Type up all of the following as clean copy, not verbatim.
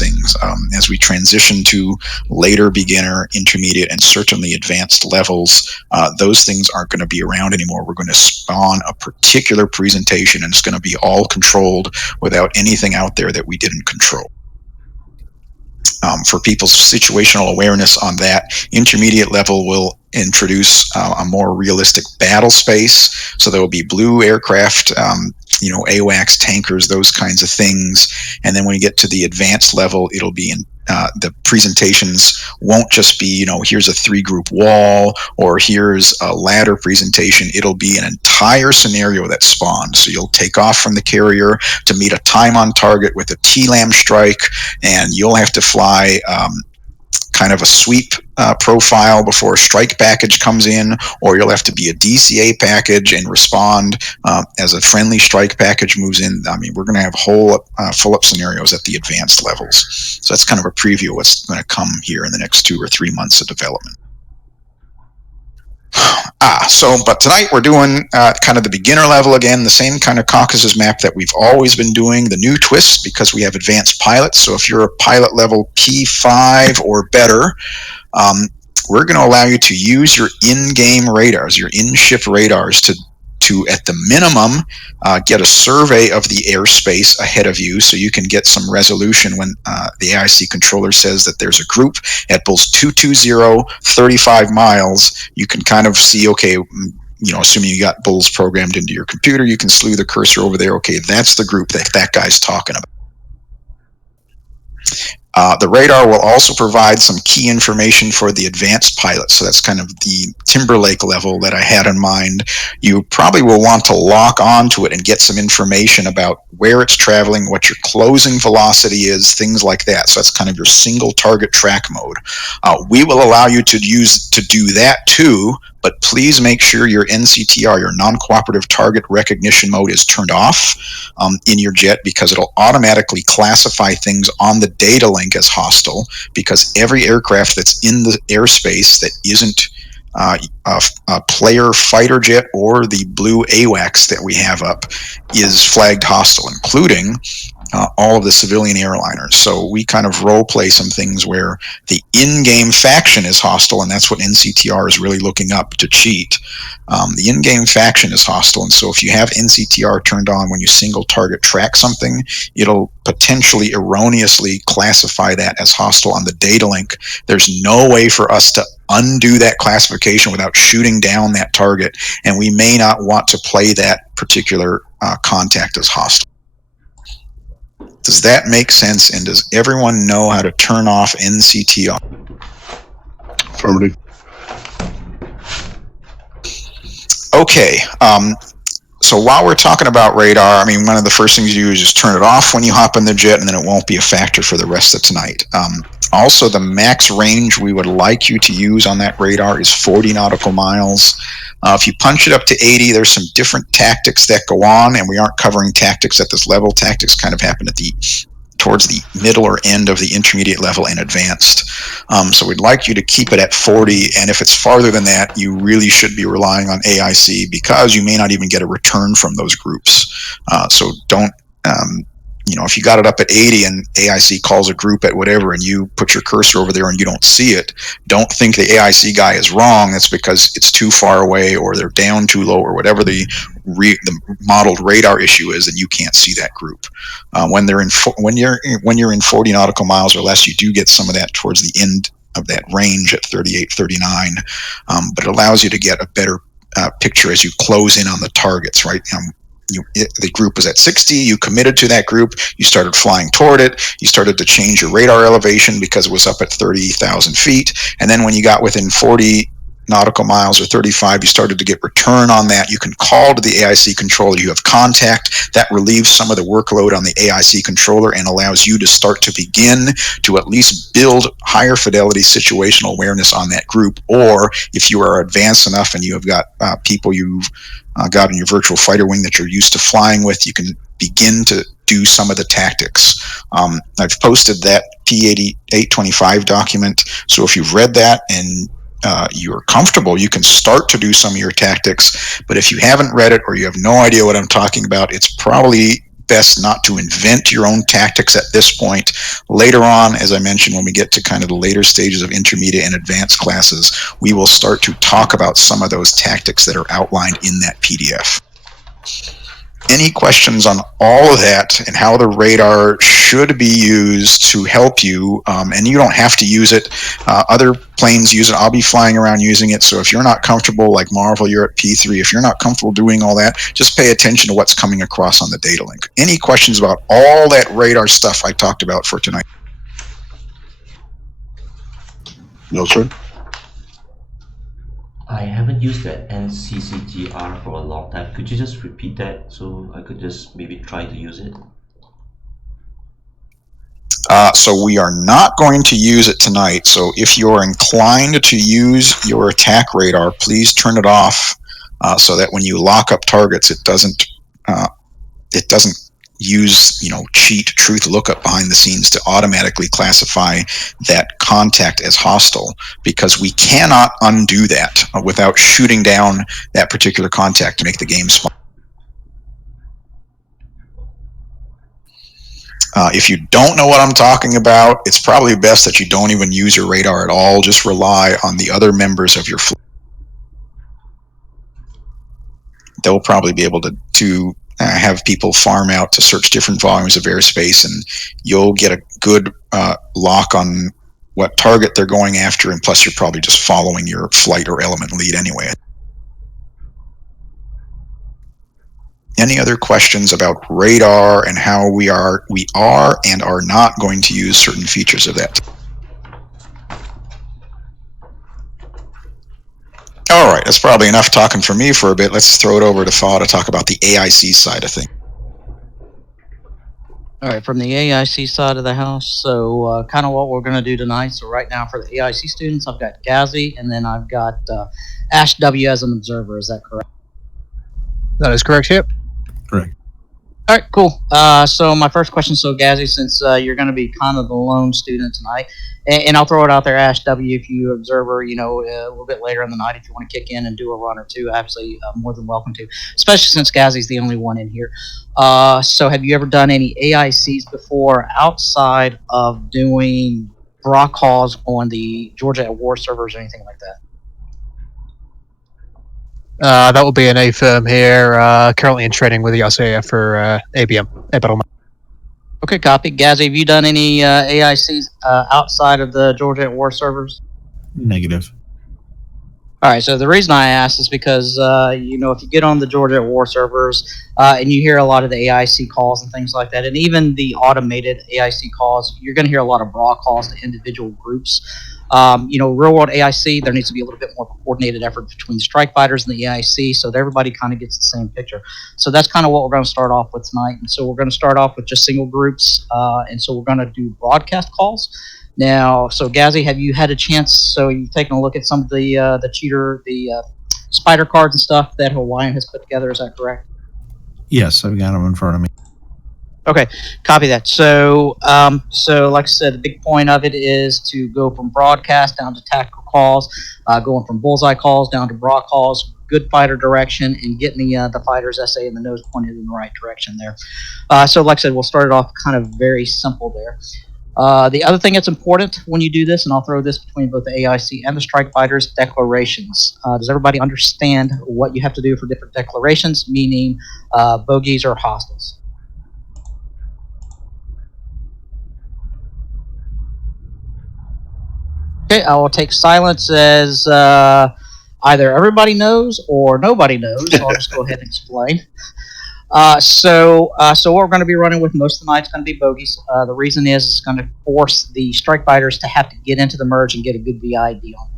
things. As we transition to later beginner, intermediate, and certainly advanced levels, those things aren't going to be around anymore. We're going to spawn a particular presentation, and it's going to be all controlled without anything out there that we didn't control. For people's situational awareness on that, intermediate level will introduce a more realistic battle space. So there will be blue aircraft, AWACS, tankers, those kinds of things. And then when you get to the advanced level, it'll be in the presentations won't just be, here's a 3-group wall or here's a ladder presentation. It'll be an entire scenario that spawns. So you'll take off from the carrier to meet a time on target with a TLAM strike, and you'll have to fly kind of a sweep profile before a strike package comes in, or you'll have to be a DCA package and respond as a friendly strike package moves in. I mean, we're going to have whole full-up scenarios at the advanced levels. So that's kind of a preview of what's going to come here in the next 2 or 3 months of development. But tonight we're doing kind of the beginner level again, the same kind of Caucasus map that we've always been doing, the new twist because we have advanced pilots. So if you're a pilot level P5 or better, we're going to allow you to use your in-game radars, your in-ship radars to at the minimum get a survey of the airspace ahead of you, so you can get some resolution when the AIC controller says that there's a group at Bulls 220, 35 miles. You can kind of see, okay, assuming you got Bulls programmed into your computer, you can slew the cursor over there. Okay, that's the group that guy's talking about. The radar will also provide some key information for the advanced pilot. So that's kind of the Timberlake level that I had in mind. You probably will want to lock onto it and get some information about where it's traveling, what your closing velocity is, things like that. So that's kind of your single target track mode. We will allow you to do that too, but please make sure your NCTR, your non-cooperative target recognition mode, is turned off in your jet, because it'll automatically classify things on the data link as hostile, because every aircraft that's in the airspace that isn't a player fighter jet or the blue AWACS that we have up is flagged hostile, including all of the civilian airliners. So we kind of role play some things where the in-game faction is hostile, and that's what NCTR is really looking up to cheat. The in-game faction is hostile, and so if you have NCTR turned on when you single target track something, it'll potentially erroneously classify that as hostile on the data link. There's no way for us to undo that classification without shooting down that target, and we may not want to play that particular contact as hostile. Does that make sense? And does everyone know how to turn off NCTR? Affirmative. Okay. So while we're talking about radar, I mean, one of the first things you do is just turn it off when you hop in the jet, and then it won't be a factor for the rest of tonight. Also, the max range we would like you to use on that radar is 40 nautical miles. If you punch it up to 80, there's some different tactics that go on, and we aren't covering tactics at this level. Tactics kind of happen at towards the middle or end of the intermediate level and advanced. So we'd like you to keep it at 40, and if it's farther than that, you really should be relying on AIC, because you may not even get a return from those groups. So don't, if you got it up at 80 and AIC calls a group at whatever and you put your cursor over there and you don't see it, don't think the AIC guy is wrong. That's because it's too far away, or they're down too low, or whatever the modeled radar issue is, and you can't see that group. When you're in 40 nautical miles or less, you do get some of that towards the end of that range at 38, 39, but it allows you to get a better picture as you close in on the targets, right? The group was at 60, you committed to that group, you started flying toward it, you started to change your radar elevation because it was up at 30,000 feet, and then when you got within 40 nautical miles or 35, you started to get return on that. You can call to the AIC controller. You have contact. That relieves some of the workload on the AIC controller and allows you to start to begin to at least build higher fidelity situational awareness on that group. Or if you are advanced enough and you have got people you've got in your virtual fighter wing that you're used to flying with, you can begin to do some of the tactics. I've posted that P-825 document. So if you've read that and you're comfortable, you can start to do some of your tactics. But if you haven't read it or you have no idea what I'm talking about, it's probably best not to invent your own tactics at this point. Later on, as I mentioned, when we get to kind of the later stages of intermediate and advanced classes, we will start to talk about some of those tactics that are outlined in that PDF. Any questions on all of that and how the radar should be used to help you? And you don't have to use it. Other planes use it. I'll be flying around using it. So if you're not comfortable, like Marvel, you're at P3, if you're not comfortable doing all that, just pay attention to what's coming across on the data link. Any questions about all that radar stuff I talked about for tonight? No, sir. I haven't used that NCCGR for a long time. Could you just repeat that so I could just maybe try to use it? So we are not going to use it tonight. So if you're inclined to use your attack radar, please turn it off so that when you lock up targets, it doesn't use, cheat truth lookup behind the scenes to automatically classify that contact as hostile, because we cannot undo that without shooting down that particular contact to make the game spawn. If you don't know what I'm talking about, it's probably best that you don't even use your radar at all. Just rely on the other members of your fleet. They'll probably be able to have people farm out to search different volumes of airspace, and you'll get a good lock on what target they're going after, and plus you're probably just following your flight or element lead anyway. Any other questions about radar and how we are and are not going to use certain features of that? All right, that's probably enough talking for me for a bit. Let's throw it over to Fa to talk about the AIC side of things. All right, from the AIC side of the house, so kind of what we're going to do tonight. So right now for the AIC students, I've got Gazi, and then I've got Ash W as an observer. Is that correct? That is correct, yep. Correct. All right, cool. So my first question, so Gazi, since you're going to be kind of the lone student tonight, and I'll throw it out there, Ash W, if you observer, a little bit later in the night, if you want to kick in and do a run or two, absolutely more than welcome to, especially since Gazi's the only one in here. So have you ever done any AICs before outside of doing bra calls on the Georgia at War servers or anything like that? That will be an A firm here, currently in training with the RCAF for ABM, Air Battle. Okay, copy. Gazi, have you done any AICs outside of the Georgia at War servers? Negative. All right, so the reason I asked is because, if you get on the Georgia at War servers and you hear a lot of the AIC calls and things like that, and even the automated AIC calls, you're going to hear a lot of bra calls to individual groups. Real world AIC, there needs to be a little bit more coordinated effort between the strike fighters and the AIC so that everybody kind of gets the same picture. So that's kind of what we're going to start off with tonight. And so we're going to start off with just single groups, and so we're going to do broadcast calls. Now, so Gazi, have you had a chance? So you've taken a look at some of the spider cards and stuff that Hawaiian has put together. Is that correct? Yes, I've got them in front of me. Okay, copy that. So, like I said, the big point of it is to go from broadcast down to tactical calls, going from bullseye calls down to bra calls, good fighter direction, and getting the fighter's SA and the nose pointed in the right direction there. So, like I said, we'll start it off kind of very simple there. The other thing that's important when you do this, and I'll throw this between both the AIC and the strike fighters, declarations. Does everybody understand what you have to do for different declarations, meaning bogeys or hostiles? Okay, I will take silence as either everybody knows or nobody knows. So I'll just go ahead and explain. So what we're going to be running with most of the night is going to be bogeys. The reason is it's going to force the strike fighters to have to get into the merge and get a good VID on them.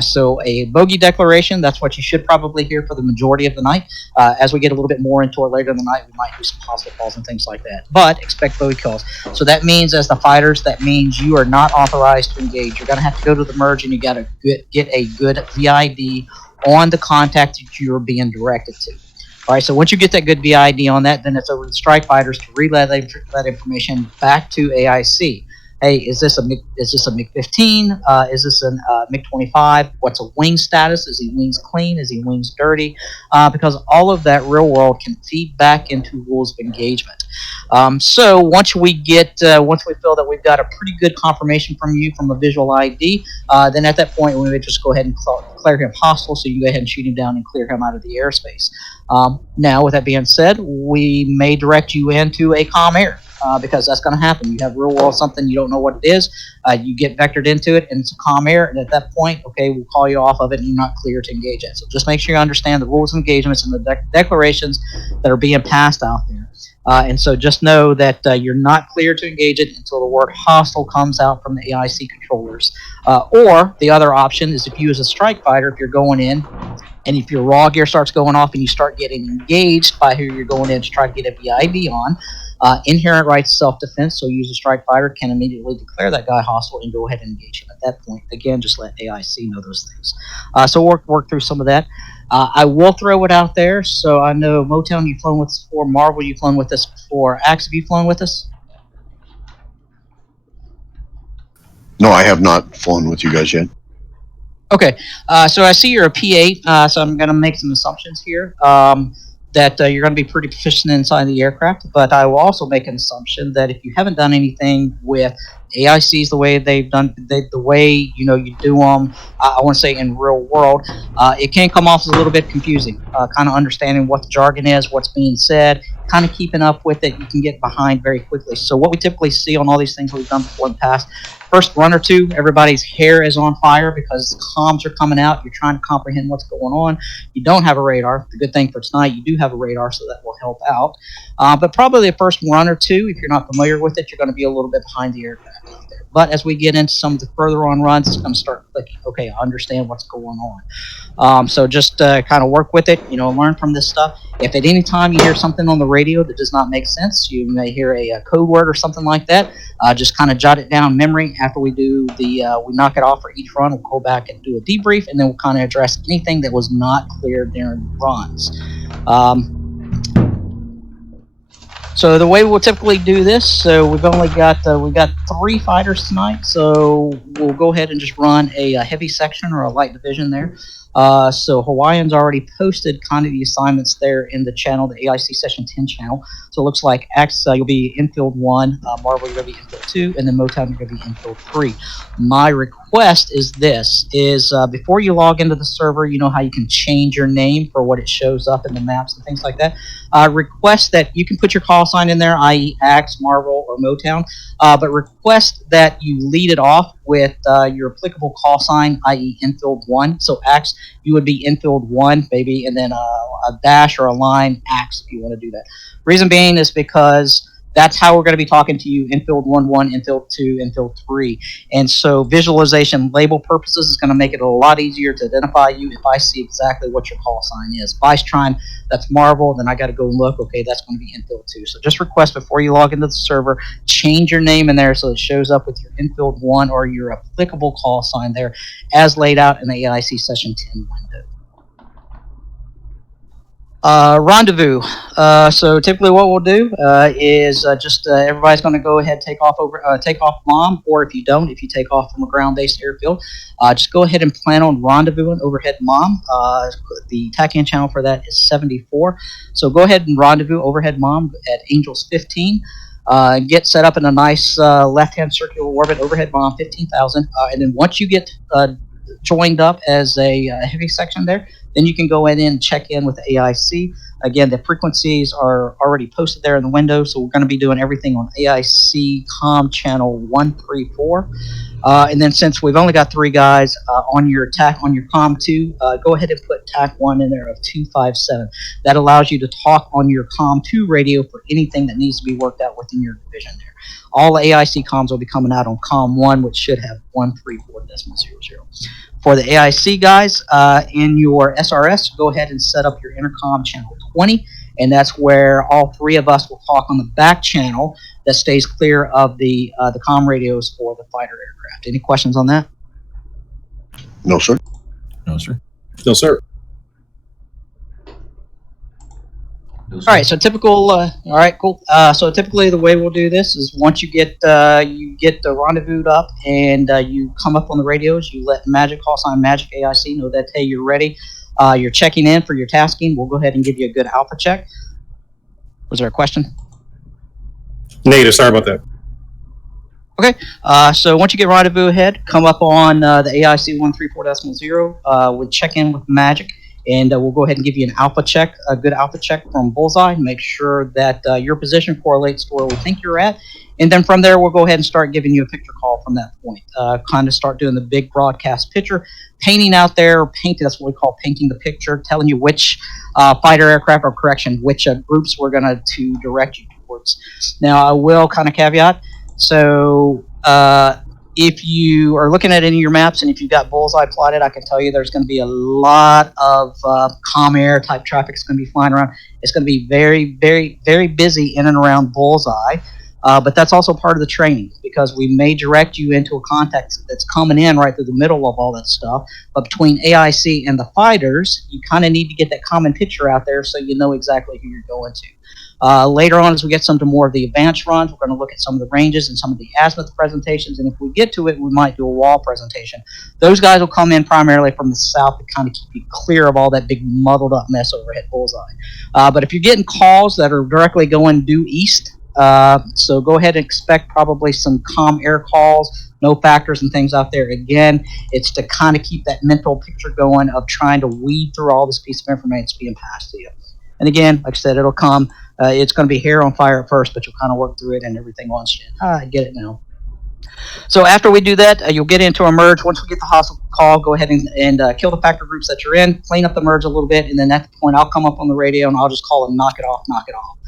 So a bogey declaration, that's what you should probably hear for the majority of the night. As we get a little bit more into it later in the night, we might do some hostile calls and things like that. But expect bogey calls. So that means as the fighters, that means you are not authorized to engage. You're going to have to go to the merge and you got to get a good VID on the contact that you are being directed to. All right, so once you get that good VID on that, then it's over to the strike fighters to relay that information back to AIC. hey, is this a MiG-15? Is this a MiG-25? What's a wing status? Is he wings clean? Is he wings dirty? Because all of that real world can feed back into rules of engagement. So once we feel that we've got a pretty good confirmation from you from a visual ID, then at that point we would just go ahead and declare him hostile, so you can go ahead and shoot him down and clear him out of the airspace. Now, with that being said, we may direct you into a comm air. Because that's going to happen. You have real world something, you don't know what it is, you get vectored into it, and it's a comm air, and at that point, okay, we'll call you off of it, and you're not clear to engage it. So just make sure you understand the rules of engagements and the declarations that are being passed out there. And so just know that you're not clear to engage it until the word hostile comes out from the AIC controllers. Or the other option is if you as a strike fighter, if you're going in, and if your raw gear starts going off and you start getting engaged by who you're going in to try to get a VID on, inherent rights self-defense, so you as a strike fighter can immediately declare that guy hostile and go ahead and engage him at that point. Again, just let AIC know those things. So work through some of that. I will throw it out there. So I know Motown, you've flown with us before. Marvel, you've flown with us before. Axe, have you flown with us? No, I have not flown with you guys yet. Okay, so I see you're a P8, so I'm going to make some assumptions here that you're going to be pretty proficient inside the aircraft, but I will also make an assumption that if you haven't done anything with AICs the way they've done, the way you do them, I want to say in real world, it can come off as a little bit confusing, kind of understanding what the jargon is, what's being said, kind of keeping up with it, you can get behind very quickly. So what we typically see on all these things we've done before in the past, first run or two, everybody's hair is on fire because comms are coming out. You're trying to comprehend what's going on. You don't have a radar. The good thing for tonight, you do have a radar, so that will help out. But probably the first run or two, if you're not familiar with it, you're going to be a little bit behind the aircraft out there. But as we get into some of the further on runs, it's going to start clicking. Okay, I understand what's going on. So just kind of work with it, learn from this stuff. If at any time you hear something on the radio that does not make sense, you may hear a code word or something like that, just kind of jot it down in memory. After we do we knock it off for each run, we'll go back and do a debrief, and then we'll kind of address anything that was not clear during the runs. So the way we'll typically do this, so we've got 3 fighters tonight, so we'll go ahead and just run a heavy section or a light division there. So Hawaiian's already posted kind of the assignments there in the channel, the AIC Session 10 channel. So it looks like Axe, you'll be infield 1, Marvel, you're going to be infield 2, and then Motown, you're going to be infield 3. My request is this, before you log into the server, you know how you can change your name for what it shows up in the maps and things like that. Request that you can put your call sign in there, i.e. Axe, Marvel, or Motown, but request that you lead it off with your applicable call sign, i.e. infield 1. So Axe, you would be infield 1, maybe, and then a dash or a line Axe if you want to do that. Reason being is because that's how we're going to be talking to you, infield 1-1, infield 2, infield 3. And so visualization label purposes is going to make it a lot easier to identify you if I see exactly what your call sign is. If I try, that's Marvel, then I got to go and look, okay, that's going to be infield 2. So just request before you log into the server, change your name in there so it shows up with your infield 1 or your applicable call sign there as laid out in the AIC Session 10 window. Rendezvous. So typically what we'll do is everybody's going to go ahead and take off mom, or if you take off from a ground-based airfield, just go ahead and plan on rendezvousing overhead mom. The TACAN channel for that is 74. So go ahead and rendezvous overhead mom at Angels 15. Get set up in a nice left-hand circular orbit overhead mom 15,000, and then once you get joined up as a heavy section there, then you can go in and check in with AIC. Again, the frequencies are already posted there in the window, so we're going to be doing everything on AIC COM channel 134. And then since we've only got 3 guys on your COM 2, go ahead and put TAC 1 in there of 257. That allows you to talk on your COM 2 radio for anything that needs to be worked out within your division there. All the AIC comms will be coming out on COM 1, which should have 134.00. For the AIC guys, in your SRS, go ahead and set up your intercom channel 20, and that's where all 3 of us will talk on the back channel that stays clear of the comm radios for the fighter aircraft. Any questions on that? No, sir. No, sir. No, sir. Those All right, so typical. All right, cool. So typically, the way we'll do this is once you get rendezvoused up and you come up on the radios, you let Magic call sign Magic AIC know that hey, you're ready. You're checking in for your tasking. We'll go ahead and give you a good alpha check. Was there a question? Negative. Sorry about that. Okay. So once you get rendezvous ahead, come up on the AIC 134.0. We'll check in with Magic. And we'll go ahead and give you an alpha check, a good alpha check from Bullseye. Make sure that your position correlates to where we think you're at. And then from there, we'll go ahead and start giving you a picture call from that point. Kind of start doing the big broadcast picture, painting out there, that's what we call painting the picture, telling you which fighter aircraft, or correction, which groups we're going to direct you towards. Now, I will kind of caveat. So, if you are looking at any of your maps and if you've got Bullseye plotted, I can tell you there's going to be a lot of calm air type traffic that's going to be flying around. It's going to be very, very, very busy in and around Bullseye. But that's also part of the training because we may direct you into a contact that's coming in right through the middle of all that stuff. But between AIC and the fighters, you kind of need to get that common picture out there so you know exactly who you're going to. Later on, as we get some to more of the advanced runs, we're going to look at some of the ranges and some of the azimuth presentations. And if we get to it, we might do a wall presentation. Those guys will come in primarily from the south to kind of keep you clear of all that big muddled up mess overhead Bullseye. But if you're getting calls that are directly going due east, so go ahead and expect probably some calm air calls, no factors and things out there. Again, it's to kind of keep that mental picture going of trying to weed through all this piece of information that's being passed to you. And again, like I said, it'll come. It's going to be hair on fire at first, but you'll kind of work through it and everything once you I get it now. So after we do that, you'll get into a merge. Once we get the hostile call, go ahead and kill the factor groups that you're in, clean up the merge a little bit, and then at the point, I'll come up on the radio and I'll just call it knock it off, knock it off.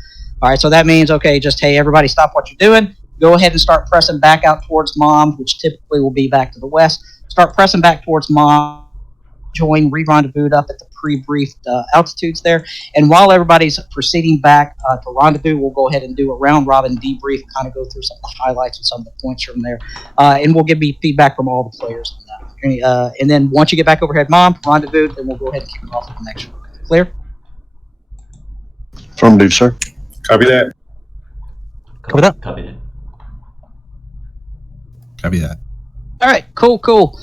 All right, so that means, okay, just, hey, everybody stop what you're doing. Go ahead and start pressing back out towards Mom, which typically will be back to the west. Start pressing back towards Mom. Join, re-rendezvous up at the pre-briefed altitudes there. And while everybody's proceeding back to rendezvous, we'll go ahead and do a round-robin debrief, kind of go through some of the highlights and some of the points from there. And we'll give you feedback from all the players on that. And then once you get back overhead, Mom, rendezvous, then we'll go ahead and kick it off with the next one. Clear? Affirmative, sir. Copy that. Copy that. Copy that. Copy that. All right, cool.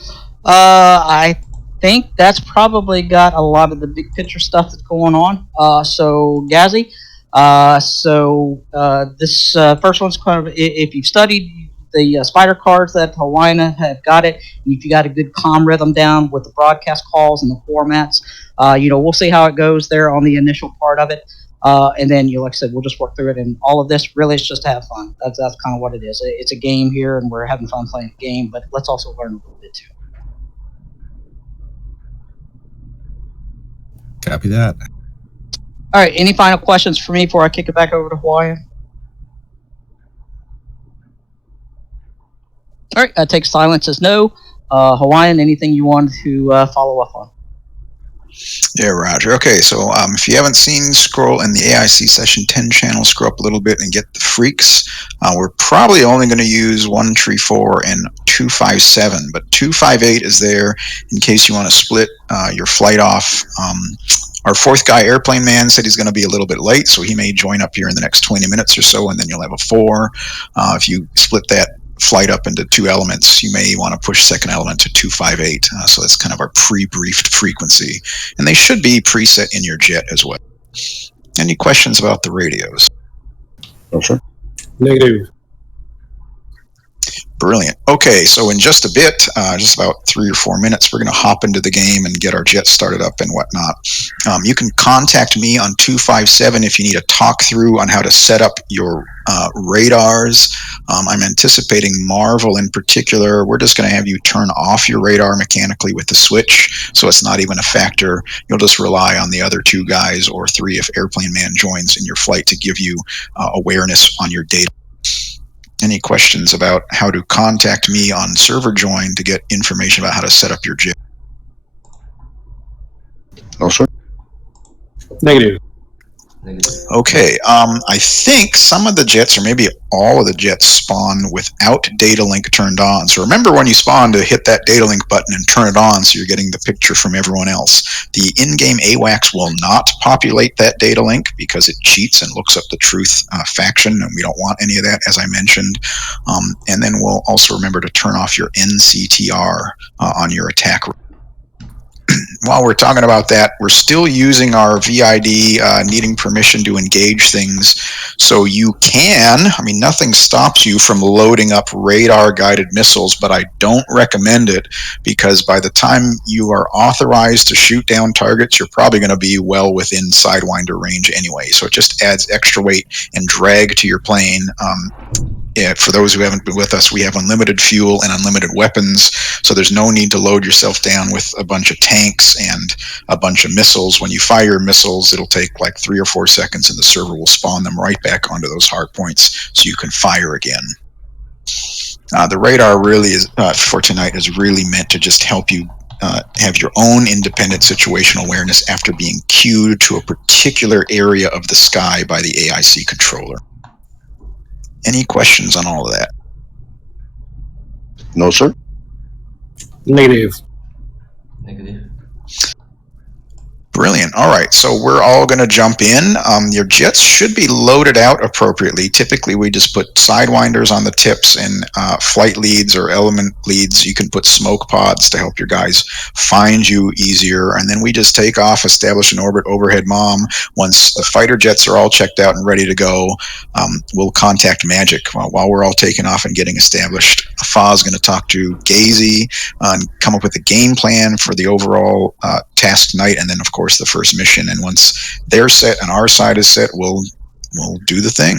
I think that's probably got a lot of the big picture stuff that's going on. So Gazzy, this first one's kind of, if you've studied the spider cards that Hawaiian have got it, and if you got a good comm rhythm down with the broadcast calls and the formats, we'll see how it goes there on the initial part of it. And then, like I said, we'll just work through it. And all of this really is just to have fun. That's kind of what it is. It's a game here, and we're having fun playing the game, but let's also learn a little bit too. Copy that. All right. Any final questions for me before I kick it back over to Hawaiian? All right. I take silence as no. Hawaiian, anything you wanted to follow up on? Yeah, Roger. Okay, so if you haven't seen, scroll in the AIC session 10 channel, scroll up a little bit and get the freaks. We're probably only going to use 134 and 257, but 258 is there in case you want to split your flight off. Our fourth guy, Airplane Man, said he's going to be a little bit late, so he may join up here in the next 20 minutes or so, and then you'll have a 4. If you split that flight up into 2 elements, you may want to push second element to 258. So that's kind of our pre-briefed frequency. And they should be preset in your jet as well. Any questions about the radios? No, sir. Negative. Brilliant. Okay, so in just a bit, just about 3 or 4 minutes, we're going to hop into the game and get our jet started up and whatnot. You can contact me on 257 if you need a talk through on how to set up your radars. I'm anticipating Marvel in particular. We're just going to have you turn off your radar mechanically with the switch, so it's not even a factor. You'll just rely on the other 2 guys or 3 if Airplane Man joins in your flight to give you awareness on your data. Any questions about how to contact me on server join to get information about how to set up your jet? No, sir. Negative. Negative. Okay, I think some of the jets, or maybe all of the jets, spawn without data link turned on. So remember when you spawn to hit that data link button and turn it on so you're getting the picture from everyone else. The in-game AWACS will not populate that data link because it cheats and looks up the truth faction, and we don't want any of that, as I mentioned. And then we'll also remember to turn off your NCTR on your attack. While we're talking about that, we're still using our VID needing permission to engage things. So you can, I mean, nothing stops you from loading up radar guided missiles, but I don't recommend it because by the time you are authorized to shoot down targets, you're probably going to be well within Sidewinder range anyway. So it just adds extra weight and drag to your plane. For those who haven't been with us, we have unlimited fuel and unlimited weapons, so there's no need to load yourself down with a bunch of tanks and a bunch of missiles. When you fire missiles, it'll take like 3 or 4 seconds, and the server will spawn them right back onto those hard points, so you can fire again. The radar really is for tonight is really meant to just help you have your own independent situational awareness after being cued to a particular area of the sky by the AIC controller. Any questions on all of that? No, sir. Negative. Negative. Brilliant. All right, so we're all going to jump in. Your jets should be loaded out appropriately. Typically, we just put sidewinders on the tips and flight leads or element leads. You can put smoke pods to help your guys find you easier. And then we just take off, establish an orbit overhead mom. Once the fighter jets are all checked out and ready to go, we'll contact Magic. While we're all taking off and getting established, Fa is going to talk to Gazy and come up with a game plan for the overall task tonight, and then, of course, the first mission. And once they're set and our side is set, we'll do the thing.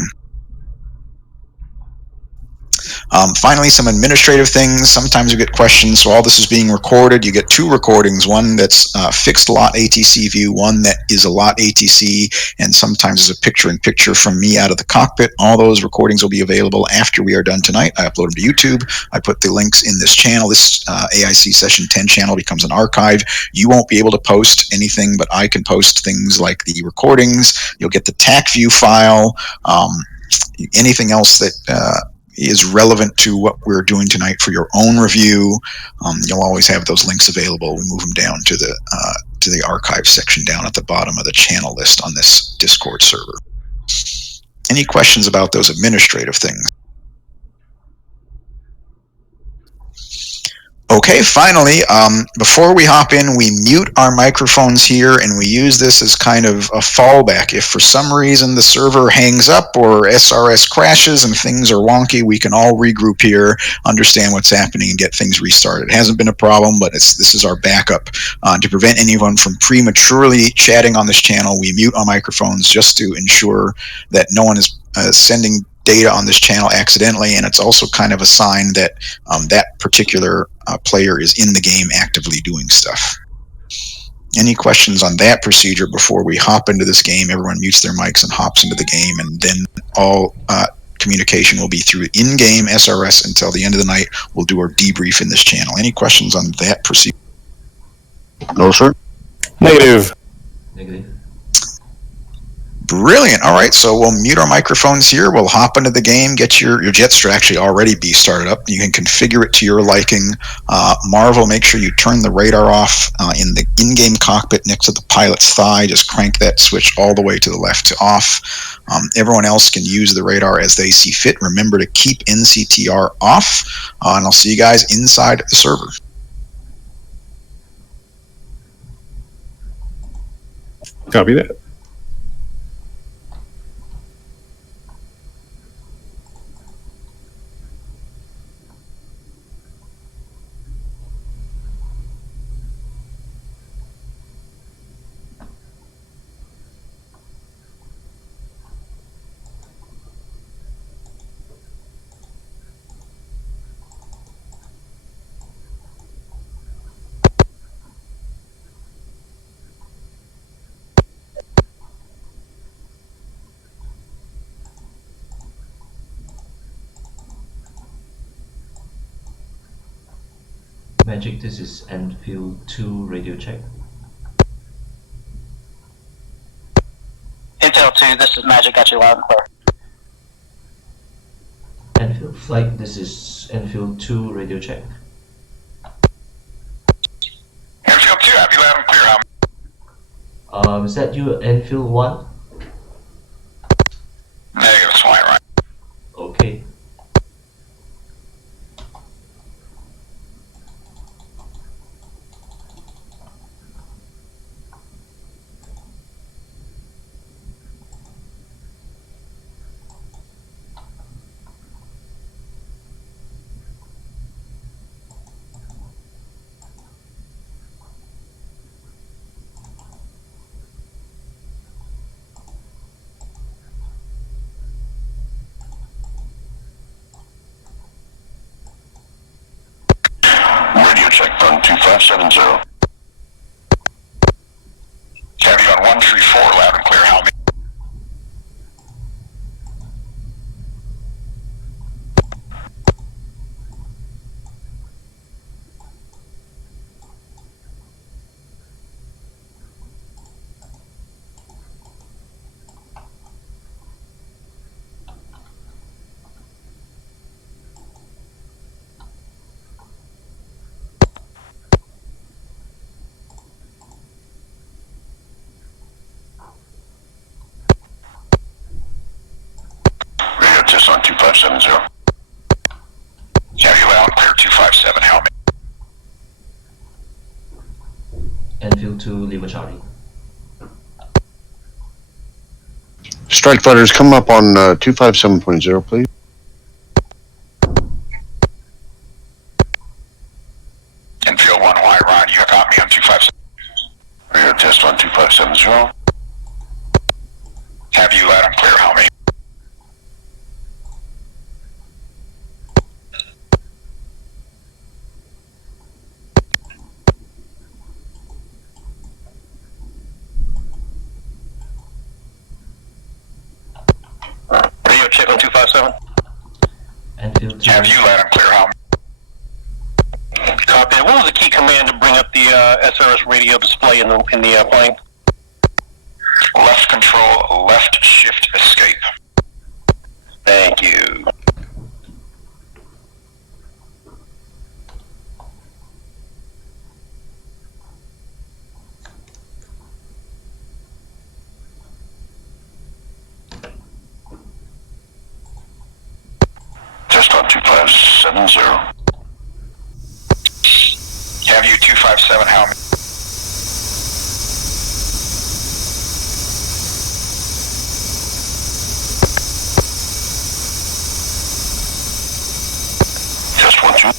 Finally, some administrative things. Sometimes you get questions. So all this is being recorded. You get 2 recordings, one that's fixed lot ATC view, one that is a lot ATC, and sometimes is a picture-in-picture from me out of the cockpit. All those recordings will be available after we are done tonight. I upload them to YouTube. I put the links in this channel. This AIC Session 10 channel becomes an archive. You won't be able to post anything, but I can post things like the recordings. You'll get the TAC view file, anything else that is relevant to what we're doing tonight for your own review. You'll always have those links available. We move them down to the archive section down at the bottom of the channel list on this Discord server. Any questions about those administrative things? Okay, finally, before we hop in, we mute our microphones here, and we use this as kind of a fallback. If for some reason the server hangs up or SRS crashes and things are wonky, we can all regroup here, understand what's happening, and get things restarted. It hasn't been a problem, but this is our backup. To prevent anyone from prematurely chatting on this channel, we mute our microphones just to ensure that no one is sending data on this channel accidentally, and it's also kind of a sign that that particular player is in the game actively doing stuff. Any questions on that procedure before we hop into this game? Everyone mutes their mics and hops into the game, and then all communication will be through in-game SRS until the end of the night. We'll do our debrief in this channel. Any questions on that procedure? No, sir. Negative. Negative. Brilliant. All right, so we'll mute our microphones here. We'll hop into the game, get your jets to actually already be started up. You can configure it to your liking. Marvel, make sure you turn the radar off in the in-game cockpit next to the pilot's thigh. Just crank that switch all the way to the left to off. Everyone else can use the radar as they see fit. Remember to keep NCTR off, and I'll see you guys inside the server. Copy that. Magic, this is Enfield 2 radio check. Intel 2, this is Magic, got you loud and clear. Enfield Flight, this is Enfield 2, radio check. Enfield 2, have you loud and clear? Is that you, Enfield 1? Negative, flying right. Okay. Radio check on 2570. Have you on 134, loud and clear, help me. Radio test on 2570. Have you loud and clear, 257, help me. Enfield 2, Lima Charlie. Strike fighters, come up on 257.0, please. Enfield 1, wide Ryan, you got me on 257. Radio test on 2570. Have you loud and clear, help me. Radio check on 257. Enfield 2. Have you loud and clear, help me. Copy. What was the key command to bring up the SRS radio display in the plane? Left control, left shift, escape. Thank you. Test on 2570. Have you 257, help me. Test 1-2.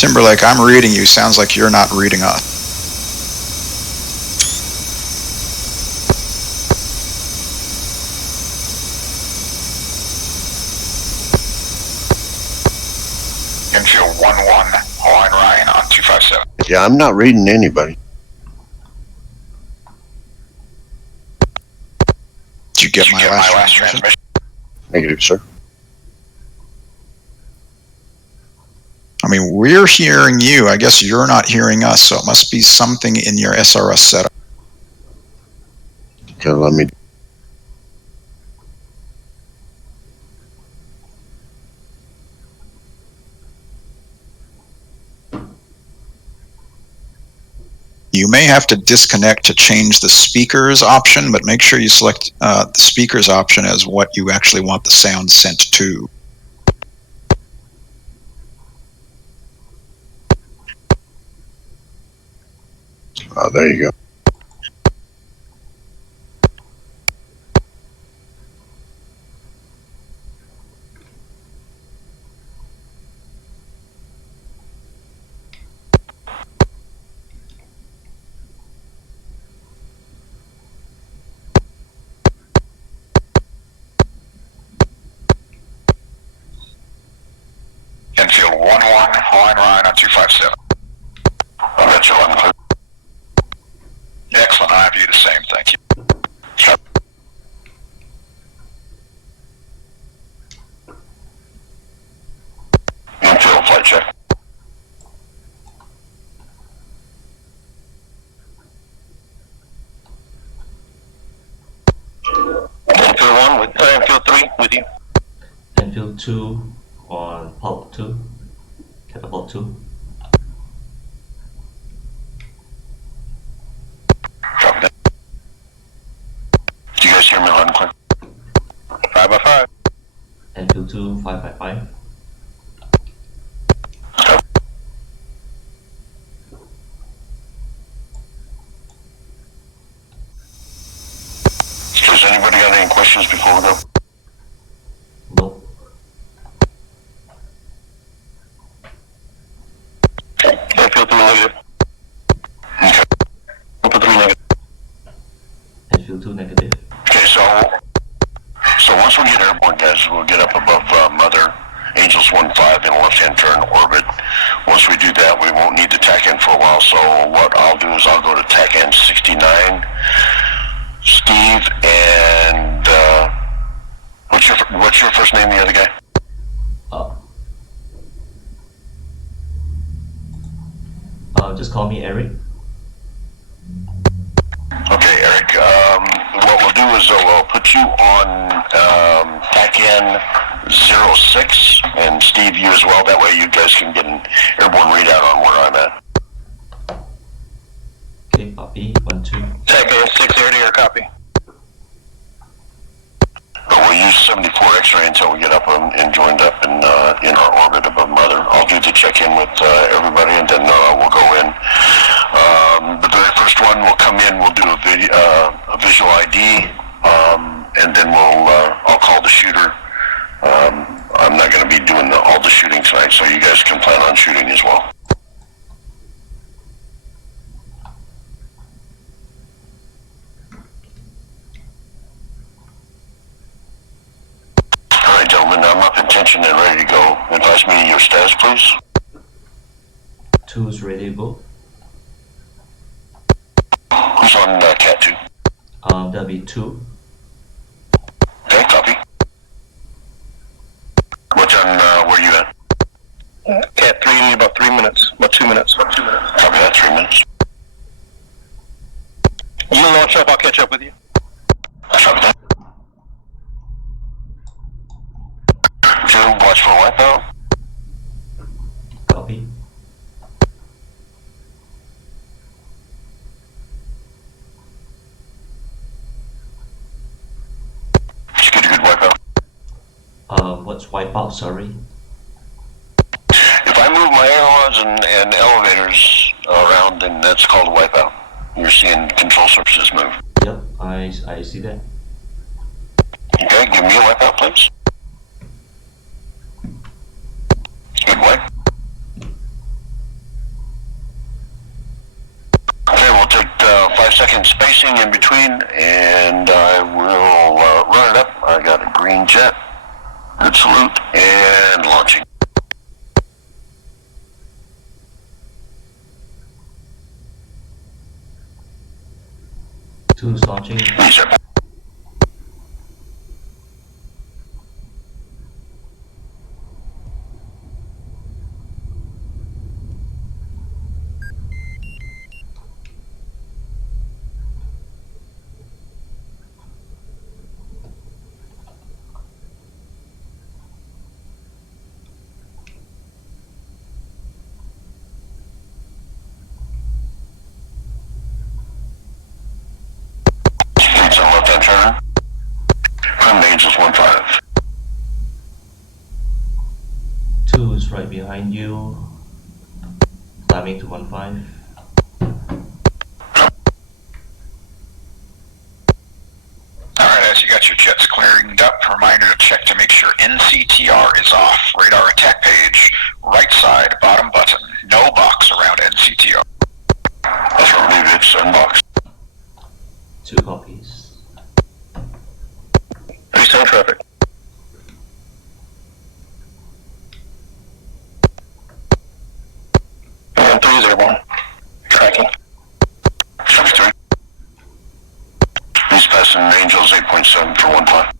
Timberlake, I'm reading you. Sounds like you're not reading us. Enfield 1-1, Hawaiian Ryan on 257. Yeah, I'm not reading anybody. Did you get my last transmission? Negative, sir. I mean, we're hearing you. I guess you're not hearing us, so it must be something in your SRS setup. Okay, let me. You may have to disconnect to change the speakers option, but make sure you select the speakers option as what you actually want the sound sent to. Oh, there you go. Enfield 1-1, Hawaiian Ryan on 257. I'll let you on. Excellent, I have you the same, thank you. Infield flight check. 2 on Pulp 2, Catapult 2. Copy that. Do you guys hear me loud and clear? 5 by 5. Enfield 2, 5 by 5. Has anybody got any questions before we go? Nope. Enfield 3 negative. Okay. Enfield 3 negative. Enfield 2 negative. Okay, so once we get airborne, guys, we'll get up above Mother Angels 1-5 in a left-hand turn orbit. Once we do that, we won't need to tack in for a while. So what I'll do is I'll go to tack in 69. Steve and what's your first name? The other guy? Just call me Eric. Okay, Eric. What we'll do is we'll put you on tack in 06, and Steve, you as well. That way, you guys can get an airborne readout on where I'm at. Okay, copy. 1, 2. Tack in 680 or copy. We'll use 74 X-ray until we get up and joined up in our orbit above Mother. I'll do the check-in with everybody, and then we'll go in. The very first one will come in. We'll do a visual ID, and then I'll call the shooter. I'm not going to be doing all the shooting tonight, so you guys can plan on shooting as well. All right, gentlemen, I'm up in tension and ready to go. Advise me your status, please. 2 is ready to go. Who's on Cat 2? That'll be 2. Okay, copy. What's on, where are you at? Cat 3, need about 3 minutes. About 2 minutes. Copy that, 3 minutes. You launch up, I'll catch up with you. Copy that. 2, watch for wipeout. Copy. Did you get a good wipeout? What's wipeout? Sorry. If I move my ailerons and elevators around, then that's called a wipeout. You're seeing control surfaces move. Yep, I see that. Okay, give me a wipeout, please. Good wipe. Okay, we'll take 5 seconds spacing in between, and I will run it up. I got a green jet. Good salute, and launching. Two is launching. Yes, sir. Speeds on left-hand turn. From Angels 1-5. 2 is right behind you. Climbing to 1-5. Alright, as you got your jets clearing up, reminder to check to make sure NCTR is off. Radar attack page, right side, bottom button. No box around NCTR. Affirmative, it's unboxed. 2 copies. Please on traffic. And 3 is airborne. Tracking. Copy 3. He's passing Angels 8.7 for 1-5.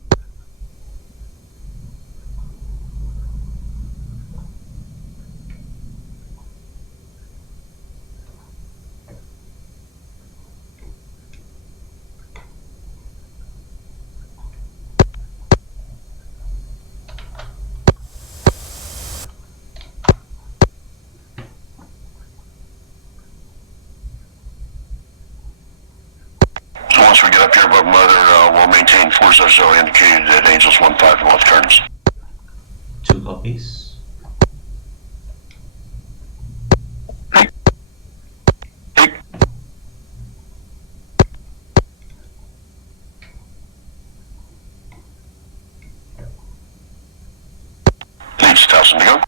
Once we get up here above Mother, we'll maintain force as so indicated at Angels 1-5 and left turns. 2 copies. Leads 1,000 to go.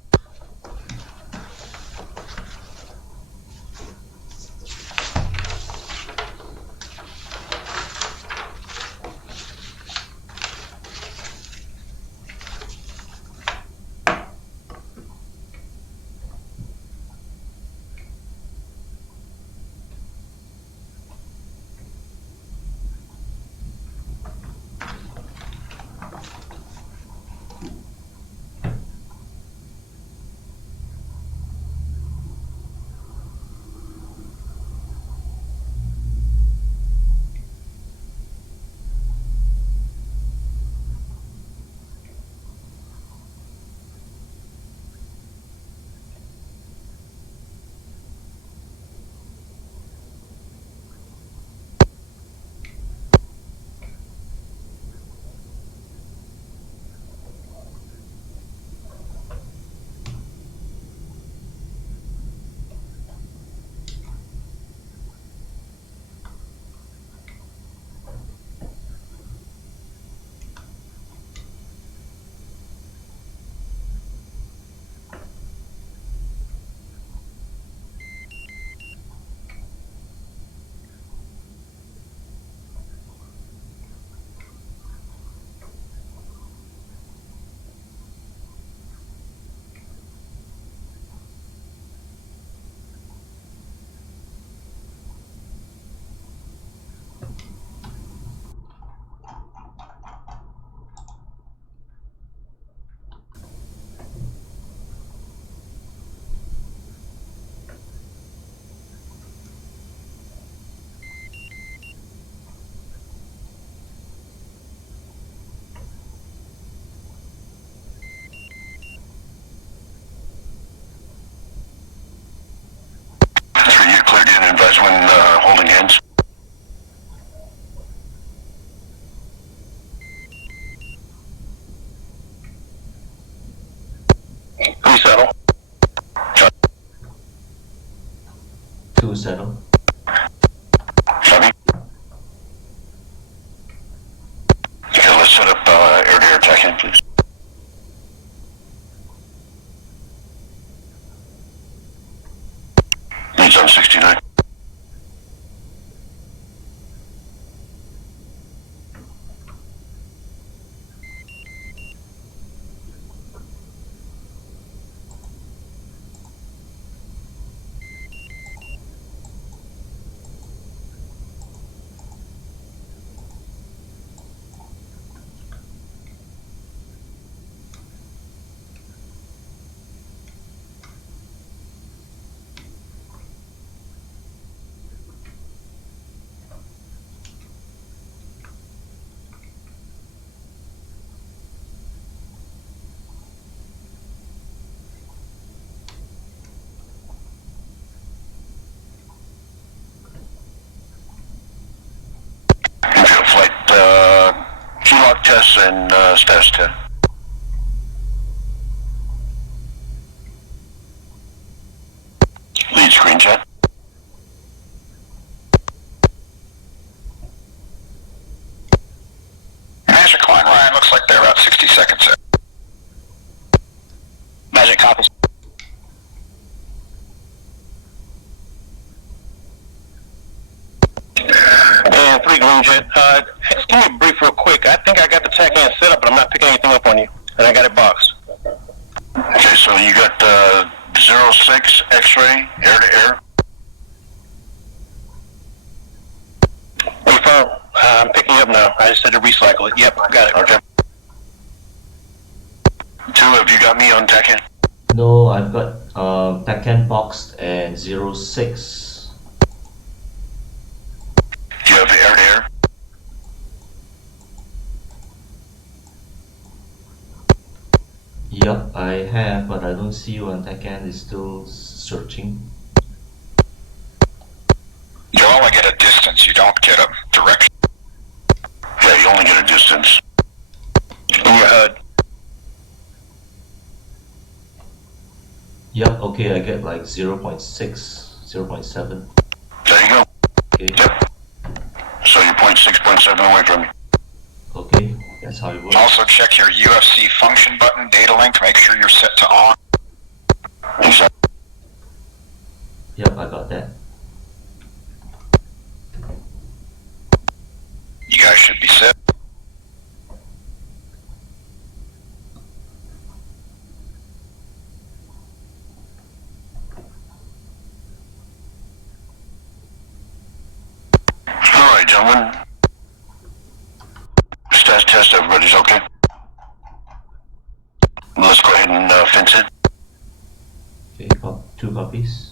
You cleared in and advise when holding hands. Please settle. 2 settle. Copy. Okay, let's set up air-to-air attack in, please. Leads on 69. Infield flight, G-lock tests and status test. Lead screen chat. Magic Line Ryan, looks like they're about 60 seconds in. Magic copies. And 3 Green Jet. Just give me a brief real quick. I think I got the TAC hand set up, but I'm not picking anything up on you. And I got it boxed. Okay, so you got 06 X-ray, air-to-air. Confirm. I'm picking up now. I just had to recycle it. Yep, got it. Okay. 2, have you got me on TAC hand? No, I've got backhand boxed and 06. Do you have the air-to-air? Yup, I have, but I don't see you on backhand. It's still searching. You only get a distance, you don't get a direction. you only get a distance. In your HUD. Yeah, okay, I get like 0.6, 0.7. There you go. Okay, Yep. So you're 0.6, 0.7 away from me. okay, that's how it works. Also check your UFC function button, data link, make sure you're set to on. Exactly. Yep, I got that. You guys should be set. All right, gentlemen. Stats test, everybody's okay? Let's go ahead and fence it. Okay, 2 copies.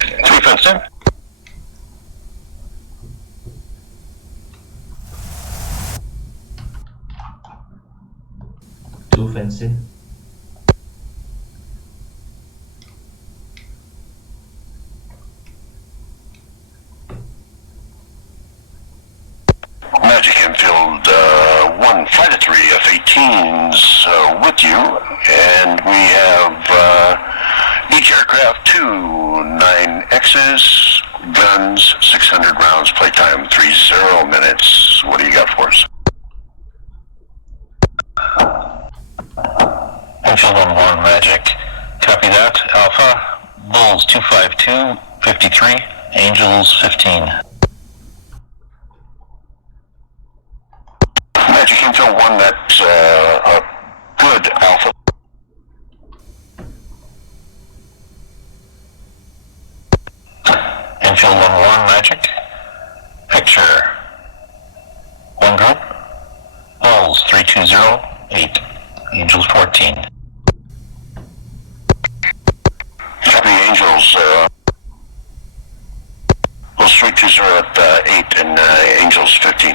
3 fenced in. Two fencing. Magic Enfield 1, flight of 3 F-18s with you, and we have each aircraft 2 9Xs, guns, 600 rounds, playtime 30 minutes. What do you got for us? Enfield 1-1 Magic. Copy that. Alpha. Bulls 252, 53. Angels 15. Magic Intel 1, that's a good Alpha. Enfield 1-1 Magic. Picture. 1 group. Bulls 3208. Angels 14. Copy Angels, Bulls 320 at 8 and Angels 15.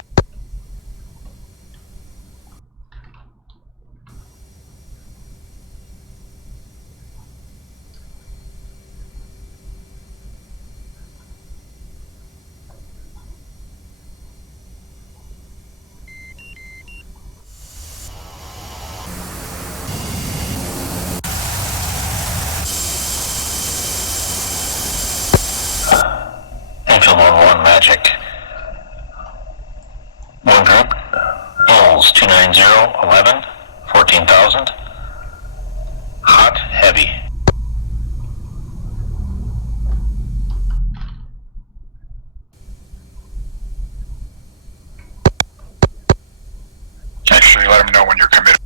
Enfield 1-1 Magic. 1 group. Bulls 290, 11. 14,000. Hot, heavy. Make sure you let them know when you're committed.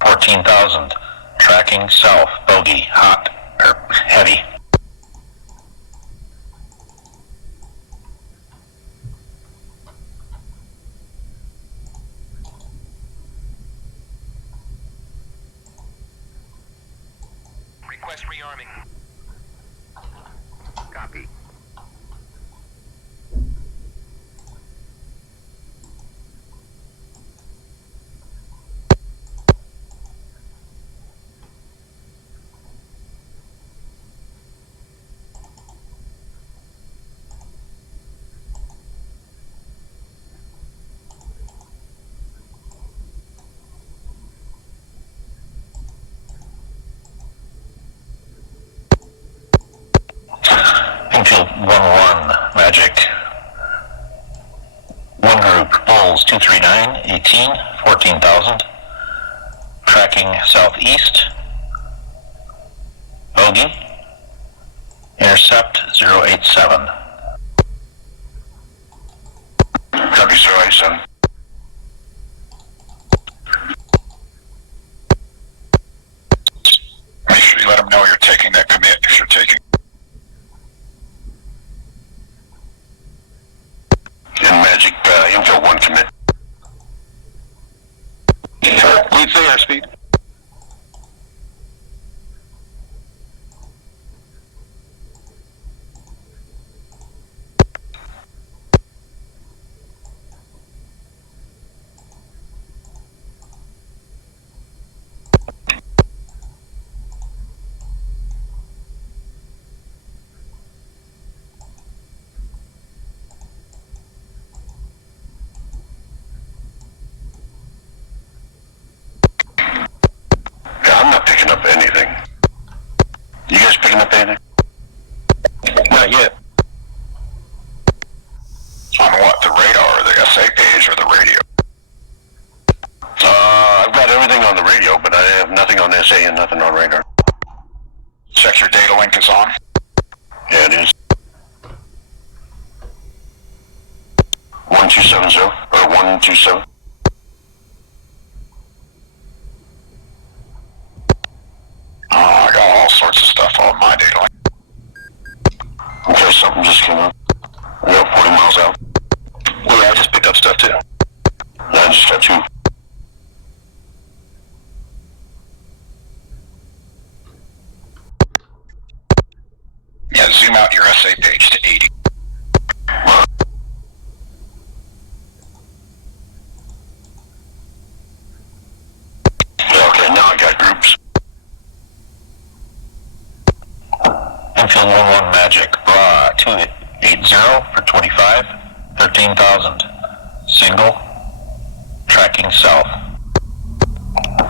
$14,000. Tracking south. Bogey. Hot. Heavy. Request rearming. Copy. 239, 18, 14,000. Tracking southeast. Bogey. Intercept 087. Copy 087. Make sure you let them know you're taking that commit if you're taking. And Magic, infill 1 commit. Lead say airspeed. Yeah, I'm not picking up anything. You guys picking up anything? Not yet. On what? The radar, or the SA page, or the radio? I've got everything on the radio, but I have nothing on SA and nothing on radar. Check your data link is on. Yeah, it is. 1270 or 127. I got all sorts of stuff on my data link. Okay, something just came up. We got 40 miles out. Yeah, I just picked up stuff too. I just got 2. Yeah, zoom out your SA page to 80. Yeah, okay, now I got groups. Infield 11 Magic, bra 280 for 25, 13,000. Single, tracking south.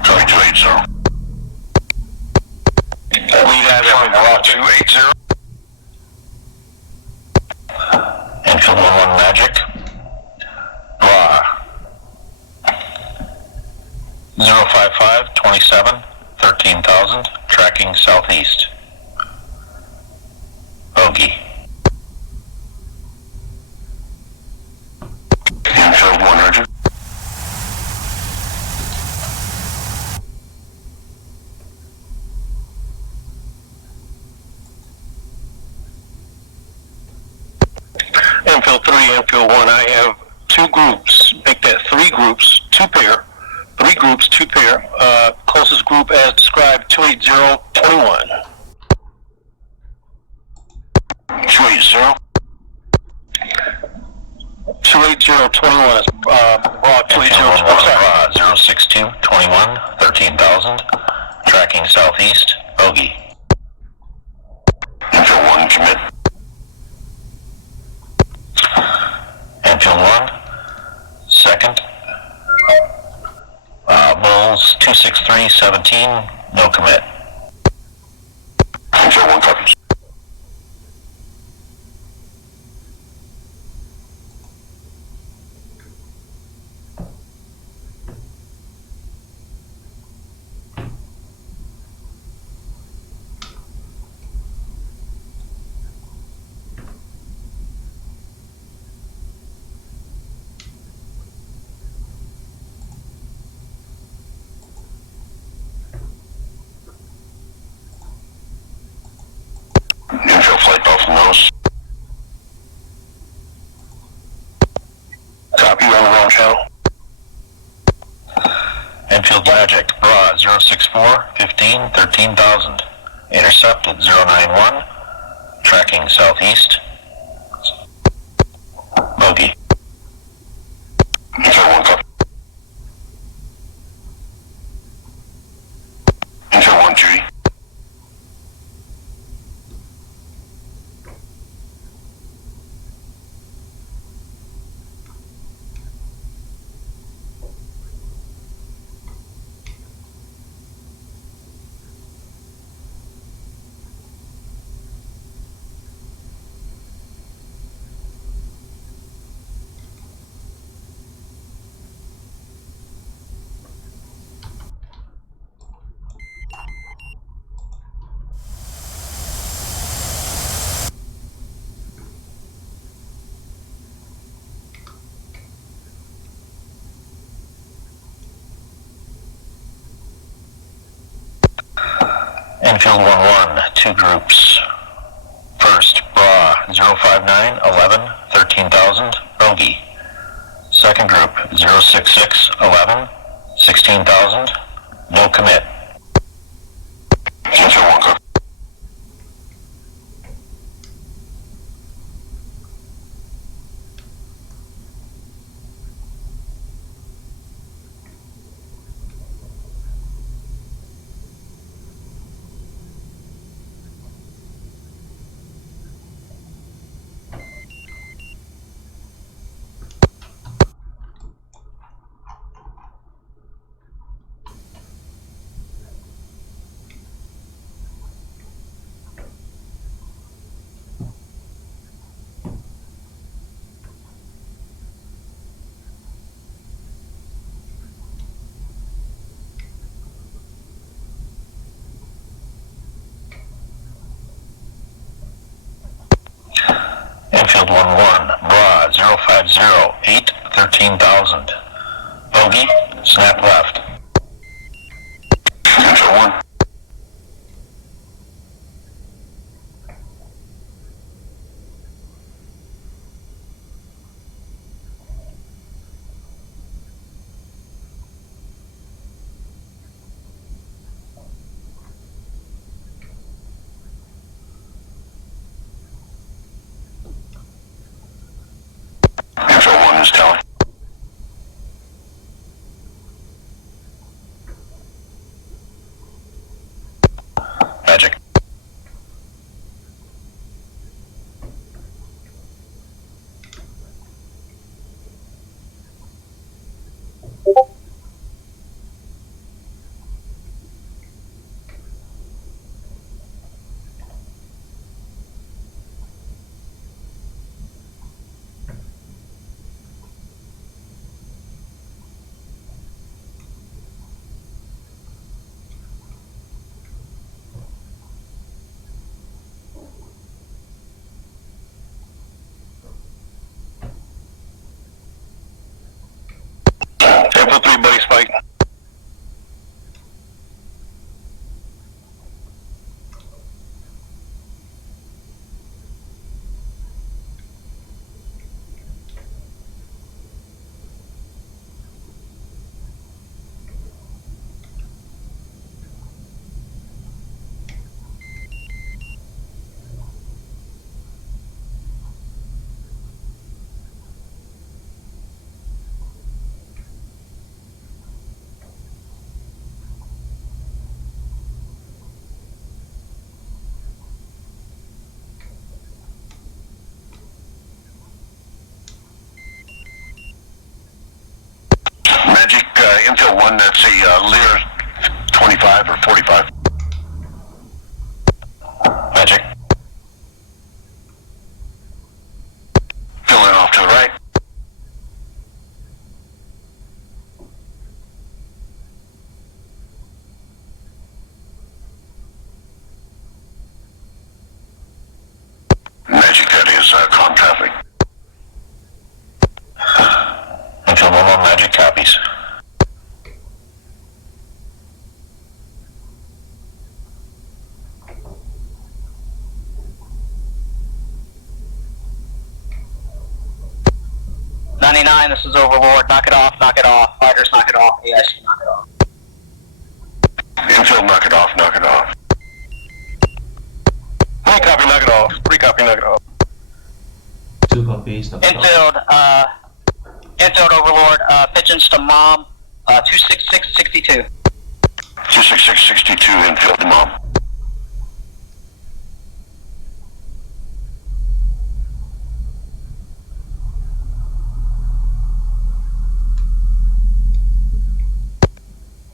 Try 280. Lead as From bra 280. Infield 11 Magic, bra 055, 27, 13,000. Tracking southeast. Bogey. Infield 100. Infield 3, Infield 1, I have 2 groups. Make that 3 groups, 2 pair. 3 groups, 2 pair. Closest group as described, 28021. 280. 28021 is raw 280. 062, 21, 13,000. Tracking southeast, bogey. Infield 1 commit. Infield 1, second. Bulls 263, 17, no commit. Infield 1 copies. Infield flight bell from those. Copy on the wrong channel. Infield Magic, bra 064, 15, 13,000. Intercepted 091. Tracking southeast. Bogey. Infield 1 copy. Infield 1 Judy. Infield 1-1, two groups. First, BRA 059, 11, 13,000, bogey. Second group, 066, 11, 16,000, no commit. Infield 1, go. Infield 1-1, BRA 050, 8, 13,000. Bogey, snap left. Infield 1. Infield 1 is telling. Magic. Infield 3, buddy, spike. Magic, Infield 1, that's a Lear 25 or 45. Magic. Filling off to the right. Magic, that is comm traffic. Infield 1 on Magic, copies. This is Overlord. Knock it off, knock it off. Fighters, knock it off. AIC, knock it off. Infield, knock it off, knock it off. 3 copy, knock it off. 3 copy, knock it off. 2 copies. Infield Overlord, pigeons to Mom, 26662. 26662, Infield to Mom.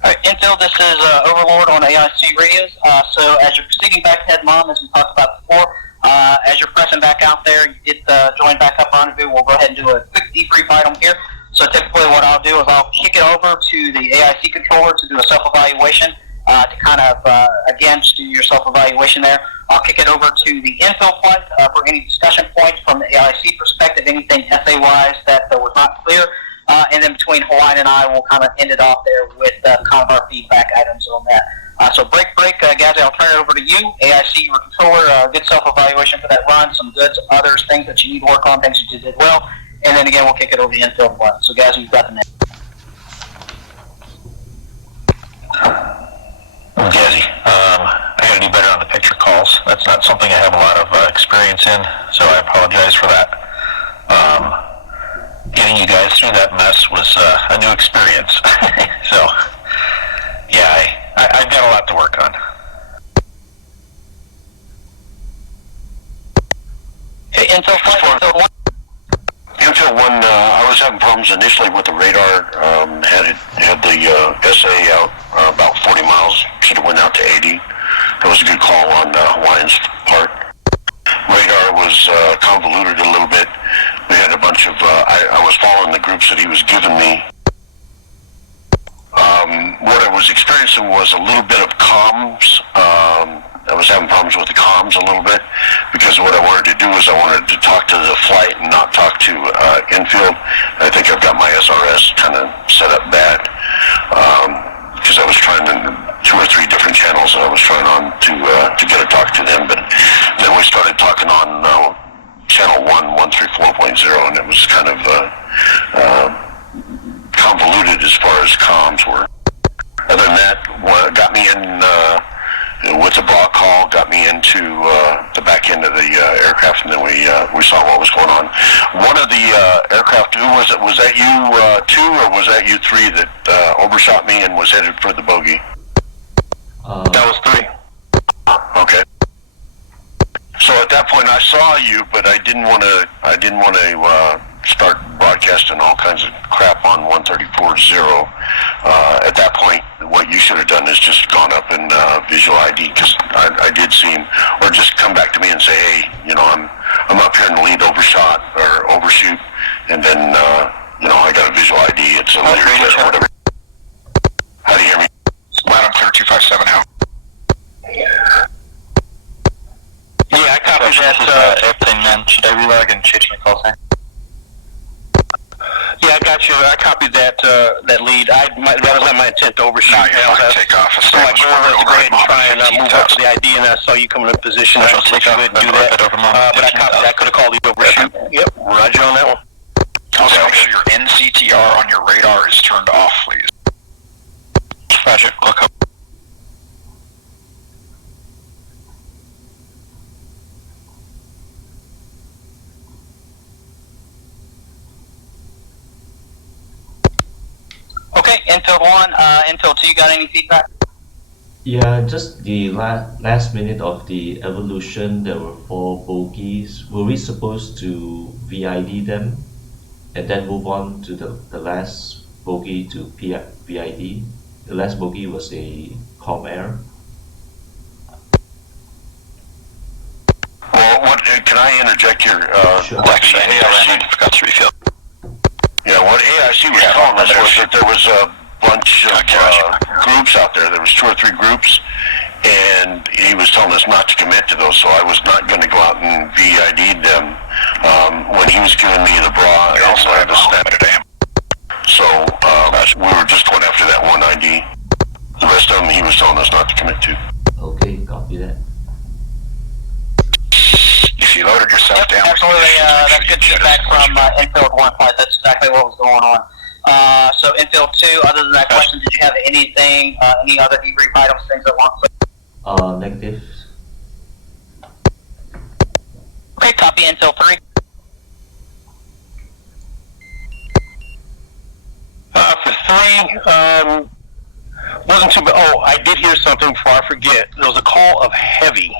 Alright, Infield, this is Overlord on AIC radios. So as you're proceeding back to Head Mom, as we talked about before, as you're pressing back out there, you get the join back up rendezvous. We'll go ahead and do a quick debrief item here. So typically what I'll do is I'll kick it over to the AIC controller to do a self-evaluation, to kind of, again, just do your self-evaluation there. I'll kick it over to the infill flight for any discussion points from the AIC perspective, anything SA-wise that was not clear. And then between Hawaiian and I, we'll kind of end it off there with kind of our feedback items on that. So break, Gazzy, I'll turn it over evaluation for that run, some goods, others, things that you need to work on, things that you did well, and then again, we'll kick it over to infield 1. So guys, you've got the next. Jazzy, I gotta do better on the picture calls. That's not something I have a lot of experience in, so I apologize for that. Getting you guys through that mess was a new experience. So, yeah, I've got a lot to work on. Okay, infield 1. Infield 1, I was having problems initially with the radar. Had the SA out about 40 miles. Should have went out to 80. That was a good call on Hawaiian's part. Radar was convoluted a little bit. We had a bunch of, I was following the groups that he was giving me. What I was experiencing was a little bit of comms. I was having problems with the comms a little bit because what I wanted to do is I wanted to talk to the flight and not talk to infield. I think I've got my SRS kind of set up bad because I was trying 2 or 3 different channels that I was trying on to get a talk to them. But then we started talking on channel 134.0 and it was kind of convoluted as far as comms were. Other than that, what got me in with the BAW call, got me into the back end of the aircraft, and then we saw what was going on. One of the aircraft, who was it? Was that you 2 or was that you 3 that overshot me and was headed for the bogey? That was 3. Okay. So at that point, I saw you, but I didn't want to start broadcasting all kinds of crap on 134.0. At that point, what you should have done is just gone up and visual ID, because I did see him, or just come back to me and say, hey, I'm up here in the lead overshot or overshoot, and then I got a visual ID. It's a later jet or whatever. How do you hear me? Ladder clear 257. How? Yeah, I copied that airplane, man. Should I relog and change my call sign? Yeah, I got you. I copied that lead. That was not my intent to overshoot. Take off. So my goal was to go ahead and try and move up to the ID, and I saw you coming in position. I was take off and do that. But I copied. I could have called you overshoot. Yep, roger on that one. Also, make sure your NCTR on your radar is turned off, please. Roger. Look up. Okay, infield 1, infield 2, you got any feedback? Yeah, just the last minute of the evolution, there were 4 bogies. Were we supposed to VID them and then move on to the last bogie to VID? The last bogie was a calm air. Well, can I interject here? Sure. AIC forgot to refill. Yeah, what AIC was telling us was that there was a bunch of groups out there. There was 2 or 3 groups, and he was telling us not to commit to those, so I was not going to go out and VID them when he was giving me the bra. You also had the snap at AM. So we were just going after that 190. The rest of them he was telling us not to commit to. Okay, copy that. If you loaded yourself down, Absolutely, that's good feedback from infield 1 flight. That's exactly what was going on. So infield 2, other than that question, did you have anything, any other debrief items, things that want? Negative. Okay, copy infield 3. For 3, wasn't too bad. Oh, I did hear something before I forget. There was a call of heavy.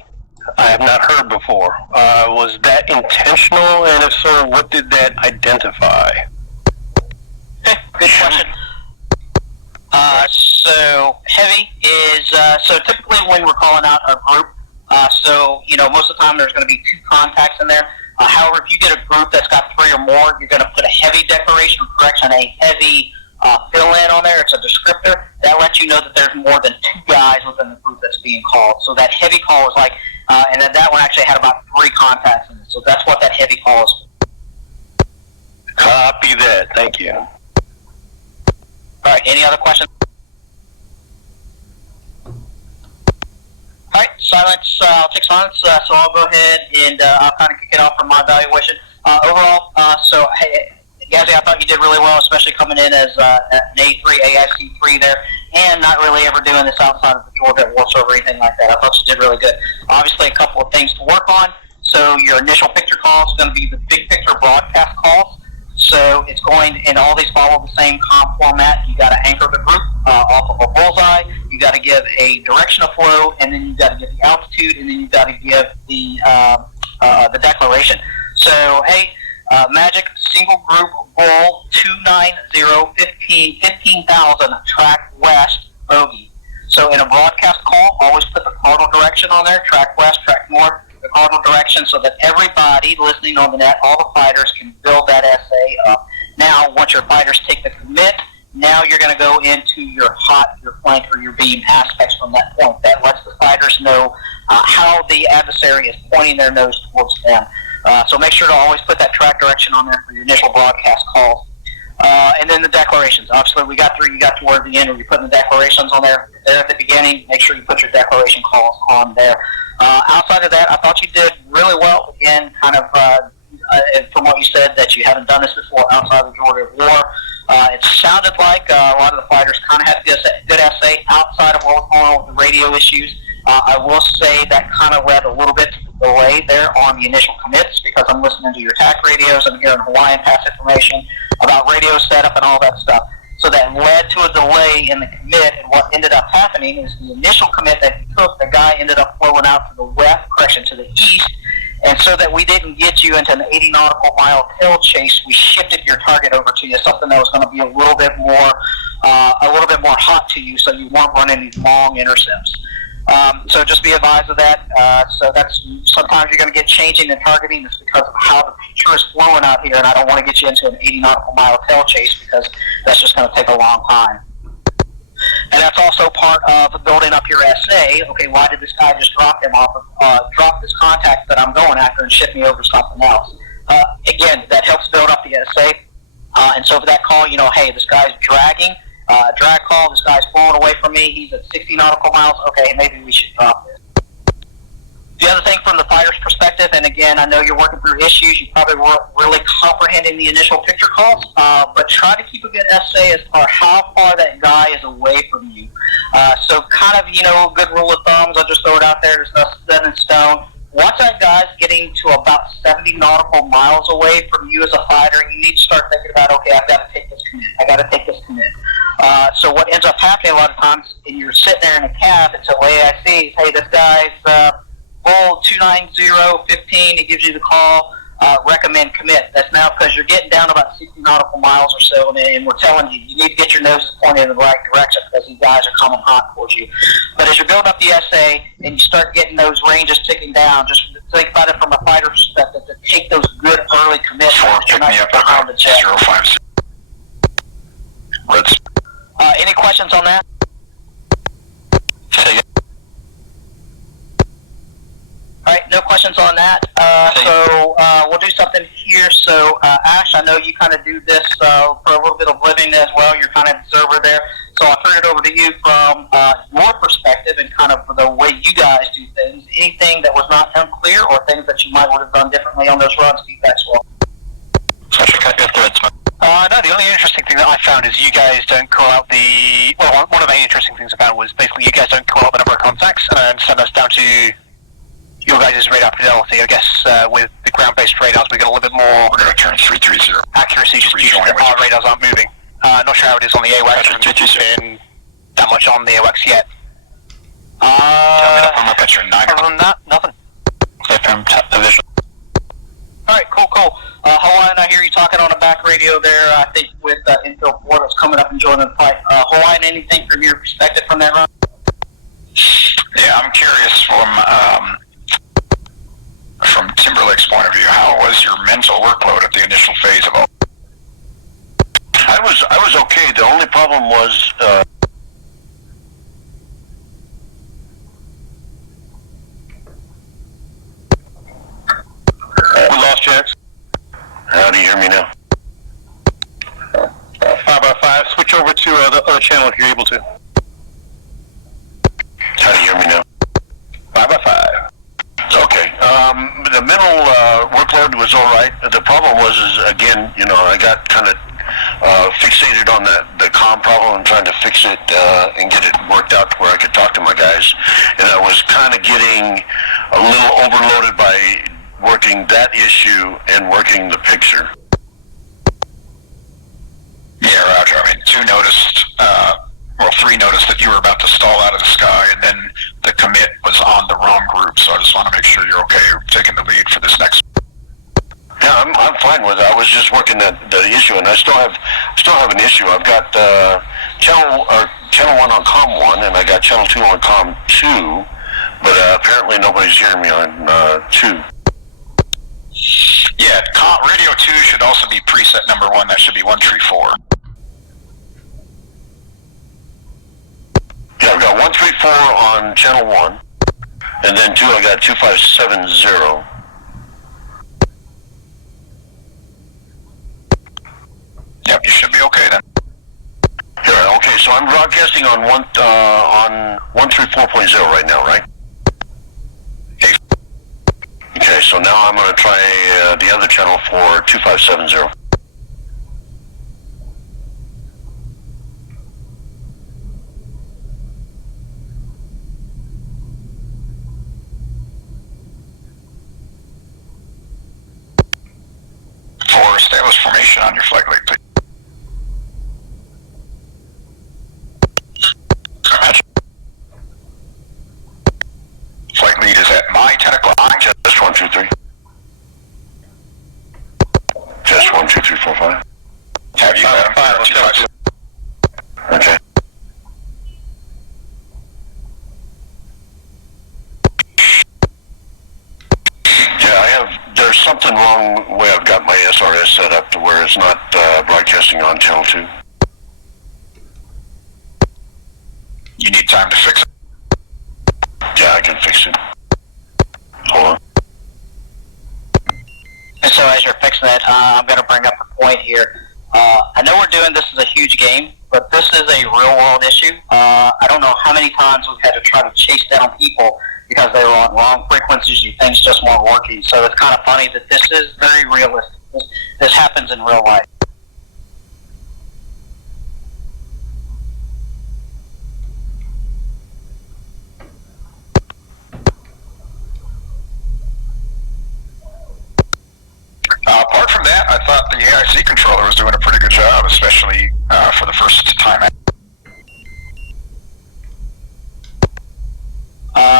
I have not heard before. Was that intentional? And if so, what did that identify? Okay, good question. So heavy is, so typically when we're calling out a group, most of the time there's going to be 2 contacts in there. However, if you get a group that's got 3 or more, you're going to put a heavy declaration of correction, a heavy fill-in on there. It's a descriptor. That lets you know that there's more than 2 guys within the group that's being called. So that heavy call is like, and then that one actually had about 3 contacts in it. So that's what that heavy call is. Copy that. Thank you. All right, any other questions? All right, so silence. I'll take silence. So I'll go ahead and I'll kind of kick it off from my evaluation. Overall, so hey, Gazzy, I thought you did really well, especially coming in as an A3, AIC3 there, and not really ever doing this outside of the Georgia voiceover or anything like that. I thought you did really good. Obviously, a couple of things to work on. So your initial picture call is going to be the big picture broadcast calls. So it's going, and all these follow the same comm format. You got to anchor the group off of a bullseye. You got to give a direction of flow, and then you got to give the altitude, and then you got to give the declaration. So hey, Magic single group bull 29015 track west bogey. So in a broadcast call, always put the cardinal direction on there, track west, track north, the cardinal direction, so that everybody listening on the net, all the fighters, can build that SA up. Now, once your fighters take the commit, now you're going to go into your hot, your flank, or your beam aspects from that point. That lets the fighters know how the adversary is pointing their nose towards them. So make sure to always put that track direction on there for your initial broadcast calls. And then the declarations. Obviously, we got through. You got toward the end where you're putting the declarations on there. There at the beginning, make sure you put your declaration calls on there. Outside of that, I thought you did really well. Again, kind of from what you said, that you haven't done this before outside of the Georgia war. It sounded like a lot of the fighters kind of had a good essay outside of what was going on with the radio issues. I will say that kind of led a little bit to the delay there on the initial commits, because I'm listening to your TAC radios and hearing Hawaiian pass information about radio setup and all that stuff. So that led to a delay in the commit, and what ended up happening is the initial commit that you took, the guy ended up flowing out to the west, correction, to the east, and so that we didn't get you into an 80 nautical mile tail chase, we shifted your target over to you, something that was going to be a little bit more hot to you, so you weren't running these long intercepts. So just be advised of that. So that's sometimes you're going to get changing in targeting. It's because of how the picture is flowing out here, and I don't want to get you into an 80 nautical mile tail chase, because that's just going to take a long time. And that's also part of building up your SA. Okay, why did this guy just drop this contact that I'm going after and shift me over to something else? Again, that helps build up the SA. And so for that call, you know, hey, this guy's dragging. Drag call, this guy's pulling away from me, he's at 60 nautical miles, okay, maybe we should drop this. The other thing from the fighter's perspective, and again, I know you're working through issues, you probably weren't really comprehending the initial picture calls, but try to keep a good essay as far how far that guy is away from you. So kind of, you know, a good rule of thumbs, I'll just throw it out there, there's nothing set in stone. Once that guy's getting to about 70 nautical miles away from you as a fighter, you need to start thinking about, okay, I've got to take this commit. So what ends up happening a lot of times, and you're sitting there in a cab, it's a way I see, hey, this guy's bull 29015, it gives you the call, recommend commit. That's now because you're getting down about 60 nautical miles or so, and we're telling you, you need to get your nose pointed in the right direction because these guys are coming hot towards you. But as you build up the SA and you start getting those ranges ticking down, just think about it from a fighter perspective, to take those good early commits. Pick me up at 056. Reds. Any questions on that? All right, no questions on that. So we'll do something here. So Ash, I know you kind of do this for a little bit of living as well. You're kind of observer there. So I'll turn it over to you from your perspective and kind of the way you guys do things. Anything that was not unclear or things that you might would have done differently on those runs, feedback as well. No, the only interesting thing that I found is you guys don't call out the... Well, one of the interesting things I found was basically you guys don't call out the number of contacts, and send us down to your guys' radar fidelity. I guess with the ground-based radars, we got a little bit more... We're going to turn 330. Accuracy just due to our radars aren't moving. Not sure how it is on the AWACS. I haven't been that much on the AWACS yet. I'm up at your 9. Other than that, nothing. Alright, cool. Hawaiian, I hear you talking on the back radio there, I think with Infield 4 that's coming up and joining the fight. Hawaiian, anything from your perspective from that run? Yeah, I'm curious from Timberlake's point of view, how was your mental workload at the initial phase of all? I was okay. The only problem was we lost Jax. How do you hear me now? 5x5. Switch over to the other channel if you're able to. How do you hear me now? 5x5. was all right. The problem was, again, I got kind of fixated on the comm problem and trying to fix it and get it worked out to where I could talk to my guys. And I was kind of getting a little overloaded by working that issue and working the picture. Yeah, Roger. I mean, 3 noticed that you were about to stall out of the sky, and then the commit was on the wrong group. So I just want to make sure you're okay taking the lead for this next. Yeah, I'm fine with it. I was just working the issue, and I still have an issue. I've got channel 1 on COM 1, and I got channel 2 on COM 2, but apparently nobody's hearing me on 2. Yeah, radio 2 should also be preset number 1. That should be 134. Yeah, I've got 134 on channel 1, and then 2 I got 2570. Yep, you should be okay then. Yeah, okay, so I'm broadcasting on 134.0 right now, right? Okay, so now I'm going to try the other channel for 2570. For establish formation on your flight lead, please. Flight lead is at my 10 o'clock. Just 1, 2, 3. Just 1, 2, 3, 4, 5. Have you got him? 257. Okay. There's something wrong the way I've got my SRS set up to where it's not broadcasting on channel 2. You need time to fix it. Yeah, I can fix it. Hold on. And so as you're fixing that, I'm going to bring up a point here. I know we're doing this as a huge game, but this is a real-world issue. I don't know how many times we've had to try to chase down people because they were on wrong frequencies and things just weren't working. So it's kind of funny that this is very realistic. This happens in real life. Apart from that, I thought the AIC controller was doing a pretty good job, especially for the first time.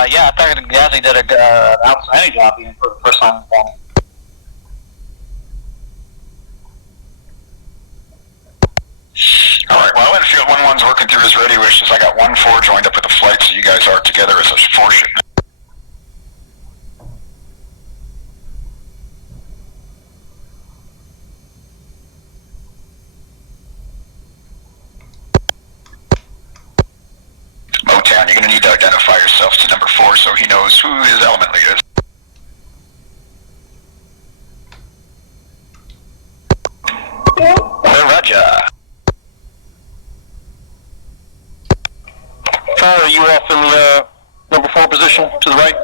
Yeah, I thought Gazzy did an outstanding job even for the first time. Alright, well, Infield 1-1's working through his radio issues. I got 1-4 joined up with the flight, so you guys are together as a 4 shipment. Motown, you're going to need to identify yourself to number 4 so he knows who his element lead is. Roger. Are you off in the number 4 position to the right?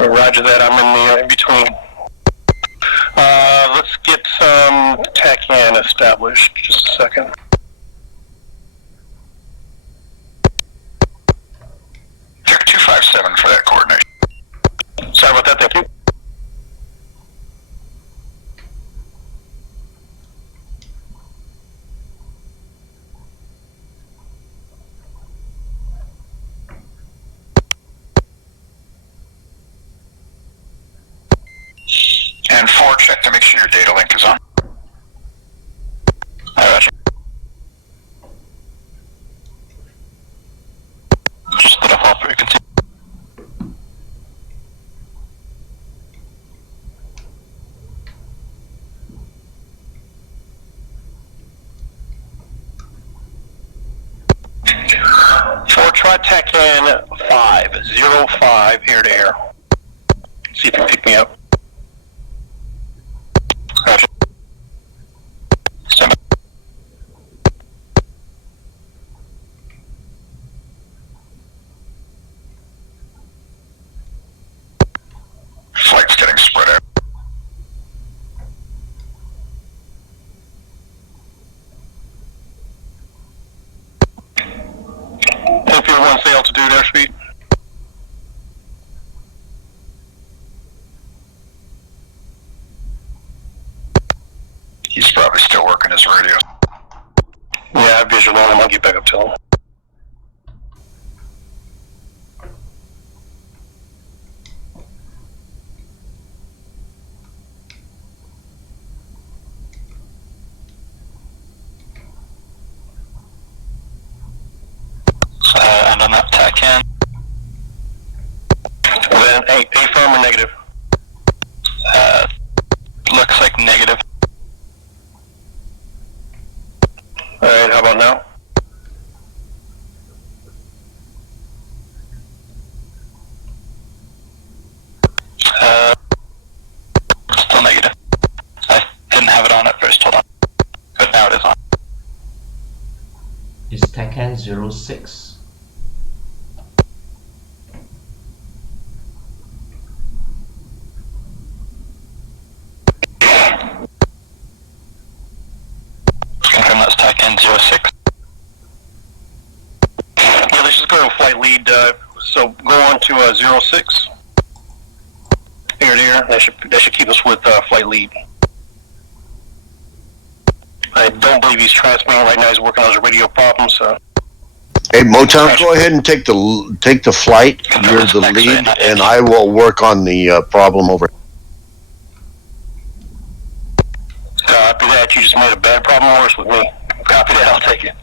Roger that, I'm in the in between. Let's get some TACAN established. Just a second. Check 257 for that coordination. Sorry about that, thank you. And 4, check to make sure your data link is on. Roger. Just put up all frequency. For try TACAN 505 air to air. See if you can pick me up. Roger. Stand by. one say altitude, airspeed. He's probably still working his radio. Yeah, I have visual on him. I'll get back up to him. And on that tack in. Then A firm or negative? Looks like negative. Alright, how about now? Still negative. I didn't have it on at first, hold on. But now it is on. Is TACAN 06? Confirm that's TACAN 06. Yeah, let's just go to flight lead. So go on to 06. Here to here. That should keep us with flight lead. I don't believe he's transmitting right now. He's working on his radio problem. So. Hey, Motown, go ahead and take the flight. You're the lead, and I will work on the problem over. Copy that. You just made a bad problem worse with me. Copy that. I'll take it.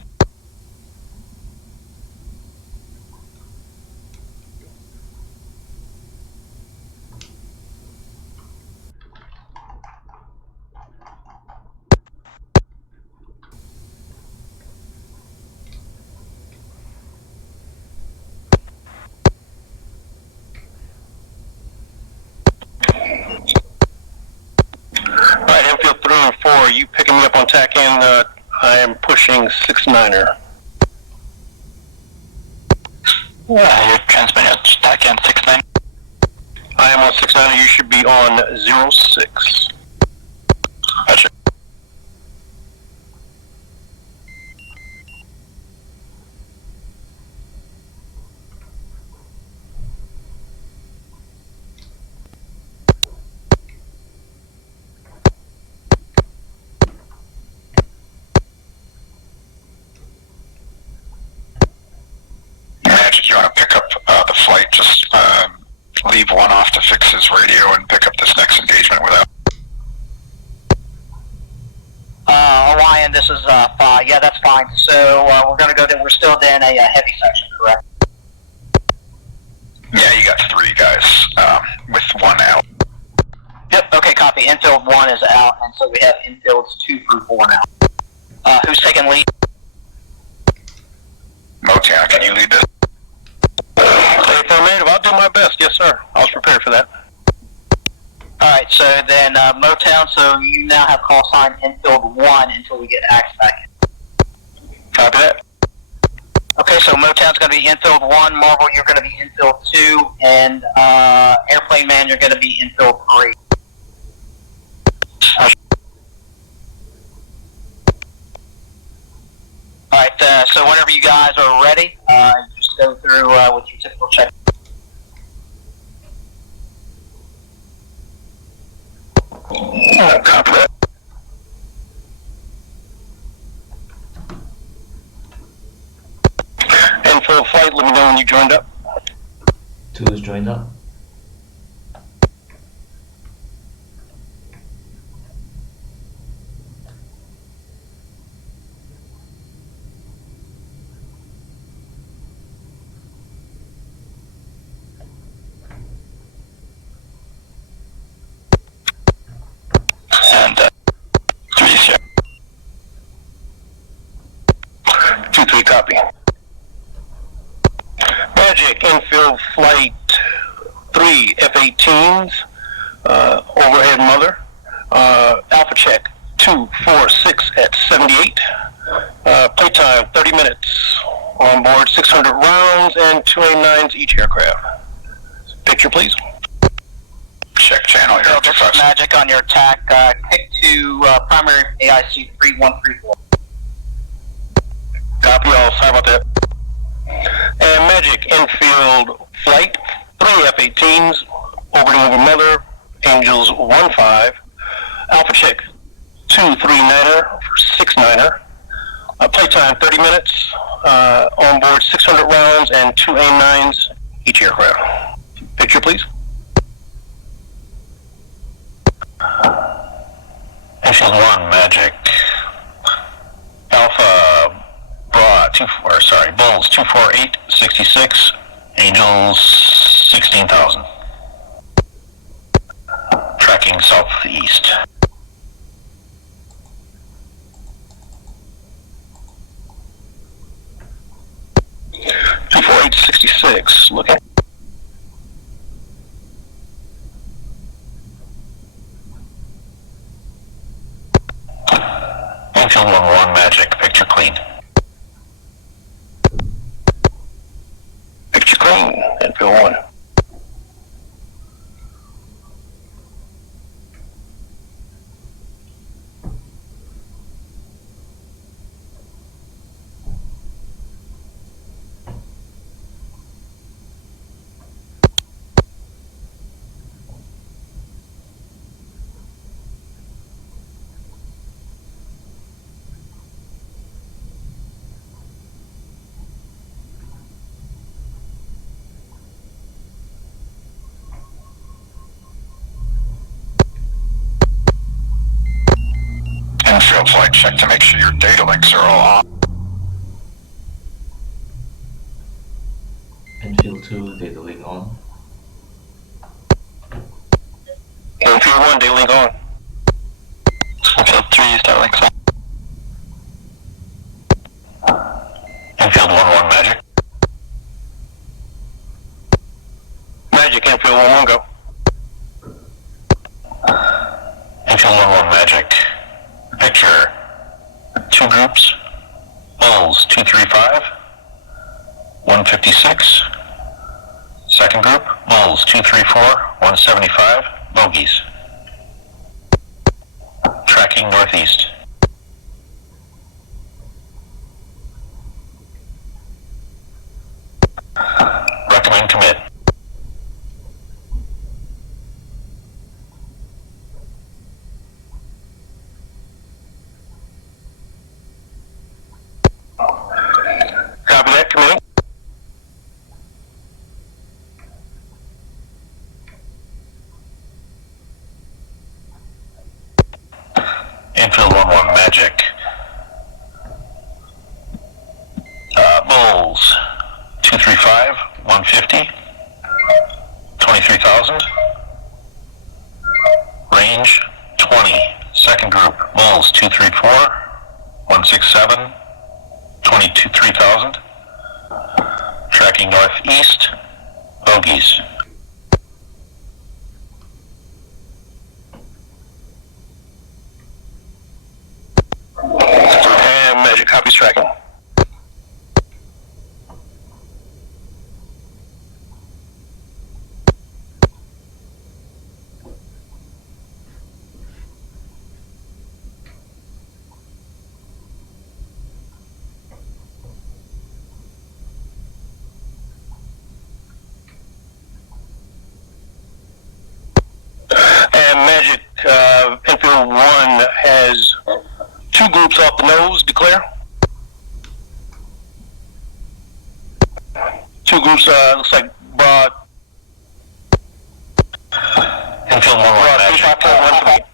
Alright, infield 3 and 4, are you picking me up on tack in? I am pushing 6-9er. You're transmitting at TACAN 69. I am on 6-9er, you should be on 06. Gotcha. Magic, you want to pick up the flight, just leave one off to fix his radio and pick up this next engagement without. Orion, this is 5. Yeah, that's fine. So we're going to go we're still in a heavy section, correct? Yeah, you got 3 guys with 1 out. Yep, okay, copy. Infield 1 is out, and so we have infields 2 through 4 now. Who's taking lead? Motown, can you lead this? Affirmative, I'll do my best, yes sir. I was prepared for that. Alright, so then Motown, so you now have call sign infield 1 until we get Axe back in. Copy that. Okay, so Motown's going to be infield 1, Marvel, you're going to be infield 2, and Airplane Man, you're going to be infield 3. Alright, so whenever you guys are ready, just go through with your typical check. Copy that. And for the flight, let me know when you joined up. 2 is joined up. And 3 is 2-3 copy. Magic, infield flight 3 F-18s, overhead mother, alpha check 246 at 78, playtime 30 minutes, on board 600 rounds and 2 A-9s each aircraft. Picture please. Check channel here. This is Magic on your attack, kick to primary AIC 3134. Copy all, sorry about that. And Magic. infield flight, 3 F-18s, orbiting over Mother, Angels 1-5, Alpha Check 239er for 6-9er. Playtime 30 minutes, on board 600 rounds and 2 AIM-9s each aircraft. Picture, please. Infield 1, Magic. Alpha, Bulls 24866, Angels 16,000. Tracking southeast. Looking. Infield 1-1, Magic. Picture clean. Picture clean. Infield 1. Infield flight check to make sure your data links are all on. Infield 2, data link on. Infield 1, data link on. Infield 3, Starlink's on. Infield 1-1, Magic. Magic, Infield 1-1, go. Infield 1-1, Magic. Picture 2 groups. Bulls 235, 156. Second group, Bulls 234, 175, bogeys. Tracking northeast. Recommend commit. Copy that, committing. Infield 1-1, Magic. Bulls 235, 150, 23,000. Range 20. Second group, Bulls 234, 167, 23,000. Tracking northeast, bogeys. And Magic copies tracking. And Magic, Infield 1 has 2 groups off the nose, declare. 2 groups, looks like broad. Infield 1-1, Magic.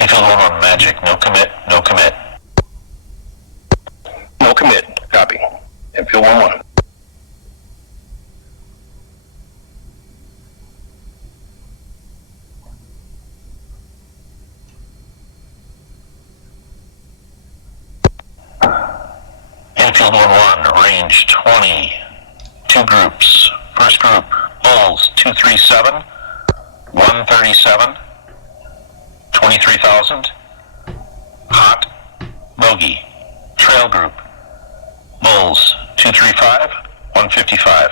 Infield 1-1, Magic. No commit, no commit. No commit, copy. Infield 1-1. Infield 1-1, range 20. 2 groups. First group, Bulls 237, 137, 23,000. Hot, bogey. Trail group, Bulls 235, 155.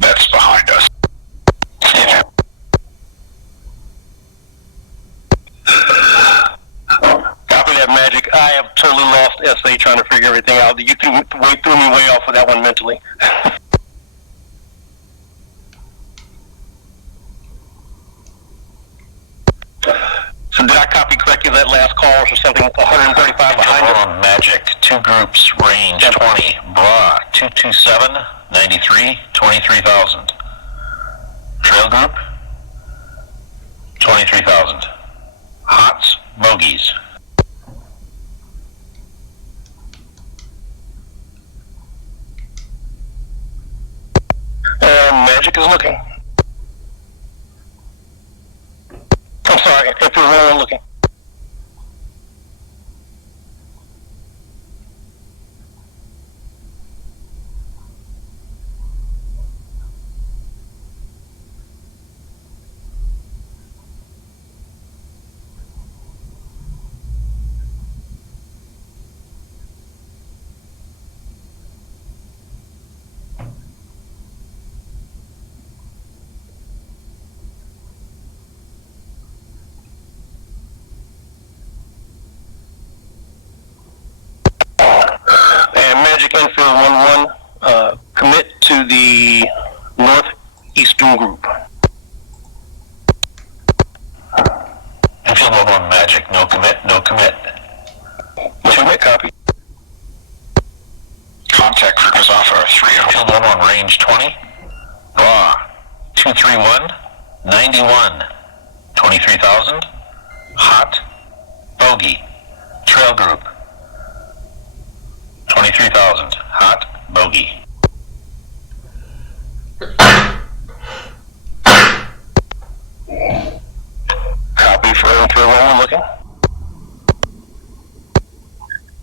That's behind us. lost SA trying to figure everything out. You threw me way off with that one mentally. So did I copy correctly that last call or something 135 behind us? On Magic, 2 groups, range 20, bra, 227, 93, 23,000. Trail group, 23,000. Hots, bogeys. Magic is looking. I'm sorry, if you're wrong, looking. Magic infield 1-1, commit to the northeastern group. Infield 1-1 Magic, no commit, no commit. No commit, copy. Contact group is off our 3-0. Infield 1-1 range 20, bra, 231, 91, 23,000. Hot, bogey, trail group, 23,000. Hot, bogey. Copy for infield 1-1 looking.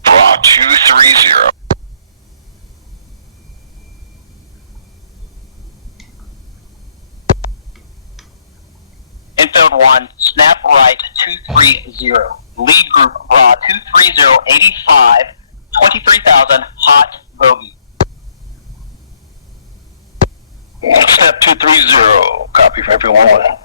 Bra 230. Infield 1, snap right 230. Lead group bra 230, 85, 23,000, hot bogey. Snap 230, copy for infield 1-1.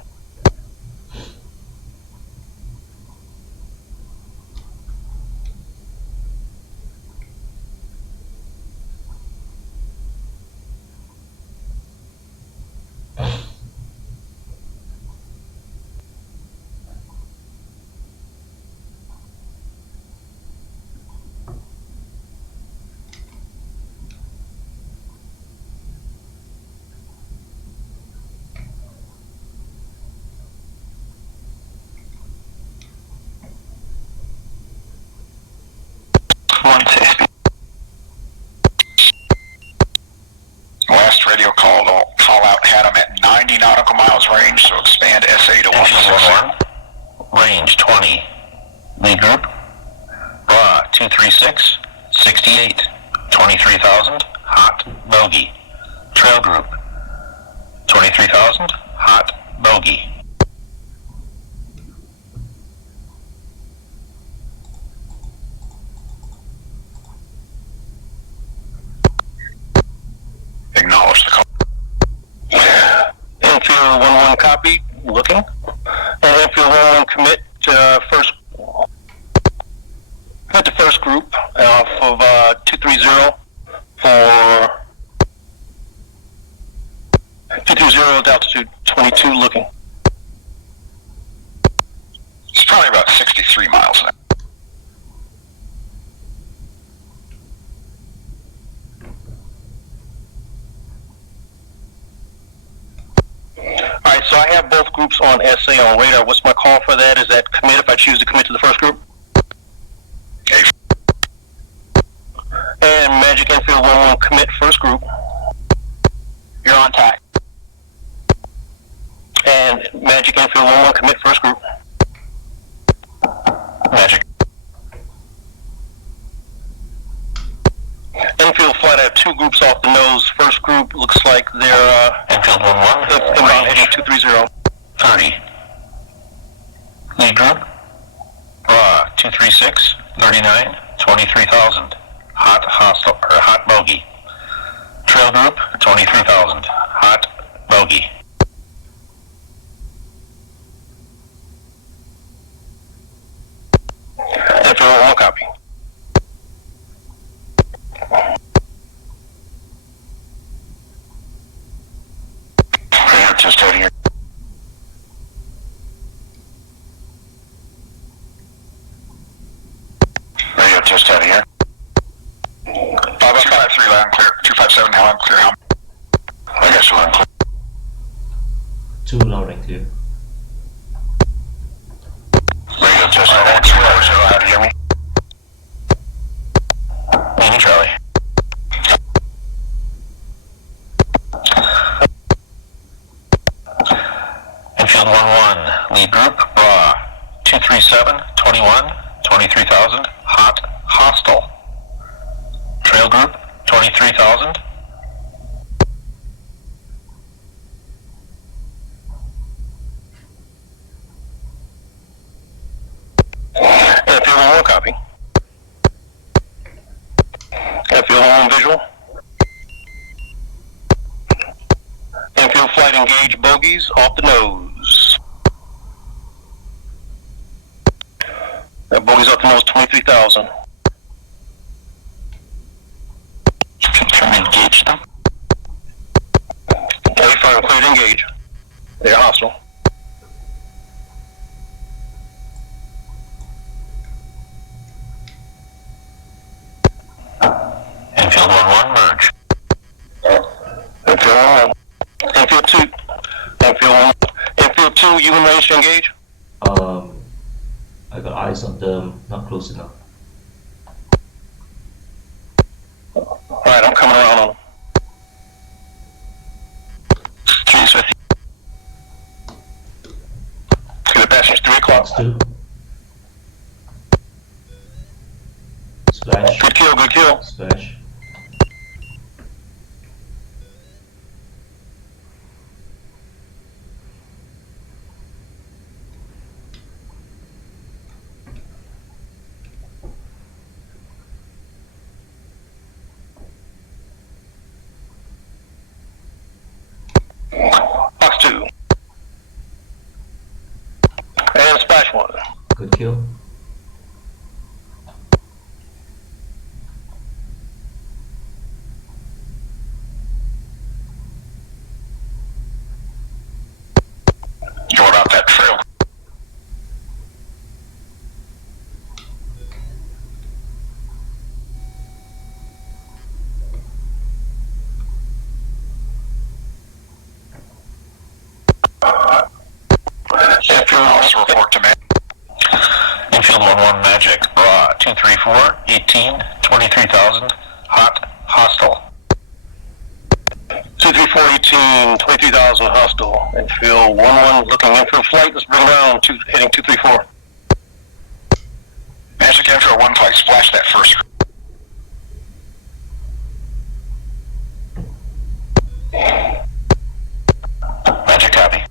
Last radio call out had him at 90 nautical miles range, so expand SA to 160. Range 20. Lead group, bra 236, 68, 23,000. Hot, bogey. Trail group, 23,000. Hot, bogey. Acknowledge the call. Infield 1-1 copy, looking. And infield 1-1 commit to first group off of 230 for 230 altitude 22 looking. It's probably about 63 miles an hour. Alright, so I have both groups on SA on radar. What's my call for that? Is that commit if I choose to commit to the first group? Okay. And Magic Infield 1-1 commit first group. You're on tack. And Magic Infield 1-1 commit first group. Magic. Infield flight, I have 2 groups off the nose. First group looks like they're Infield 1-1. inbound heading 230. 30. Lead group, bra 236, 39, 23,000. Hot, hostile, or hot bogey. Trail group, 23,000. Hot, bogey. Infield 1 copy. test out of here. Radio test out of here. 5-5-3 loud and clear. 257 loud and clear. I got you loud and clear. 2 loud and clear. Radio test out of here. 0, how do you hear me? Charlie. Infield 1-1, lead group, raw, 237, 21, 23,000, hot, hostile. Trail group, 23,000. Infield 1-1, copy. Infield 1-1 visual. Infield flight engage bogies off the nose. That bogies off the nose, 23,000. Trying to engage them. A-firm clear to engage. They're hostile. Infield 1-1, merge. Infield 1-1. Infield 2. Infield 1. Infield 2, you and range to engage? I got eyes on them, not close enough. Alright, I'm coming around on them. Trees with you. See the passengers 3 o'clock. Box 2. Splash. Good kill, good kill. Splash. Box 2. And splash 1. Good kill. Going out that trail. Infield Also report to me. Infield 1-1, magic, raw, 234, 18, 23,000, hot, hostile. 234, 18, 23,000 hostile. Infield 1-1 looking infield flight. Let's bring around heading 234. Magic after a 1 flight, splash that first. Magic copy.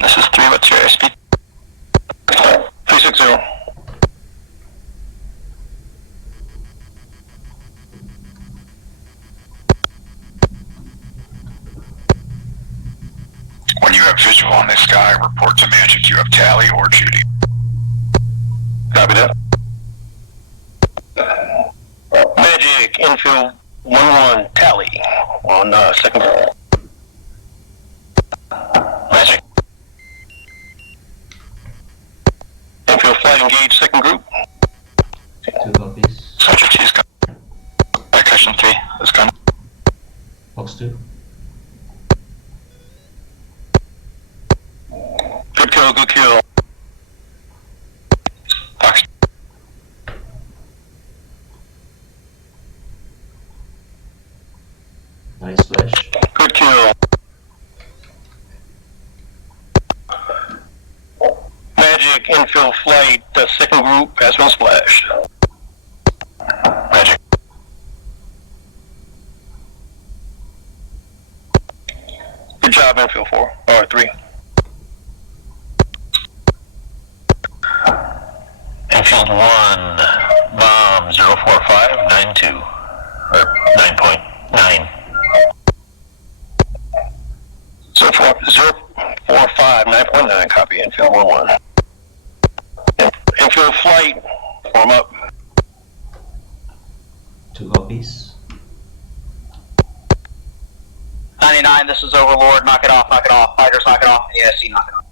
This is 3, what's your airspeed? 360. When you have visual on the sky, report to Magic. You have Tally or Judy. Copy that. Magic, infield 1-1, tally on second group. Magic. Infield flight engage second group. 2 copies. Central T's coming. By cushion 3 is coming. Box 2. Good kill, good kill. Box. Nice splash. Good kill. Magic, infield flight, the second group has been splashed. Magic. Good job, infield 4, or 3. Infield 1, bomb 04592, or 9.9. 045, 9.9, copy, infield 1-1. Infield flight, form up. 2 copies. 99, this is Overlord. Knock it off, knock it off. Fighters, knock it off. AIC, knock it off.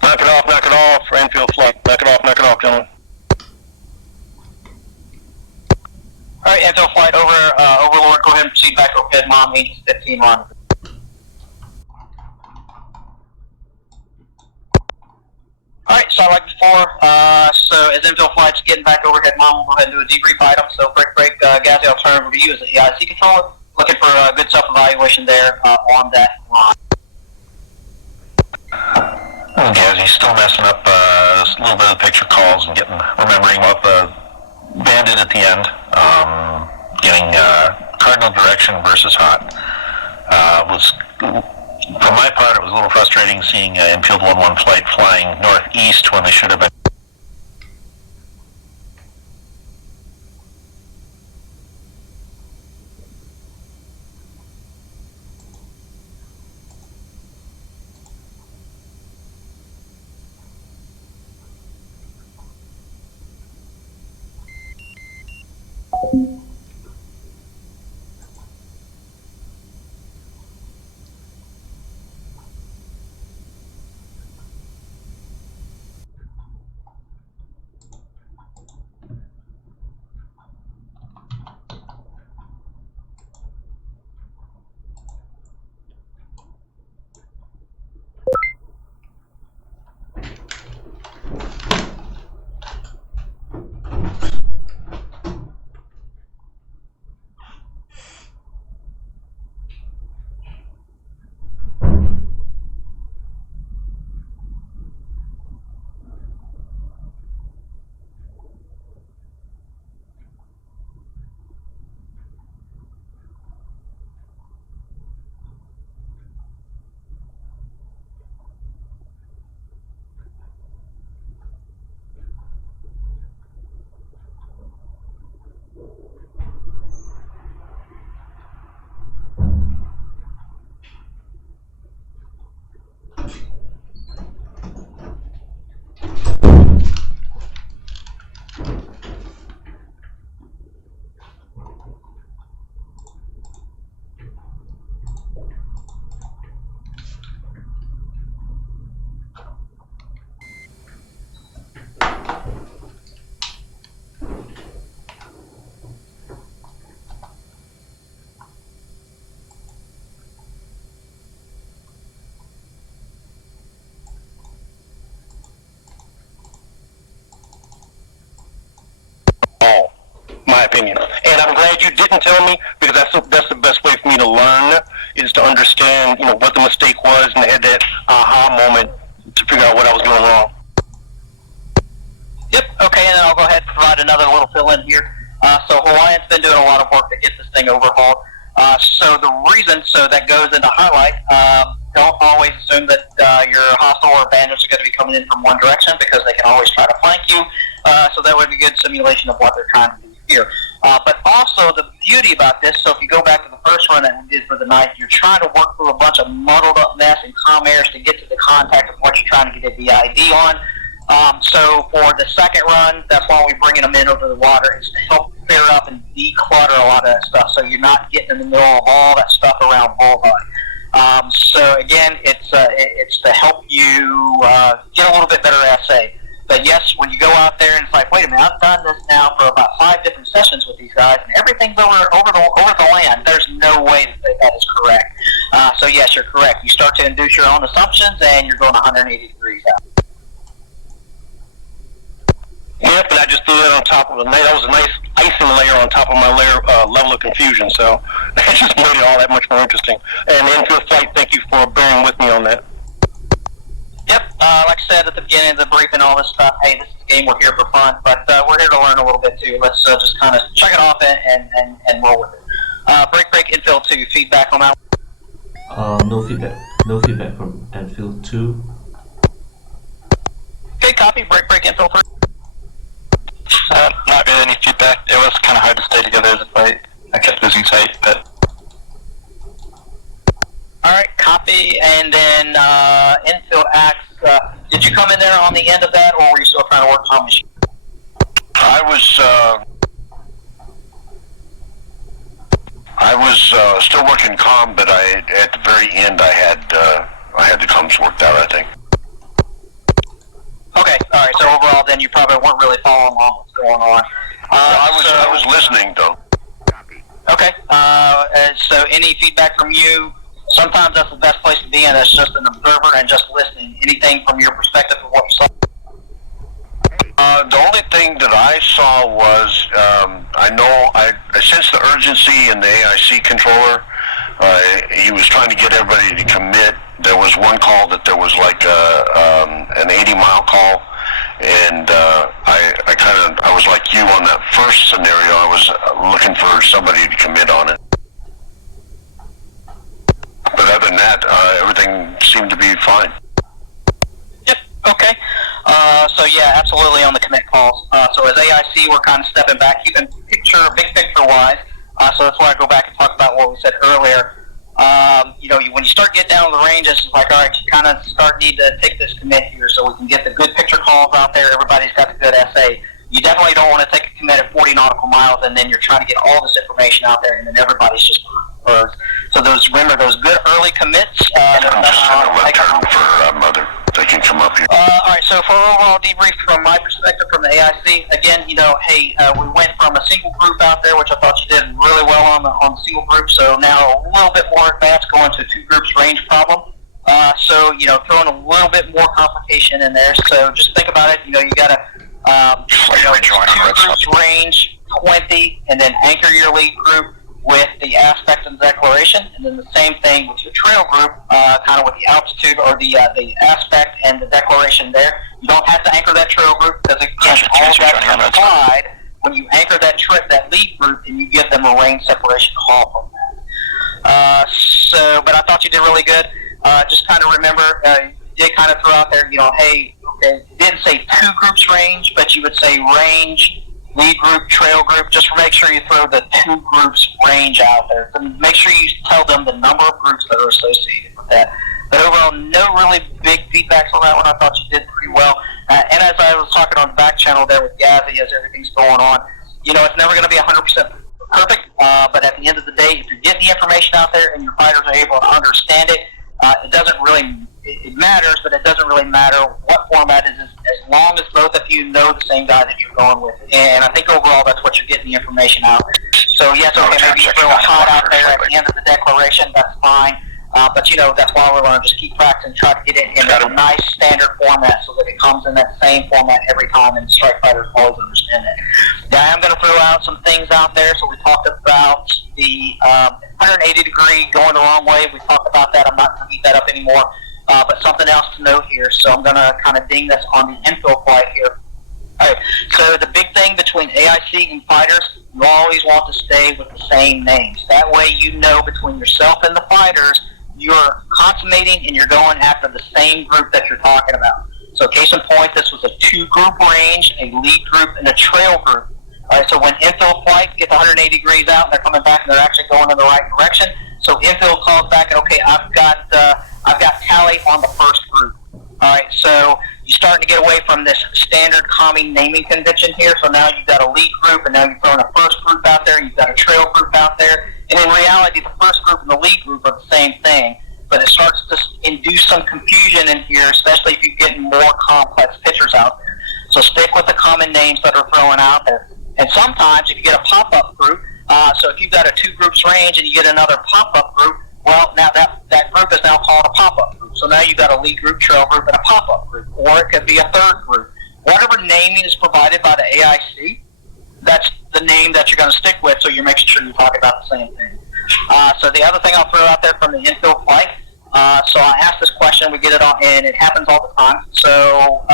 Knock it off, for infield flight. Knock it off, gentlemen. Alright, infield flight over, Overlord, go ahead and proceed back to Mom, Aegis 15, run. Alright, so like before, so as infield flight's getting back overhead, Mom will go ahead and do a debrief item. So break, Gazzy, I'll turn over to you as the AIC controller. Looking for a good self-evaluation there on that line. Gazzy still messing up a little bit of picture calls and remembering what the band did at the end. Getting cardinal direction versus hot. For my part, it was a little frustrating seeing infield 1-1 flight flying northeast when they should have been. My opinion. And I'm glad you didn't tell me, because that's the best way for me to learn, is to understand, what the mistake was, and I had that aha moment to figure out what I was doing wrong. Yep, okay, and then I'll go ahead and provide another little fill-in here. So Hawaiian's been doing a lot of work to get this thing overhauled. So the reason, that goes into highlight, don't always assume that your hostile or bandits are going to be coming in from one direction, because they can always try to flank you. So that would be a good simulation of what they're trying to do here. But also the beauty about this, so if you go back to the first run that we did for the night, you're trying to work through a bunch of muddled up mess and calm airs to get to the contact of what you're trying to get a VID on. So for the second run, that's why we're bringing them in over the water, is to help clear up and declutter a lot of that stuff, so you're not getting in the middle of all that stuff around bullseye. So again, it's to help you get a little bit better assay. But yes, when you go out there and it's like, wait a minute, I've done this now for about 5 different sessions with these guys, and everything's over the land. There's no way that is correct. So yes, you're correct. You start to induce your own assumptions, and you're going 180 degrees out. Yep, but I just threw that on top of it. That was a nice icing layer on top of my level of confusion. So that just made it all that much more interesting. And infield flight, thank you for bearing with me on that. Yep, like I said at the beginning of the briefing, all this stuff, hey, this is a game, we're here for fun, but we're here to learn a little bit too. Let's just kind of check it off and roll with it. Break, infield 2, feedback on that? No feedback from infield 2. Okay, copy, break, infield 3. Not really any feedback. It was kind of hard to stay together as a fight. I kept losing sight, but... Alright, copy, and then infield acts, you did you come in there on the end of that, or were you still trying to work on machine? I was still working comm, but at the very end I had the comms worked out, I think. Okay, all right. So overall, then you probably weren't really following along what's going on. I was listening though. Okay. So any feedback from you? Sometimes that's the best place to be in. As just an observer and just listening. Anything from your perspective of what you saw? The only thing that I saw was I sensed the urgency in the AIC controller. He was trying to get everybody to commit. There was one call that there was like an 80-mile call, and I was like you on that first scenario. I was looking for somebody to commit on it. But other than that, everything seemed to be fine. Yep. Okay. So yeah, absolutely on the commit calls. So as AIC, we're kind of stepping back, keeping big picture wise. So that's why I go back and talk about what we said earlier. When you start getting down to the ranges, it's like, all right, you kind of need to take this commit here so we can get the good picture calls out there. Everybody's got the good SA. You definitely don't want to take a commit at 40 nautical miles and then you're trying to get all this information out there and then everybody's just birds. So remember those good early commits. I'm just on a left turn for Mother. They can come up here. All right, so for overall debrief from my perspective from the AIC, again, we went from a single group out there, which I thought you did really well on the single group, so now a little bit more advanced going to two groups range problem. So throwing a little bit more complication in there, so just think about it, you got to two groups range 20, and then anchor your lead group with the aspect and declaration, and then the same thing with your trail group, kind of with the altitude or the aspect and the declaration there. You don't have to anchor that trail group because again, all that's applied when you anchor that lead group and you give them a range separation call from that. But I thought you did really good. Just kind of remember, you did kind of throw out there, hey, okay, you didn't say two groups range, but you would say range, lead group, trail group. Just make sure you throw the two groups range out there. And make sure you tell them the number of groups that are associated with that. But overall, no really big feedbacks on that one. I thought you did pretty well. And as I was talking on the back channel there with Gazzy as everything's going on, it's never going to be 100% perfect. But at the end of the day, if you're getting the information out there and your fighters are able to understand it, it doesn't really, it matters, but it doesn't really matter what format it is as long as both of you know the same guy that you're going with. And I think overall that's what you're getting the information out. So yes, okay, maybe you throw a hot out there at the end of the declaration, that's fine. But that's why we're going to just keep practicing, try to get it in a nice standard format so that it comes in that same format every time and strike fighters always understand it. Now I am going to throw out some things out there. So we talked about the 180 degree going the wrong way. We talked about that. I'm not going to beat that up anymore. But something else to note here. So I'm going to kind of ding this on the infill flight here. All right. So the big thing between AIC and fighters, you always want to stay with the same names. That way between yourself and the fighters, you're consummating and you're going after the same group that you're talking about. So case in point, this was a two-group range, a lead group, and a trail group. All right, so when infill flight gets 180 degrees out and they're coming back and they're actually going in the right direction, so infill calls back and, okay, I've got tally on the first group. All right, so you're starting to get away from this standard common naming convention here. So now you've got a lead group, and now you're throwing a first group out there. You've got a trail group out there. And in reality, the first group and the lead group are the same thing. But it starts to induce some confusion in here, especially if you're getting more complex pictures out there. So stick with the common names that are thrown out there. And sometimes if you get a pop-up group, so if you've got a two groups range and you get another pop-up group, well, now that group is now called a pop-up group. So now you've got a lead group, trail group, and a pop-up group. Or it could be a third group. Whatever naming is provided by the AIC, that's the name that you're going to stick with, so you're making sure you talk about the same thing. So the other thing I'll throw out there from the infill flight, so I asked this question, we get it on, and it happens all the time. So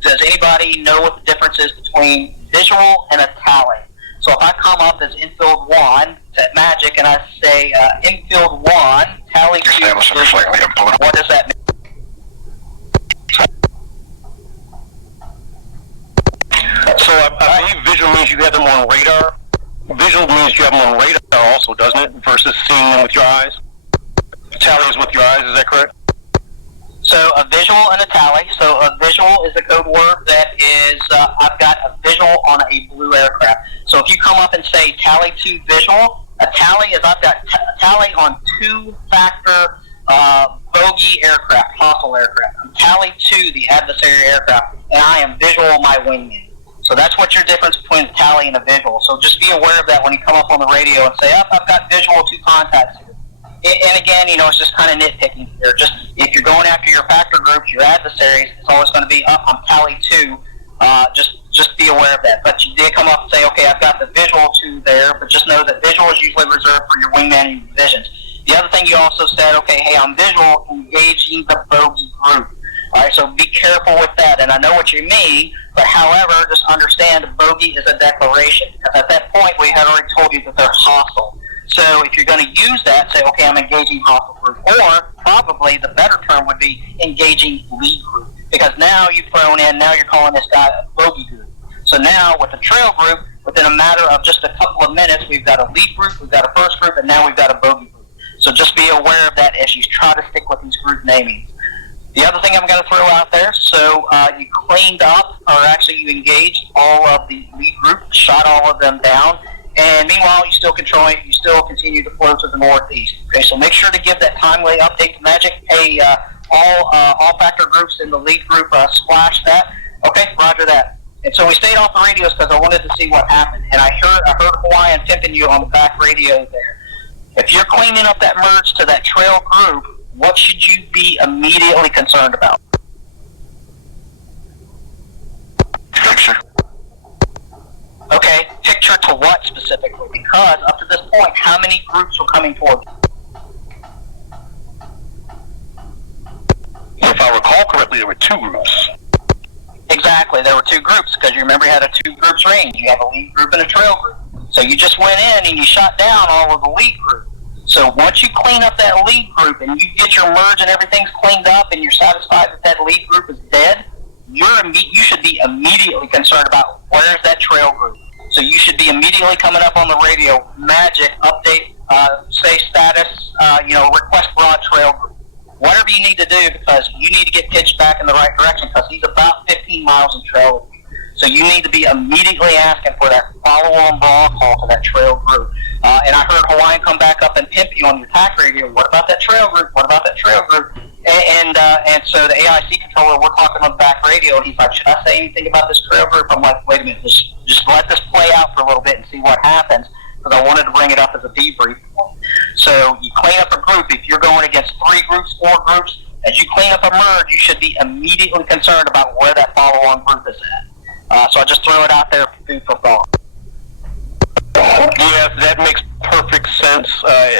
does anybody know what the difference is between visual and a tally? So if I come up as infield 1 to Magic and I say infield 1, tally 2, what does that mean? So I believe visual means you have them on radar. Visual means you have them on radar also, doesn't it? Versus seeing them with your eyes. Tally is with your eyes, is that correct? So a visual and a tally. So a visual is a code word that is, I've got a visual on a blue aircraft. So if you come up and say tally to visual, a tally is I've got a tally on 2-factor bogey aircraft, hostile aircraft. I'm tally to the adversary aircraft, and I am visual my wingman. So that's what your difference between a tally and a visual. So just be aware of that when you come up on the radio and say, I've got visual 2 contacts here. And again, it's just kind of nitpicking here. Just if you're going after your factor groups, your adversaries, it's always going to be I'm tally 2. Just be aware of that. But you did come up and say, okay, I've got the visual 2 there, but just know that visual is usually reserved for your wingman and your divisions. The other thing you also said, okay, hey, I'm visual engaging the bogey group. All right, so be careful with that. And I know what you mean, but however, just understand bogey is a declaration. Because at that point, we had already told you that they're hostile. So if you're going to use that, say, okay, I'm engaging hostile group. Or probably the better term would be engaging lead group. Because now you've thrown in, now you're calling this guy a bogey group. So now with the trail group, within a matter of just a couple of minutes, we've got a lead group, we've got a first group, and now we've got a bogey group. So just be aware of that as you try to stick with these group namings. The other thing I'm going to throw out there, so you cleaned up, or actually you engaged all of the lead group, shot all of them down, and meanwhile you still continue to flow to the northeast. Okay, so make sure to give that timely update to Magic. Hey, all factor groups in the lead group splash that. Okay, roger that. And so we stayed off the radios because I wanted to see what happened, and I heard Hawaiian pimping you on the back radio there. If you're cleaning up that merge to that trail group, what should you be immediately concerned about? Picture. Okay, picture to what specifically? Because up to this point, how many groups were coming toward you? If I recall correctly, there were 2 groups. Exactly, there were 2 groups, because you remember you had a 2 groups range. You have a lead group and a trail group. So you just went in and you shot down all of the lead group. So once you clean up that lead group and you get your merge and everything's cleaned up and you're satisfied that lead group is dead, you should be immediately concerned about where's that trail group. So you should be immediately coming up on the radio, Magic, update, say status, request broad trail group. Whatever you need to do, because you need to get pitched back in the right direction, because he's about 15 miles in trail with you. So you need to be immediately asking for that follow-on broad call to that trail group. And I heard Hawaiian come back up and pimp you on your TAC radio. What about that trail group? What about that trail group? And so the AIC controller, we're talking on the back radio, and he's like, should I say anything about this trail group? I'm like, wait a minute, just let this play out for a little bit and see what happens, because I wanted to bring it up as a debrief point. So you clean up a group. If you're going against 3 groups, 4 groups, as you clean up a merge, you should be immediately concerned about where that follow-on group is at. So I just throw it out there for food for thought. Yeah, that makes perfect sense,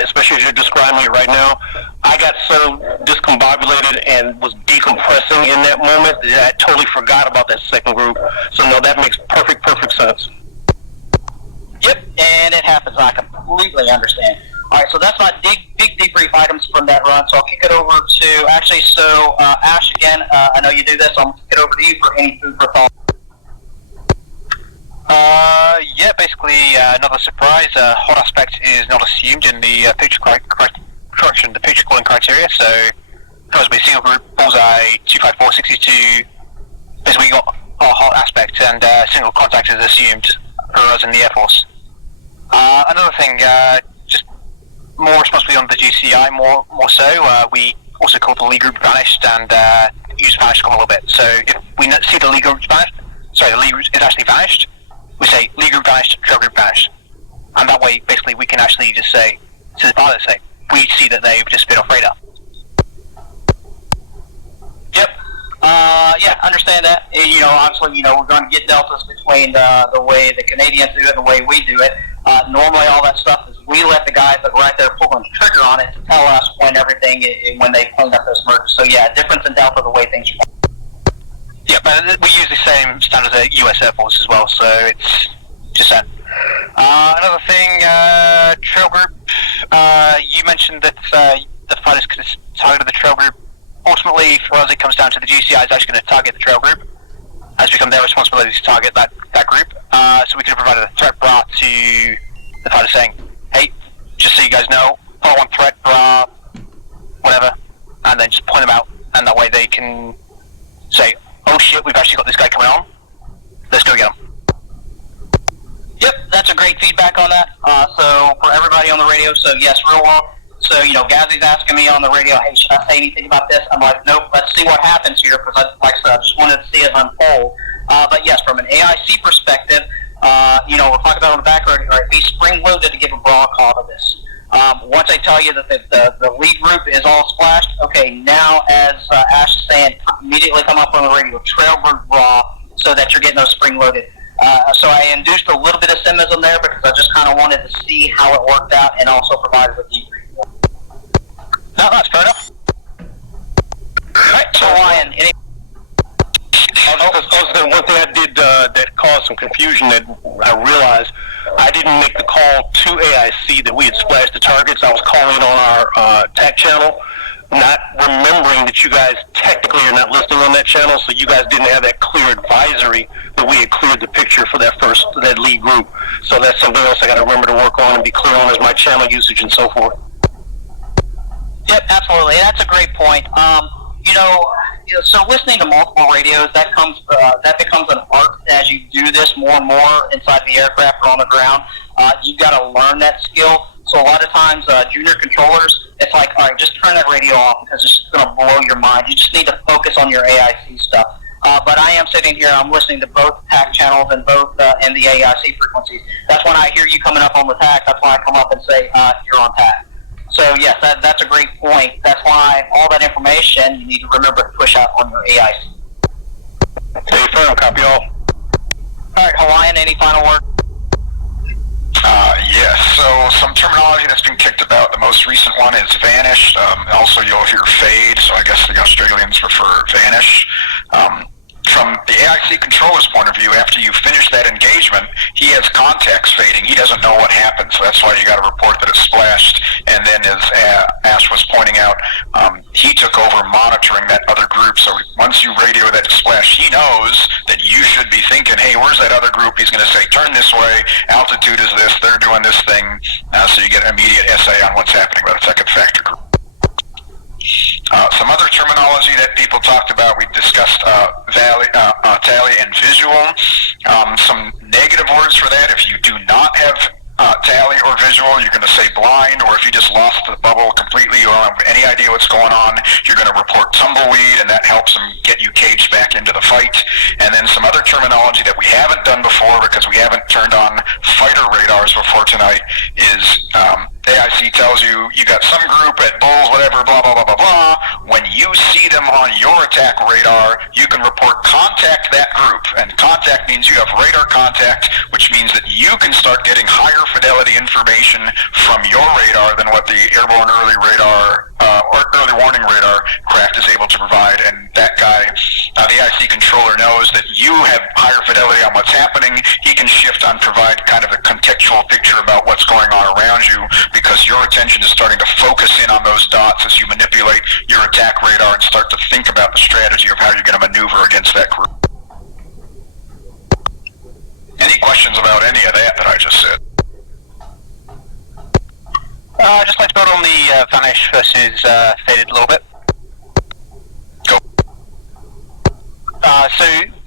especially as you're describing it right now. I got so discombobulated and was decompressing in that moment that I totally forgot about that second group. So no, that makes perfect sense. Yep, and it happens. I completely understand. All right, so that's my big debrief items from that run. So I'll kick it over to Ash again. I know you do this, so I'm going to kick it over to you for any food for thought. Yeah, basically another surprise. Hot aspect is not assumed in the picture calling criteria. So, as we single group bullseye 25462, basically we got our hot aspect and single contact is assumed for us in the Air Force. Another thing, just more responsibility on the GCI, more so. We also call the lead group vanished and use vanished a little bit. So if we see the lead group vanished, the lead group is actually vanished, we say lead group vanished, trail group vanished. And that way, basically, we can actually just say, to the pilot, say, we see that they've just been off radar. Yep. Yeah, understand that. Obviously, we're going to get deltas between the way the Canadians do it and the way we do it. Normally, all that stuff is we let the guys that are right there pulling the trigger on it to tell us when when they clean up those merges. So yeah, difference in delta the way things are. Yeah, but we use the same standard as the US Air Force as well, so it's just that. Another thing, trail group. You mentioned that the fighters could target the trail group. Ultimately, for us, it comes down to the GCI is actually going to target the trail group. It's become their responsibility to target that group. So we could have provided a threat bra to the fighter saying, hey, just so you guys know, follow on threat bra, whatever, and then just point them out and that way they can say, "Oh shit, we've actually got this guy coming on. Let's go get him." Yep, that's a great feedback on that. So for everybody on the radio, so yes, real world. So, Gazzy's asking me on the radio, hey, should I say anything about this? I'm like, nope, let's see what happens here, because like I said, I just wanted to see it unfold. But yes, from an AIC perspective, we're talking about on the back road, right, we spring-loaded to give a broad call to this. Once I tell you that the lead group is all splashed, okay, now as Ash is saying, immediately come up on the radio, trail group raw, so that you're getting those spring-loaded. So I induced a little bit of cynicism there because I just kind of wanted to see how it worked out and also provided a debrief. No, that's fair enough. Right, so Ryan, any... One thing I did that caused some confusion that I realized, I didn't make the call to AIC that we had splashed the targets. I was calling on our TAC channel, not remembering that you guys technically are not listening on that channel, so you guys didn't have that clear advisory that we had cleared the picture for that lead group. So that's something else I got to remember to work on and be clear on as my channel usage and so forth. Yep, absolutely. That's a great point. So listening to multiple radios, that becomes an art as you do this more and more inside the aircraft or on the ground. You've got to learn that skill. So a lot of times, junior controllers, it's like, all right, just turn that radio off because it's just going to blow your mind. You just need to focus on your AIC stuff. But I am sitting here, I'm listening to both TAC channels and both and the AIC frequencies. That's when I hear you coming up on the TAC. That's when I come up and say, you're on TAC. So yes, that's a great point. That's why all that information you need to remember to push out on your AIC. Stay firm, copy all. All right, Hawaiian, any final word? Yes, so some terminology that's been kicked about. The most recent one is vanish. Also, you'll hear fade, so I guess the Australians prefer vanish. From the AIC controller's point of view, after you finish that engagement, he has contacts fading. He doesn't know what happened, so that's why you got to report that it's splashed. And then, as Ash was pointing out, he took over monitoring that other group. So once you radio that it's splashed, he knows that you should be thinking, hey, where's that other group? He's going to say, turn this way, altitude is this, they're doing this thing. So you get immediate SA on what's happening with a second factor group. Some other terminology that people talked about, we discussed tally and visual. Some negative words for that, if you do not have tally or visual, you're going to say blind, or if you just lost the bubble completely, you don't have any idea what's going on, you're going to report tumbleweed, and that helps them get you caged back into the fight. And then some other terminology that we haven't done before, because we haven't turned on fighter radars before tonight, is AIC tells you, you got some group at Bulls, whatever, blah, blah, blah, blah, blah. When you see them on your attack radar, you can report contact that group. And contact means you have radar contact, which means that you can start getting higher fidelity information from your radar than what the airborne early radar or early warning radar craft is able to provide. And that guy, the AIC controller, knows that you have higher fidelity on what's happening. He can shift on provide kind of a contextual picture about what's going on around you, because your attention is starting to focus in on those dots as you manipulate your attack radar and start to think about the strategy of how you're going to maneuver against that group. Any questions about any of that I just said? I'd just like to build on the vanish versus faded a little bit. Go. So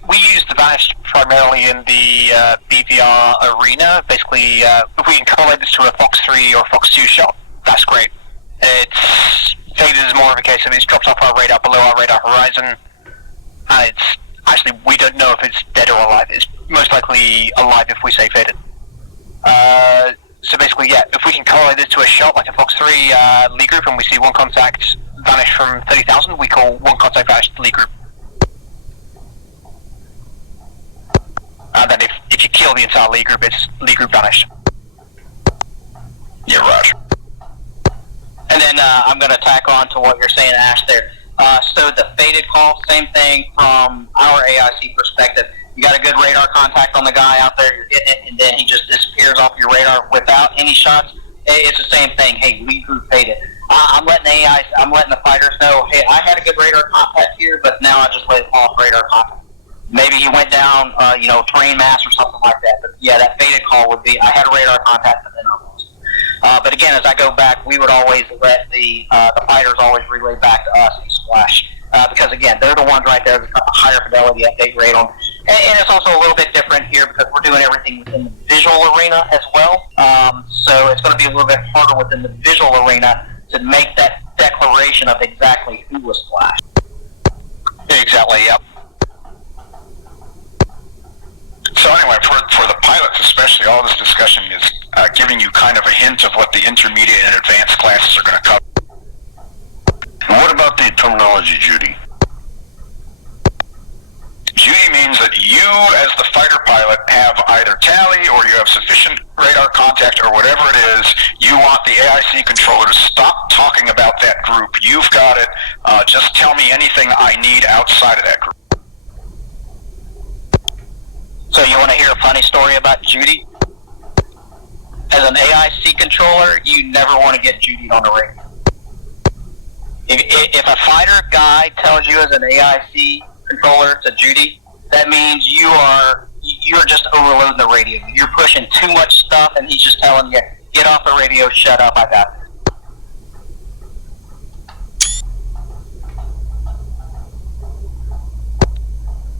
we use the vanish primarily in the BVR arena. Basically, if we can correlate this to a Fox 3 or Fox 2 shot, that's great. It's faded is more of a case of it's dropped off our radar below our radar horizon, and it's actually, we don't know if it's dead or alive. It's most likely alive if we say faded. So basically, yeah, if we can correlate this to a shot like a Fox 3 lead group and we see one contact vanish from 30,000, we call one contact vanish the lead group. And then if you kill the entire lead group, it's lead group vanish. Yeah, Roger. And then I'm going to tack on to what you're saying, Ash, there. So the faded call, same thing from our AIC perspective. You got a good radar contact on the guy out there, you're getting it, and then he just disappears off your radar without any shots. It's the same thing. Hey, lead group faded. I'm letting the fighters know, hey, I had a good radar contact here, but now I just let off radar contact. Maybe he went down, terrain mass or something like that. But yeah, that faded call would be, I had a radar contact, but then I lost. But again, as I go back, we would always let the fighters always relay back to us and splash. again, they're the ones right there that got the higher fidelity update rate on. And it's also a little bit different here because we're doing everything within the visual arena as well. So it's going to be a little bit harder within the visual arena to make that declaration of exactly who was flashed. Exactly, yep. So anyway, for the pilots especially, all this discussion is giving you kind of a hint of what the intermediate and advanced classes are going to cover. And what about the terminology, Judy? Judy means that you, as the fighter pilot, have either tally or you have sufficient radar contact or whatever it is. You want the AIC controller to stop talking about that group. You've got it. Just tell me anything I need outside of that group. So you want to hear a funny story about Judy? As an AIC controller, you never want to get Judy on the radio. If a fighter guy tells you as an AIC controller to Judy, that means you're just overloading the radio. You're pushing too much stuff, and he's just telling you, get off the radio, shut up, I got this.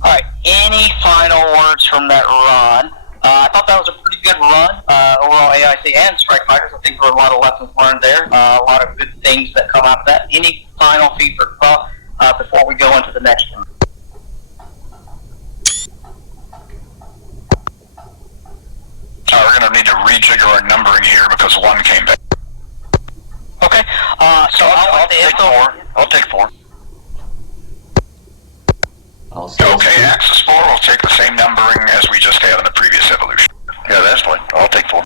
All right, any final words from that run? I thought that was a pretty good run, overall AIC and Strike Fighters. I think there were a lot of lessons learned there, a lot of good things that come out of that. Any final feedback before we go into the next one? We're going to need to rejigger our numbering here because one came back. Okay, so I'll take four. I'll take four. Okay, Axis 4 will take the same numbering as we just had in the previous evolution. Yeah, that's fine. I'll take four.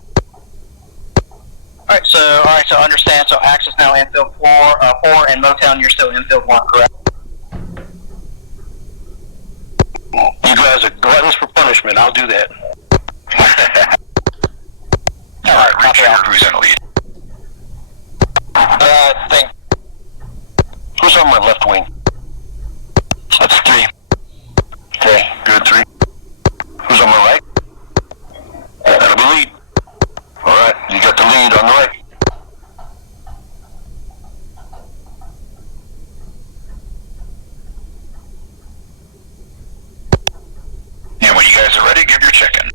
Alright, so understand, so Axis now infield 4, and Motown, you're still infield 1, correct? You guys are gluttons for punishment. I'll do that. Alright, rejigger who's in the lead. Who's on my left wing? That's 3. Okay, good, 3. Who's on my right? That'll be lead. Alright, you got the lead on the right. And when you guys are ready, give your check-in.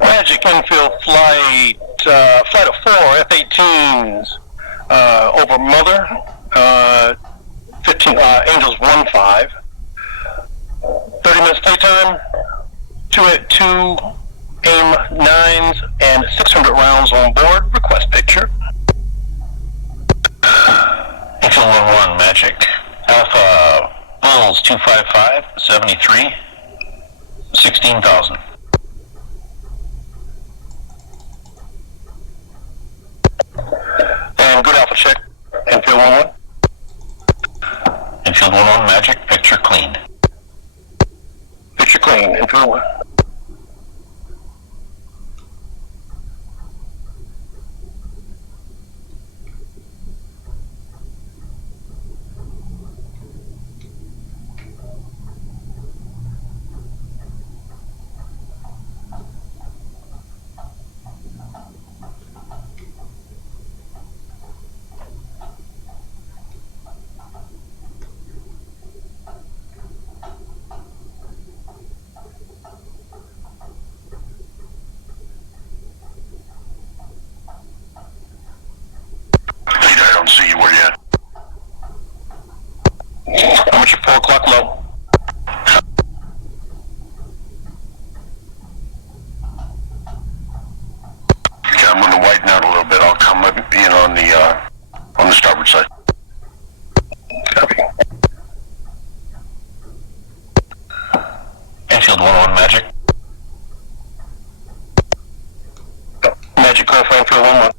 Magic infield flight, flight of 4 F-18s over Mother, 15 Angels 1-5. 30 minutes playtime, 2 aim 9s, and 600 rounds on board. Request picture. Infield 1-1, Magic. Alpha Bulls 255, 73, 16,000. And good alpha check. Infield 1-1. Infield 1-1, Magic. Picture clean. Picture clean. Infield 1. I don't see you where yet. I'm at your 4 o'clock low. Okay, I'm going to widen out a little bit. I'll come in on the starboard side. Copy. Infield 1-1, Magic. Magic call for infield 1-1.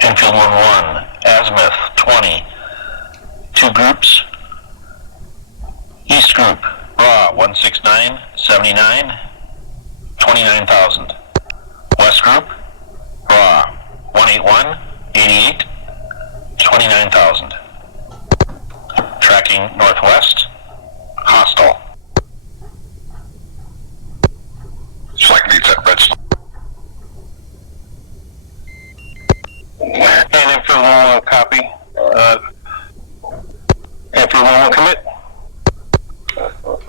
Infield 1-1, Azimuth 20. 2 groups. East group, Raw 169, 79, 29,000. West group, 181, 88, 29,000. Tracking northwest, hostile. Flight meets at red spot. And infield 1-1 copy. Infield 1-1 commit.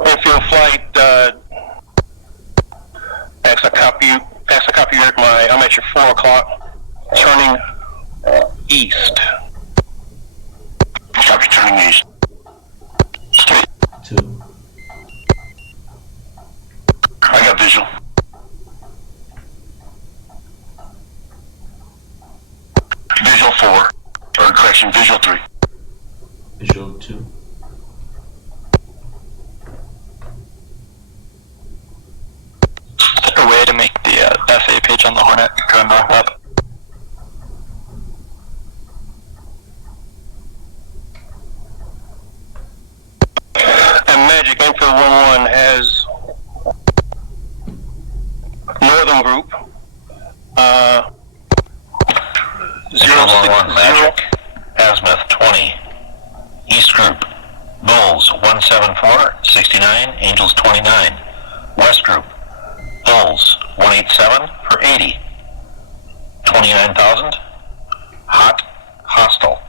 Infield flight, as I copy you at I'm at your 4 o'clock, turning east. Copy, turning east. Straight. 2. I got visual. Visual 4, or correction, visual 3. Visual 2. A way to make the FA page on the Hornet go north up. And Magic infield 1-1 has northern group. 011 Magic, Azimuth 20, East Group, Bulls 174, 69, Angels 29, West Group, Bulls 187 for 80, 29,000, hot, hostile.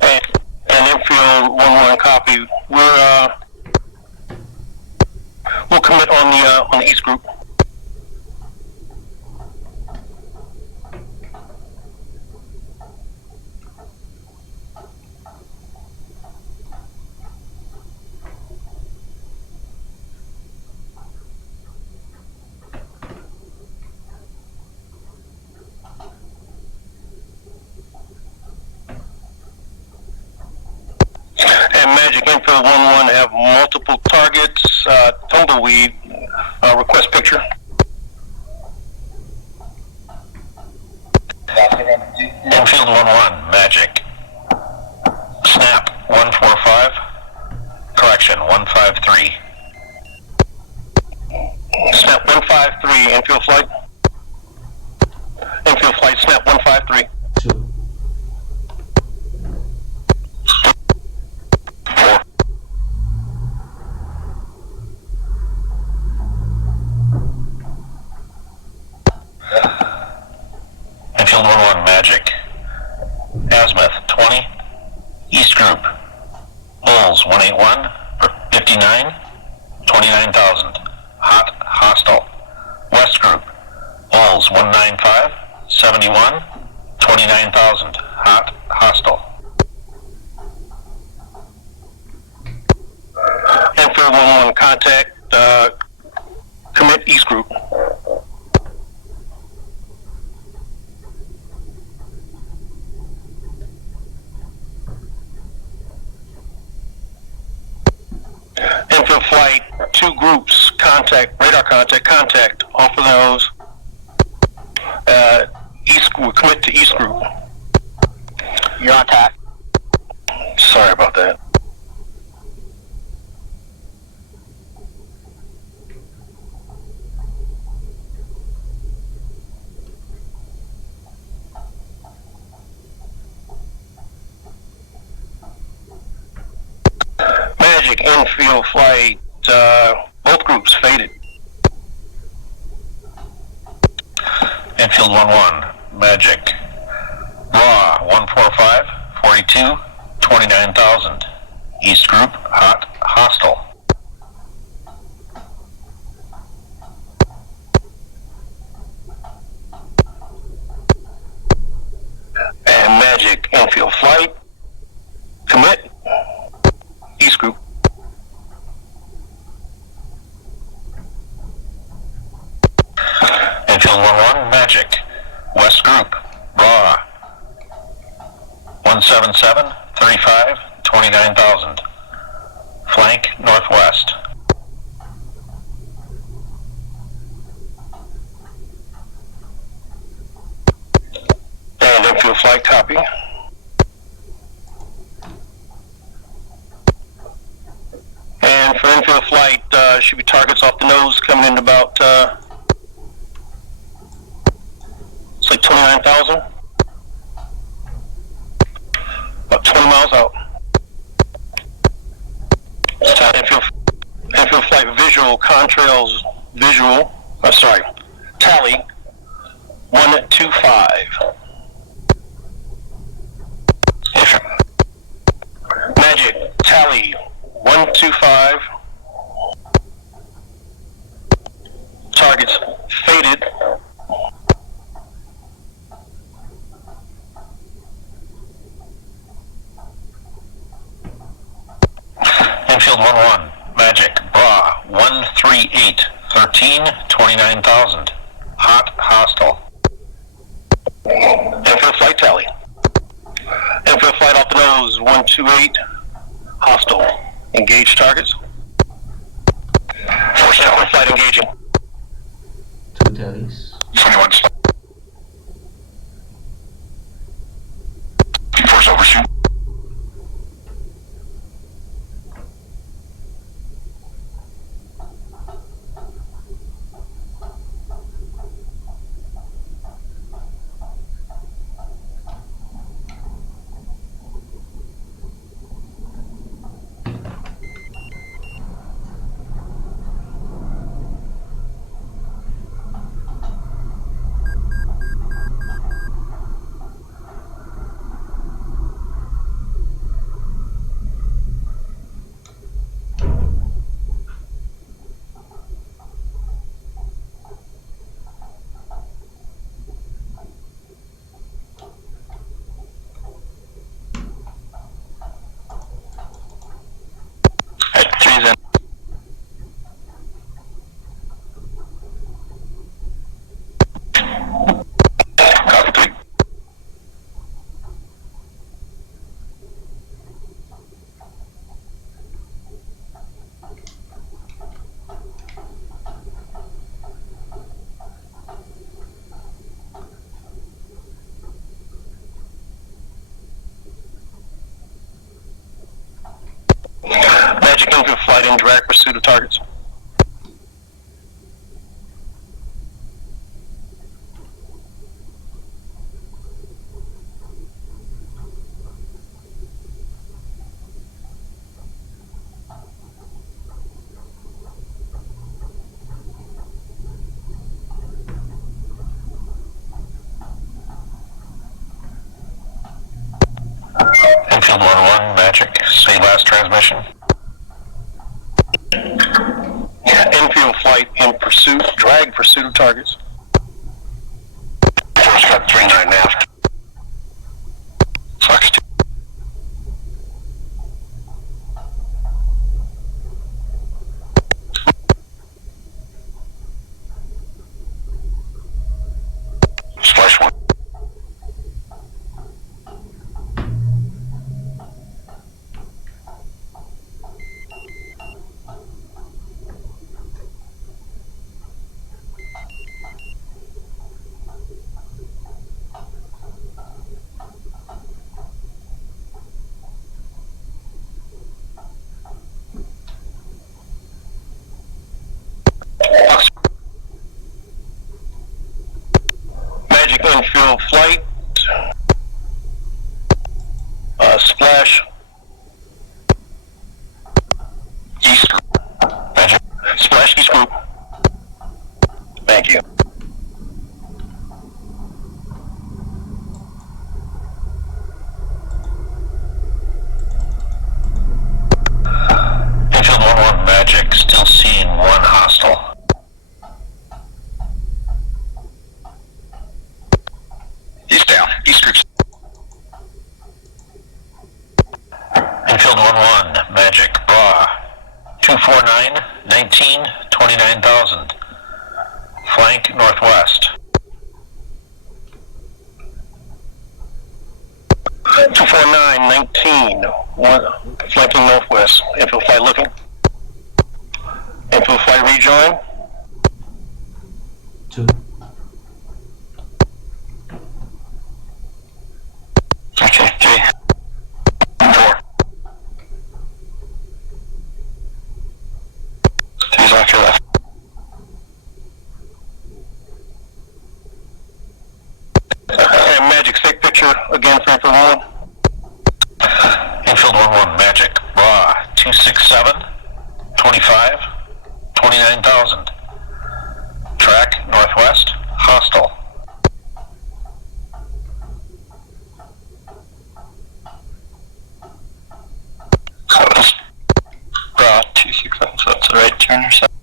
And infield 1-1 copy. We'll commit on the East Group. And Magic infield 1-1 have multiple targets. Tumbleweed, request picture. Infield 1-1, Magic. Snap 145, correction 153. Snap 153, infield flight. Infield flight, snap 153. 2. Infield 1-1, Magic. Azimuth 20, East Group, Bulls 181, 59, 29,000, hot, hostile. West Group, Bulls 195, 71, 29,000, hot, hostile. Infield 1-1 contact, commit East Group. Infield flight, 2 groups, contact, radar contact, off of those. East, we'll commit to East Group. You're on tack. Sorry about that. Magic infield flight, both groups faded. Infield 1-1, Magic. Raw 145, 42, 29,000. East Group, hot, hostile. And Magic infield flight, commit East Group. Infield 1-1, Magic. West Group, Raw. 177, 35, 29,000. Flank northwest. And infield flight copy. And for infield flight, Should be targets off the nose coming in about, it's like 29,000. About 20 miles out. Infield flight visual, contrails visual, tally 125. Magic, tally 125. Targets faded. Infield 1-1, Magic, Bra, 138, 13, 29,000. Hot, hostile. Infield flight tally. Infield flight off the nose, 128, hostile. Engage targets. Force tower flight engaging. 2 tallies. 21. Force overshoot. Magic infield flight in direct pursuit of targets. Infield 1-1, Magic, say last transmission. Infield flight in pursuit, drag pursuit of targets. Force cut 39 aft. Fox 2. Splash 1. Magic infield flight. Splash. East. Magic. Splash east group. Thank you. Infield 1-1, Magic, still seeing one hostile. East down. East groups. Infield 1-1, Magic, Bra, 249, 19, 29,000. Flank northwest. 249, 19, flanking northwest. Infield flight looking. Infield flight rejoin. 2. Okay, 3. 4. 3's 29,000. Track northwest, hostile. So it's 265, so that's the right turn or something.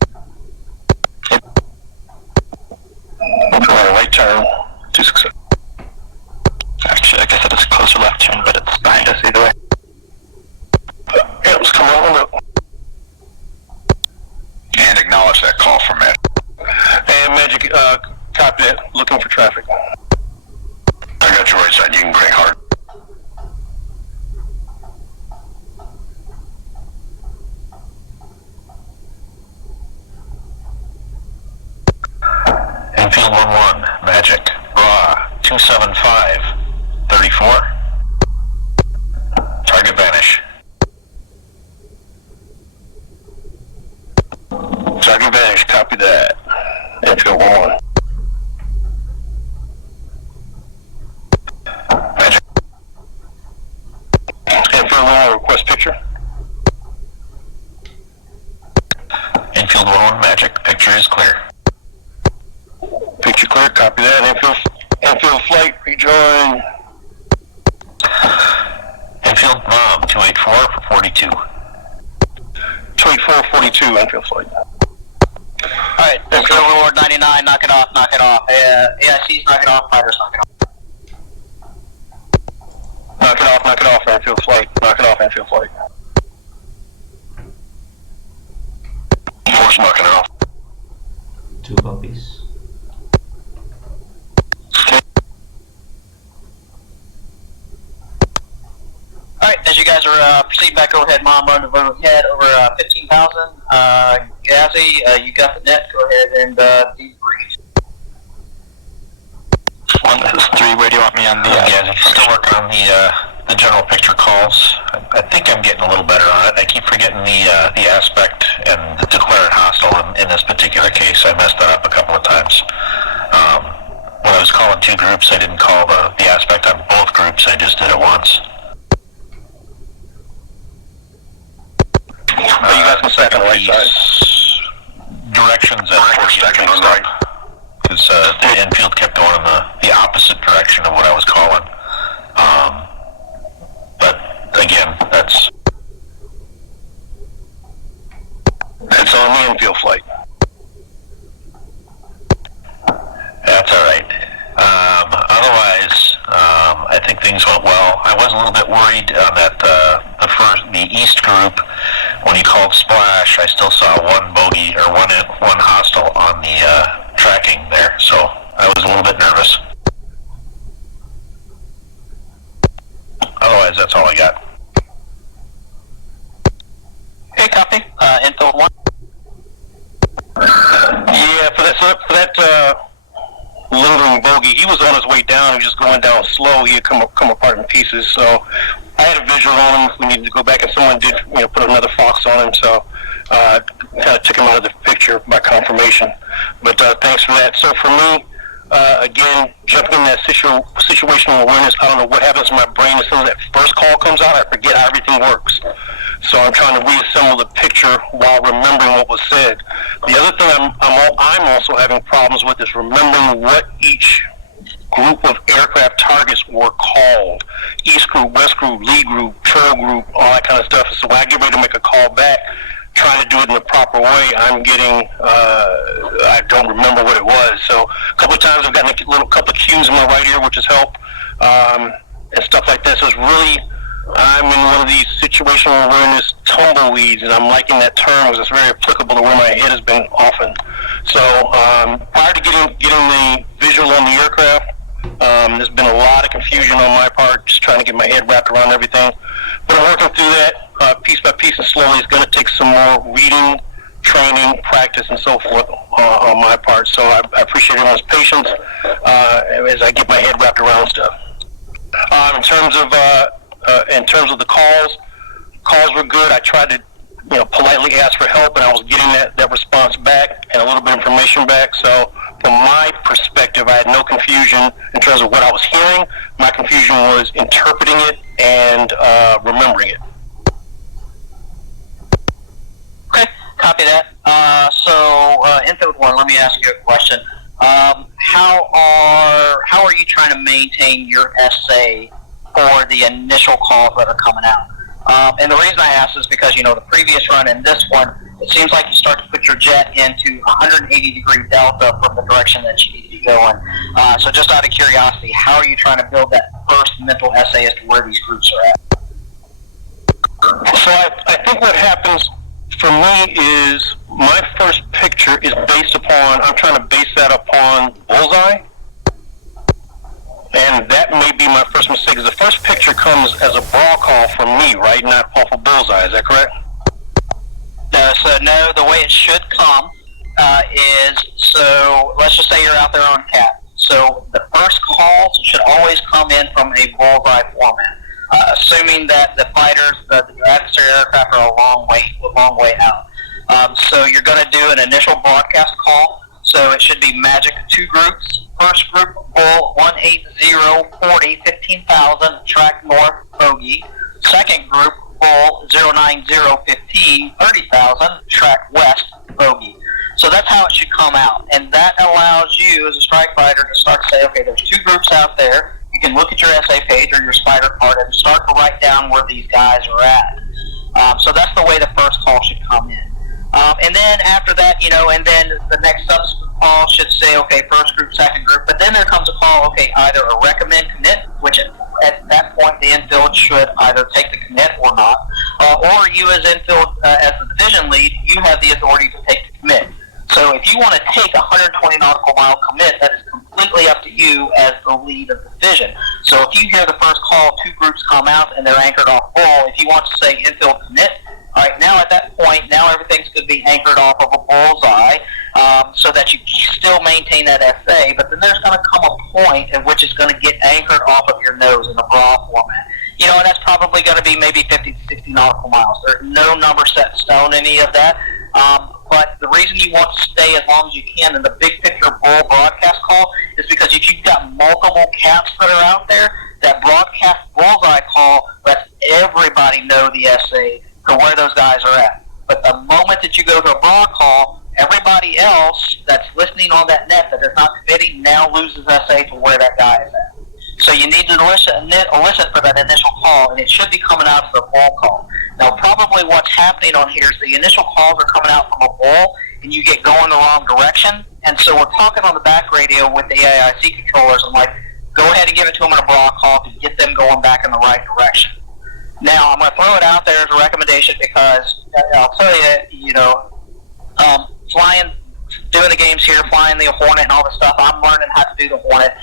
Right turn, 267. Actually, I guess it is a closer left turn, but it's behind us either way. Yeah, let's come on. And acknowledge that call from Magic. And Magic, copy that. Looking for traffic. I got your right side. You can crank hard. Enfield 1-1, Magic, raw, 275, 34. Target vanish. Target vanish, copy that. Enfield 1-1. Magic. Enfield 1-1, request picture. Enfield 1-1, Magic, picture is clear. Picture clear, copy that. Enfield flight, rejoin. Enfield Mom, 284 for 42. 28442, Enfield flight. Alright, let's go Overlord 99, knock it off, knock it off. AIC's knock it off, fighters knock it off. Knock it off, Enfield flight. Knock it off, Enfield flight. Force knocking it off. 2 copies. Alright, as you guys are proceeding back overhead, Mom, run overhead over 15,000. Gazzy, you got the net, go ahead and debrief. 1, this is 3, where do you want me on the... Yeah, still working on the general picture calls. I think I'm getting a little better on it. I keep forgetting the aspect and the declared hostile in this particular case. I messed that up a couple of times. When I was calling 2 groups, I didn't call the aspect on both groups. I just did it once. You got some second right side. Directions at 4 seconds on right. Because the infield kept going in the opposite direction of what I was calling. But again, that's on the infield flight. That's all right. Otherwise, I think things went well. I was a little bit worried that the east group, when he called splash, I still saw 1 bogey or one hostile on the tracking there, so I was a little bit nervous. Otherwise, that's all I got. Okay, copy. Infield 1. Yeah, for that lingering bogey, he was on his way down. He was just going down slow. He had come apart in pieces. So I had a visual on him if we needed to go back, and someone did, put another fox on him. So kind of took him out of the picture by confirmation. But thanks for that. So for me, again, jumping in that situational awareness, I don't know what happens in my brain as soon as that first call comes out. I forget how everything works. So I'm trying to reassemble the picture while remembering what was said. The other thing I'm also having problems with is remembering what each group of aircraft targets were called. East group, west group, lead group, trail group, all that kind of stuff. So when I get ready to make a call back, trying to do it in the proper way, I'm getting, I don't remember what it was. So a couple of times I've gotten a couple of cues in my right ear, which has helped, and stuff like that. So it's really, I'm in one of these situational awareness tumbleweeds, and I'm liking that term because it's very applicable to where my head has been often. So prior to getting the visual on the aircraft, there's been a lot of confusion on my part, just trying to get my head wrapped around everything. But I'm working through that piece by piece and slowly. It's going to take some more reading, training, practice, and so forth on my part. So I appreciate everyone's patience as I get my head wrapped around stuff. In terms of the calls were good. I tried to politely ask for help, and I was getting that response back and a little bit of information back. So from my perspective, I had no confusion in terms of what I was hearing. My confusion was interpreting it and remembering it. Okay, copy that. So let me ask you a question. How are you trying to maintain your SA for the initial calls that are coming out? And the reason I ask is because, the previous run and this one, it seems like you start to put your jet into 180-degree delta from the direction that you need to be going. So just out of curiosity, how are you trying to build that first mental essay as to where these groups are at? So I think what happens for me is my first picture is based upon, I'm trying to base that upon bullseye. And that may be my first mistake, because the first picture comes as a brawl call from me, right? Not off of bullseye, is that correct? No, the way it should come is, so let's just say you're out there on CAT. So the first calls should always come in from a bullseye format, assuming that the fighters, the adversary aircraft are a long way out. So you're going to do an initial broadcast call. So it should be magic 2 groups. First group, bull 18040 15,000, track north, bogey. Second group, bull 09015 30,000, track west, bogey. So that's how it should come out. And that allows you as a strike fighter to start to say, okay, there's 2 groups out there. You can look at your SA page or your spider card and start to write down where these guys are at. So that's the way the first call should come in. And then after that, and then the next subsequent call should say, okay, first group, second group. But then there comes a call, okay, either a recommend commit, which at that point the infield should either take the commit or not, or you as infield, as the division lead, you have the authority to take the commit. So if you want to take a 120 nautical mile commit, that is completely up to you as the lead of the division. So if you hear the first call, 2 groups come out and they're anchored off bull, if you want to say infield commit, all right, now at that point, now everything's going to be anchored off of a bullseye, so that you still maintain that SA, but then there's going to come a point at which it's going to get anchored off of your nose in a brawl format. And that's probably going to be maybe 50 to 60 nautical miles. There's no number set in stone, any of that. But the reason you want to stay as long as you can in the big picture bull broadcast call is because if you've got multiple caps that are out there, that broadcast bullseye call lets everybody know the SA to where those guys are at. But the moment that you go to a broad call, everybody else that's listening on that net that is not committing now loses SA to where that guy is at. So you need to listen for that initial call, and it should be coming out of the bull call. Now, probably what's happening on here is the initial calls are coming out from a bull, and you get going the wrong direction. And so we're talking on the back radio with the AIC controllers. I'm like, go ahead and give it to them in a broad call to get them going back in the right direction. Now, I'm going to throw it out there as a recommendation because I'll tell you, flying, doing the games here, flying the Hornet and all this stuff, I'm learning how to do the Hornet.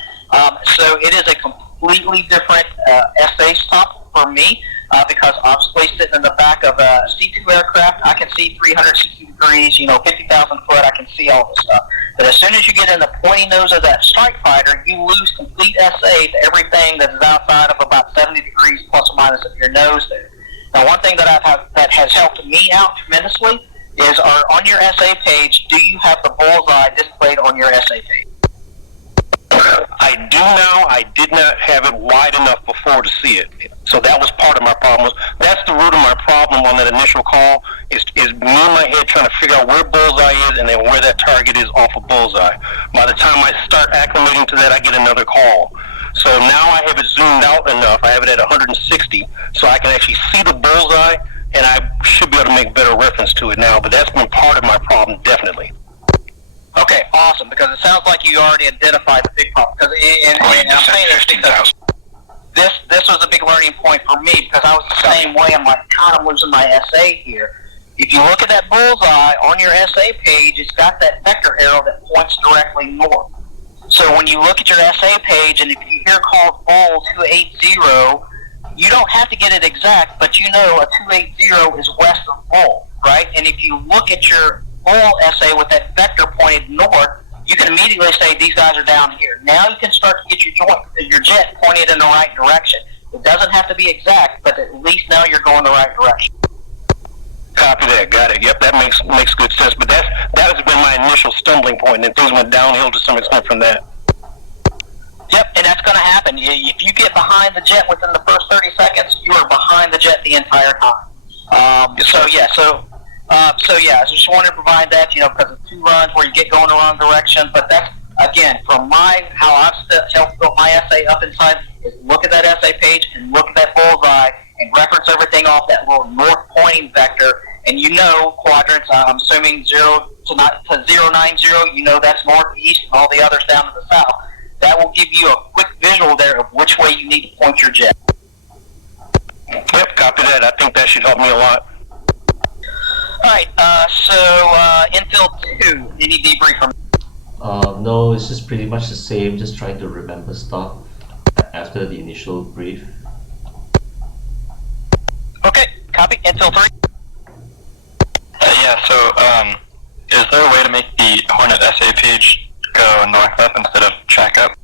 So it is a completely different SA stop for me because obviously sitting in the back of a C2 aircraft, I can see 360 degrees, 50,000 foot, I can see all this stuff. But as soon as you get in the pointy nose of that strike fighter, you lose complete SA to everything that is outside of about 70 degrees plus or minus of your nose there. Now, one thing that has helped me out tremendously is on your SA page, do you have the bullseye displayed on your SA page? I do now. I did not have it wide enough before to see it. So that was part of my problem. That's the root of my problem on that initial call is me in my head trying to figure out where bullseye is and then where that target is off of bullseye. By the time I start acclimating to that, I get another call. So now I have it zoomed out enough. I have it at 160 so I can actually see the bullseye, and I should be able to make better reference to it now. But that's been part of my problem, definitely. Okay, awesome, because it sounds like you already identified the big problem. Because I'm saying this because this was a big learning point for me because I was the same way. I'm like, God, I'm losing my SA here. If you look at that bullseye on your SA page, it's got that vector arrow that points directly north. So when you look at your SA page, and if you hear called bull 280, you don't have to get it exact, but a 280 is west of bull, right? And if you look at your bull SA with that vector pointed north, you can immediately say these guys are down here. Now you can start to get your jet pointed in the right direction. It doesn't have to be exact, but at least now you're going the right direction. Copy that. Got it. Yep, that makes good sense. But that has been my initial stumbling point, and things went downhill to some extent from that. Yep, and that's going to happen. If you get behind the jet within the first 30 seconds, you are behind the jet the entire time. So So yeah, I just wanted to provide that, because of 2 runs where you get going the wrong direction. But that's, again, from how I've helped build my essay up inside, is look at that essay page and look at that bullseye and reference everything off that little north pointing vector. And quadrants, I'm assuming 0 to 090, that's northeast and all the others down to the south. That will give you a quick visual there of which way you need to point your jet. Yep, copy that. I think that should help me a lot. Alright, so Intel 2, any debrief from? No, it's just pretty much the same, just trying to remember stuff after the initial brief. Okay, copy. Intel 3? Yeah, so, is there a way to make the Hornet SA page go north up instead of track up?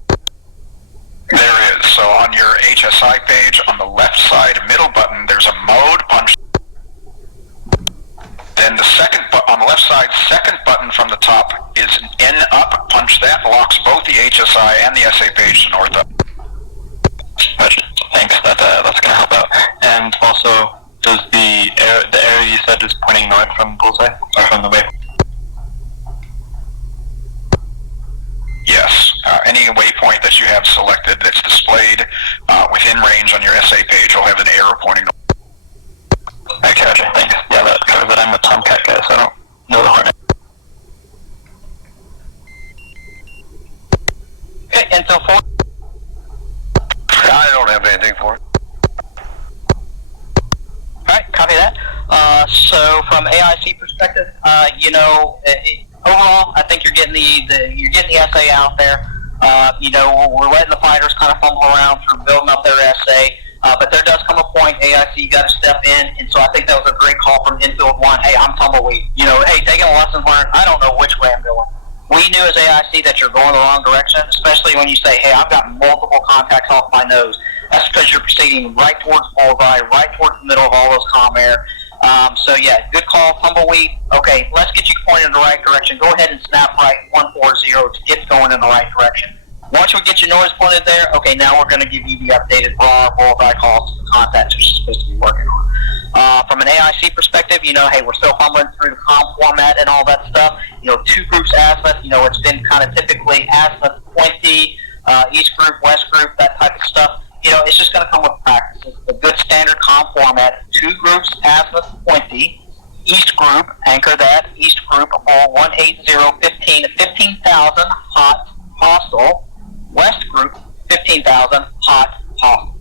There is. So on your HSI page, on the left side middle button, there's a mode punch. Then on the left side, second button from the top is an N up. Punch that, locks both the HSI and the SA page to north up. Gotcha. Thanks. That's gonna help out. And also, does the area you said is pointing north from bullseye or from the waypoint? Yes. Any waypoint that you have selected that's displayed within range on your SA page will have an arrow pointing north. Okay, gotcha. Thanks. Yeah, that covers it. I'm a Tomcat guy, so I don't know the Hornet. Okay, Intel 4? I don't have anything for it. Alright, copy that. So from AIC perspective, overall, I think you're getting the essay out there. We're letting the fighters kind of fumble around through building up their essay. But there does come a point, AIC, you got to step in, and so I think that was a great call from Infield 1. Hey, I'm tumbleweed. Hey, taking lessons learned, I don't know which way I'm going. We knew as AIC that you're going the wrong direction, especially when you say, hey, I've got multiple contacts off my nose. That's because you're proceeding right towards bullseye, right towards the middle of all those comm air. So yeah, good call, tumbleweed. Okay, let's get you pointed in the right direction. Go ahead and snap right 140 to get going in the right direction. Once we get your noise pointed there, okay, now we're going to give you the updated raw bullseye calls to the contacts you're supposed to be working on. From an AIC perspective, hey, we're still fumbling through the comm format and all that stuff. 2 groups azimuth, it's been kind of typically azimuth 20, east group, west group, that type of stuff. It's just going to come with practice. It's a good standard comm format. 2 groups, azimuth 20, east group, anchor that, east group, all 15,000 hot, hostile. West group, 15,000, hot, hostile.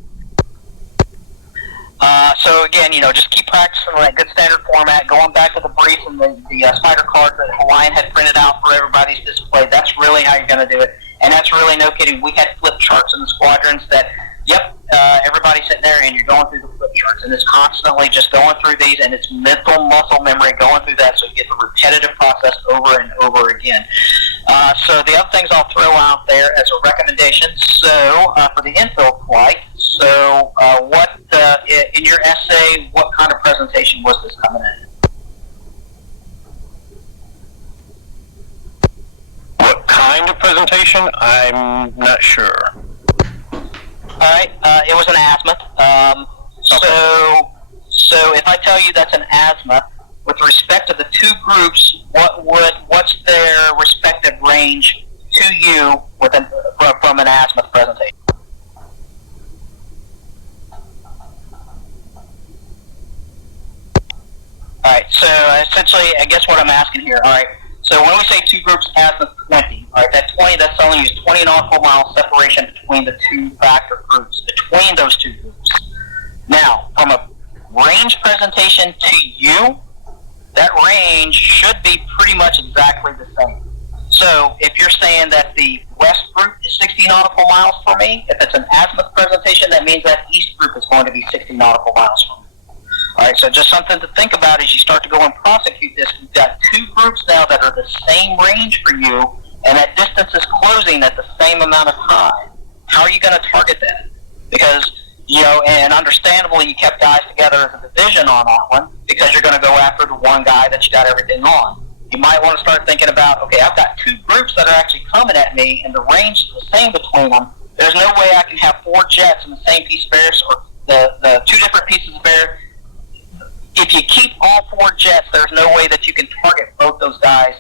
So again, just keep practicing that good standard format, going back to the brief and the spider cards that Hawaiian had printed out for everybody's display. That's really how you're going to do it. And that's really no kidding. We had flip charts in the squadrons that, everybody's sitting there and you're going through the flip charts, and it's constantly just going through these, and it's mental muscle memory going through that, so you get the repetitive process over and over again. So the other things I'll throw out there as a recommendation. So for the infill flight, what in your essay, what kind of presentation was this coming in? What kind of presentation? I'm not sure. All right, it was an azimuth. So if I tell you that's an azimuth, with respect to the 2 groups, what's their respective range to you from an azimuth presentation? All right, so essentially, I guess what I'm asking here. All right, so when we say 2 groups, azimuth 20, all right, that 20, that's telling you 20 nautical mile separation between the 2 factor groups, between those 2 groups. Now, from a range presentation to you, that range should be pretty much exactly the same. So if you're saying that the west group is 60 nautical miles for me, if it's an azimuth presentation, that means that east group is going to be 60 nautical miles for me. All right, so just something to think about as you start to go and prosecute this. You've got 2 groups now that are the same range for you, and that distance is closing at the same amount of time. How are you going to target that? Because, and understandably, you kept guys together as a division on that one, because you're going to go after the one guy that you got everything on. You might want to start thinking about, okay, I've got 2 groups that are actually coming at me, and the range is the same between them. There's no way I can have 4 jets in the same piece of air, or the 2 different pieces of air if you keep all 4 jets, there's no way that you can target both those guys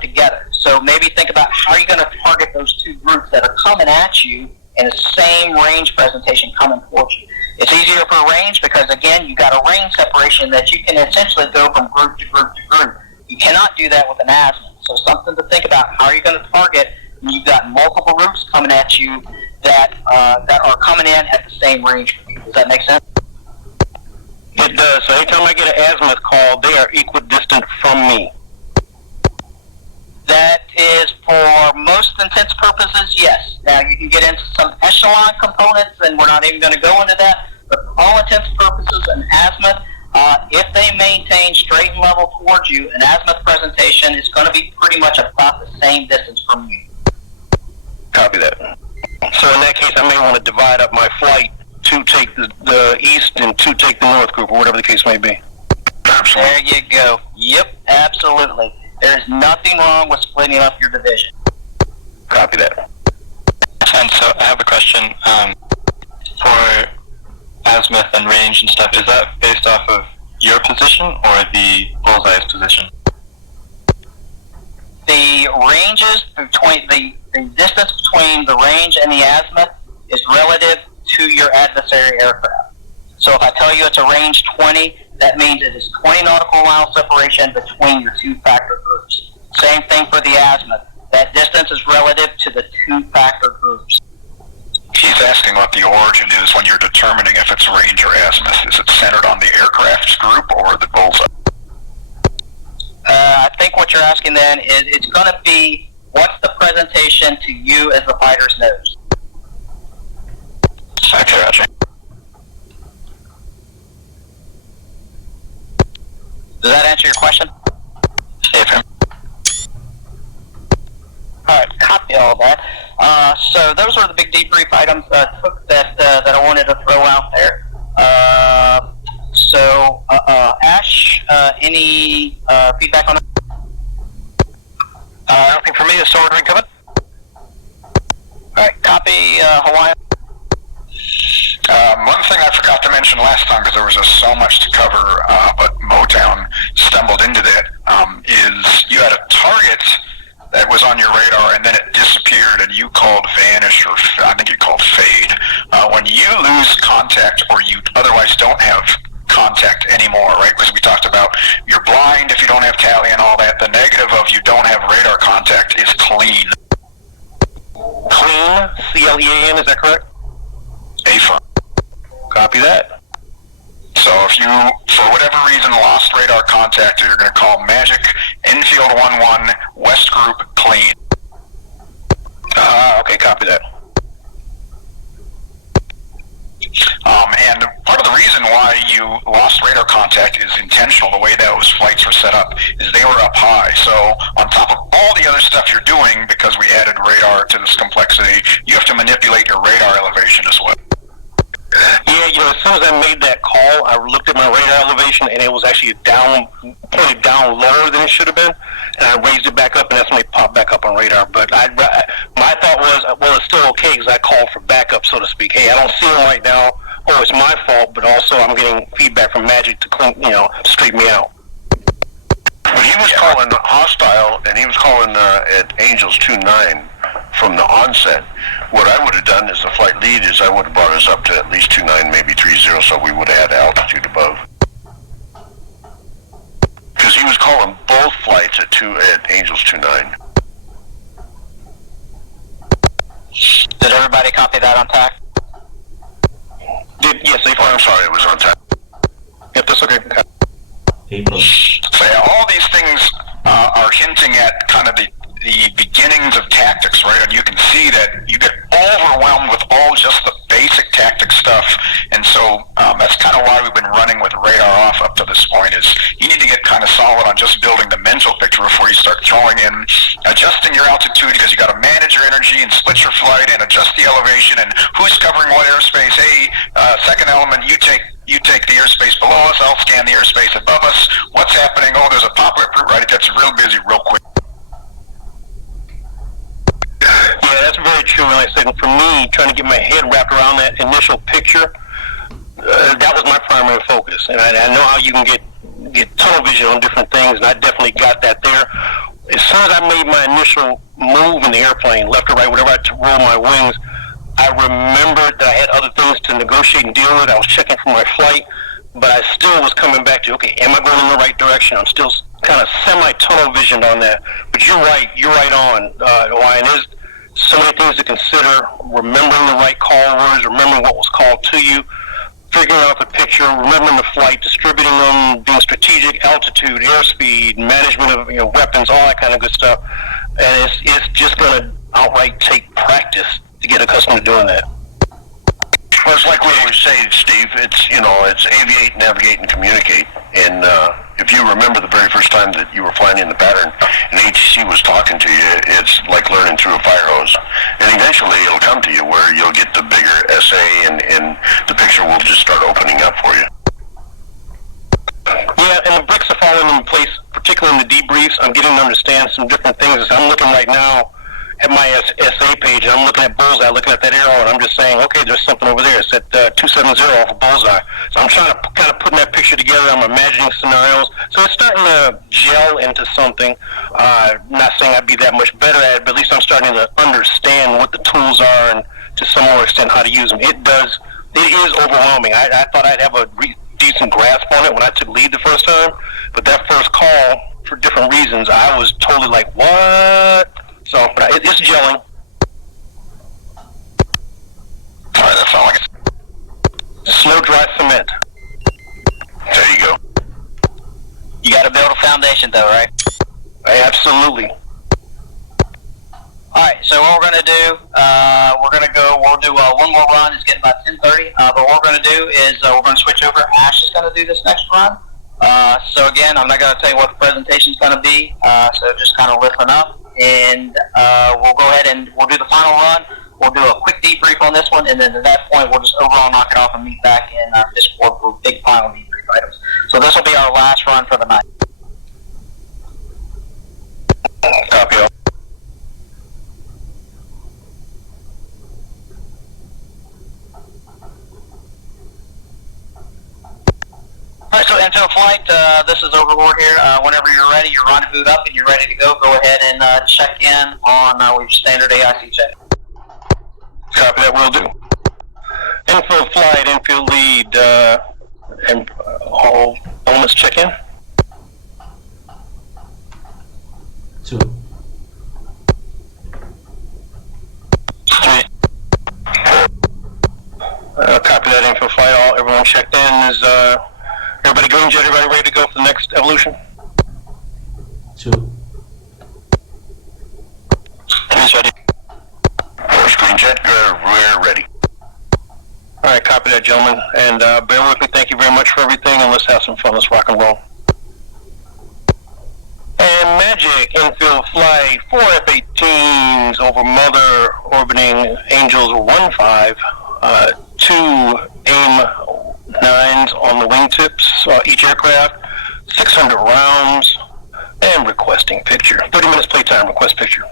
together. So maybe think about how you're going to target those 2 groups that are coming at you in the same range presentation coming towards you. It's easier for range because, again, you got a range separation that you can essentially go from group to group to group. You cannot do that with an azimuth. So something to think about. How are you going to target when you've got multiple groups coming at you that are coming in at the same range? Does that make sense? It does. So anytime I get an azimuth call, they are equidistant from me. That is, for most intents purposes, yes. Now, you can get into some echelon components, and we're not even going to go into that. But for all intents and purposes, an azimuth, if they maintain straight and level towards you, an azimuth presentation is going to be pretty much about the same distance from you. Copy that. So in that case, I may want to divide up my flight to take the east and to take the north group, or whatever the case may be. There you go. Yep, absolutely. There's nothing wrong with splitting up your division. Copy that. And so I have a question. For azimuth and range and stuff, is that based off of your position or the bullseye's position? The ranges between the distance between the range and the azimuth is relative to your adversary aircraft. So if I tell you it's a range 20, that means it is 20 nautical mile separation between your 2 factor groups. Same thing for the azimuth. That distance is relative to the 2 factor groups. He's asking what the origin is when you're determining if it's range or azimuth. Is it centered on the aircraft's group or the bullseye? I think what you're asking then is it's going to be what's the presentation to you as the fighter's nose. Okay, gotcha. Does that answer your question? Yeah. Alright, copy all that. So those are the big debrief items that I wanted to throw out there. Ash, any feedback on that? Nothing for me. Is ordering coming? Alright, copy Hawaiian. One thing I forgot to mention last time, because there was just so much to cover, but Motown stumbled into that, is you had a target that was on your radar and then it disappeared and you called vanish, or I think you called fade. When you lose contact or you otherwise don't have contact anymore, right? Because we talked about you're blind if you don't have tally and all that. The negative of you don't have radar contact is clean. Clean, C-L-E-A-N, is that correct? A-firm. Copy that. So if you, for whatever reason, lost radar contact, you're going to call Magic, Infield 1-1, West Group, clean. Okay, copy that. And part of the reason why you lost radar contact is intentional. The way those flights were set up is they were up high. So on top of all the other stuff you're doing, because we added radar to this complexity, you have to manipulate your radar elevation as well. Yeah, as soon as I made that call, I looked at my radar elevation, and it was actually pointed down lower than it should have been, and I raised it back up, and that's when it popped back up on radar. But my thought was, well, it's still okay because I called for backup, so to speak. Hey, I don't see him right now. Oh, it's my fault, but also I'm getting feedback from Magic to clean, to straighten me out. But he was calling hostile, and he was calling at Angels 2-9 from the onset. What I would have done as the flight lead is I would have brought us up to at least 2-9, maybe 3-0, so we would have had altitude above. Because he was calling both flights at Angels 2-9. Did everybody copy that on TAC? Yes, I'm sorry, it was on time. Yep, that's okay. April. So yeah, all these things are hinting at kind of the beginnings of tactics, right? And you can see that you get overwhelmed with all just the basic tactic stuff. And so that's kind of why we've been running with radar off up to this point, is you need to get kind of solid on just building the mental picture before you start throwing in, adjusting your altitude, because you got to manage your energy and split your flight and adjust the elevation and who's covering what airspace. Hey, second element, you take the airspace below us, I'll scan the airspace above us. What's happening? Oh, there's a pop-up route, right? It gets real busy real quick. Yeah, that's very true. And like I said, for me, trying to get my head wrapped around that initial picture, that was my primary focus, and I know how you can get tunnel vision on different things, and I definitely got that there. As soon as I made my initial move in the airplane, left or right, whatever I roll my wings, I remembered that I had other things to negotiate and deal with. I was checking for my flight, but I still was coming back to, okay, am I going in the right direction? I'm still kind of semi-tunnel visioned on that. But you're right on, Ryan. There's so many things to consider, remembering the right call words, remembering what was called to you, figuring out the picture, remembering the flight, distributing them, being strategic, altitude, airspeed, management of weapons, all that kind of good stuff. And it's just going to outright take practice to get accustomed to doing that. Well, it's like we always say, Steve, it's aviate, navigate, and communicate. And if you remember the very first time that you were flying in the pattern and ATC was talking to you, it's like learning through a fire hose. And eventually it'll come to you where you'll get the bigger SA and the picture will just start opening up for you. Yeah, and the bricks are falling in place, particularly in the debriefs. I'm getting to understand some different things. I'm looking right now at my SA page, and I'm looking at Bullseye, looking at that arrow, and I'm just saying, okay, there's something over there. It's at 270 off of Bullseye. So I'm trying to kind of put that picture together. I'm imagining scenarios. So it's starting to gel into something. Not saying I'd be that much better at it, but at least I'm starting to understand what the tools are and to some more extent how to use them. It is overwhelming. I thought I'd have a decent grasp on it when I took lead the first time, but that first call, for different reasons, I was totally like, what? So, but it's gelling. Alright, that's all I can say. Slow, dry cement. There you go. You got to build a foundation, though, right? Absolutely. All right. So what we're going to do, we'll do one more run. It's getting about 10:30. But what we're going to do is we're going to switch over. Ash is going to do this next run. So again, I'm not going to tell you what the presentation is going to be. So just kind of listen up, and we'll go ahead and we'll do the final run. We'll do a quick debrief on this one, and then at that point, we'll just overall knock it off and meet back in Discord for big final debrief items. So this will be our last run for the night. Copy. All right, so infield flight, this is Overlord here. Whenever you're ready, you're rendezvoused up and you're ready to go. Go ahead and check in on your standard AIC check. Copy that, will do. Infield flight, infield lead, and all elements check in. 2. Copy that, infield flight. Everyone checked in. Is everybody green jet? Everybody ready to go for the next evolution? 2. Please ready. First green jet, we're ready. All right, copy that, gentlemen. And bear with me. Thank you very much for everything, and let's have some fun. Let's rock and roll. And Magic, infield flight, 4 F-18s over Mother, orbiting Angels 1-5, 2 AIM-9s on the wingtips, each aircraft, 600 rounds, and requesting picture. 30 minutes playtime, request picture.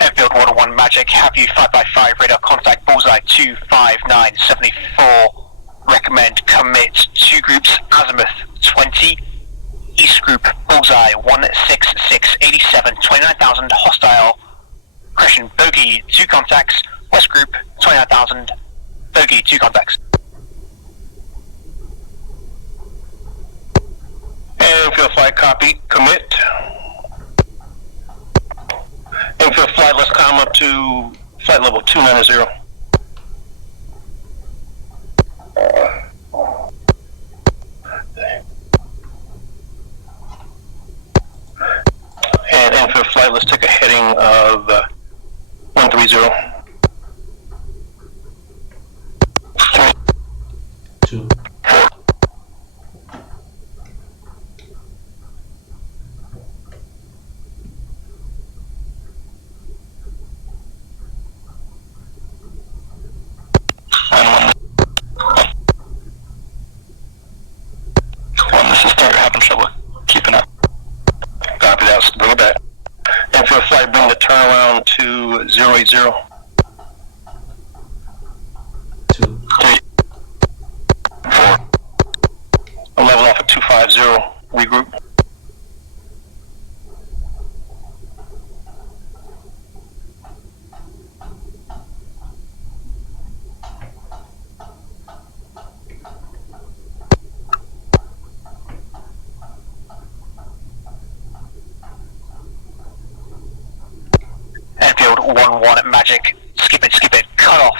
Airfield Water 1 Magic, have you 5x5 radar contact Bullseye 25974. Recommend commit 2 groups azimuth 20. East group Bullseye 16687 29,000 hostile. Christian bogey 2 contacts. West group 29,000 bogey 2 contacts. Infield flight, copy, commit. Infield flight, let's climb up to flight level 290. And infield flight, let's take a heading of 130. 2. This is Target Happen Shovel. Keeping up. Copy that, let's bring it back. Infield flight, bring the turnaround to 080. 2. 1-1 Magic, skip it, cut off.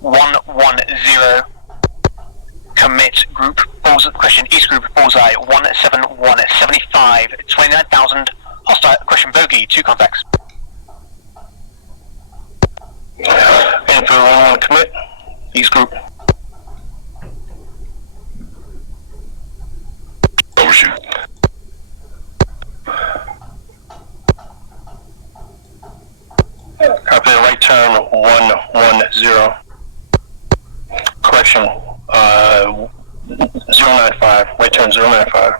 1-1-0, commit group, question East group, bullseye, 17175, 29,000, hostile, question bogey, 2 contacts. And for 1-1 commit, East group. Overshoot. Copy the right turn 110. Correction 095. Right turn 095.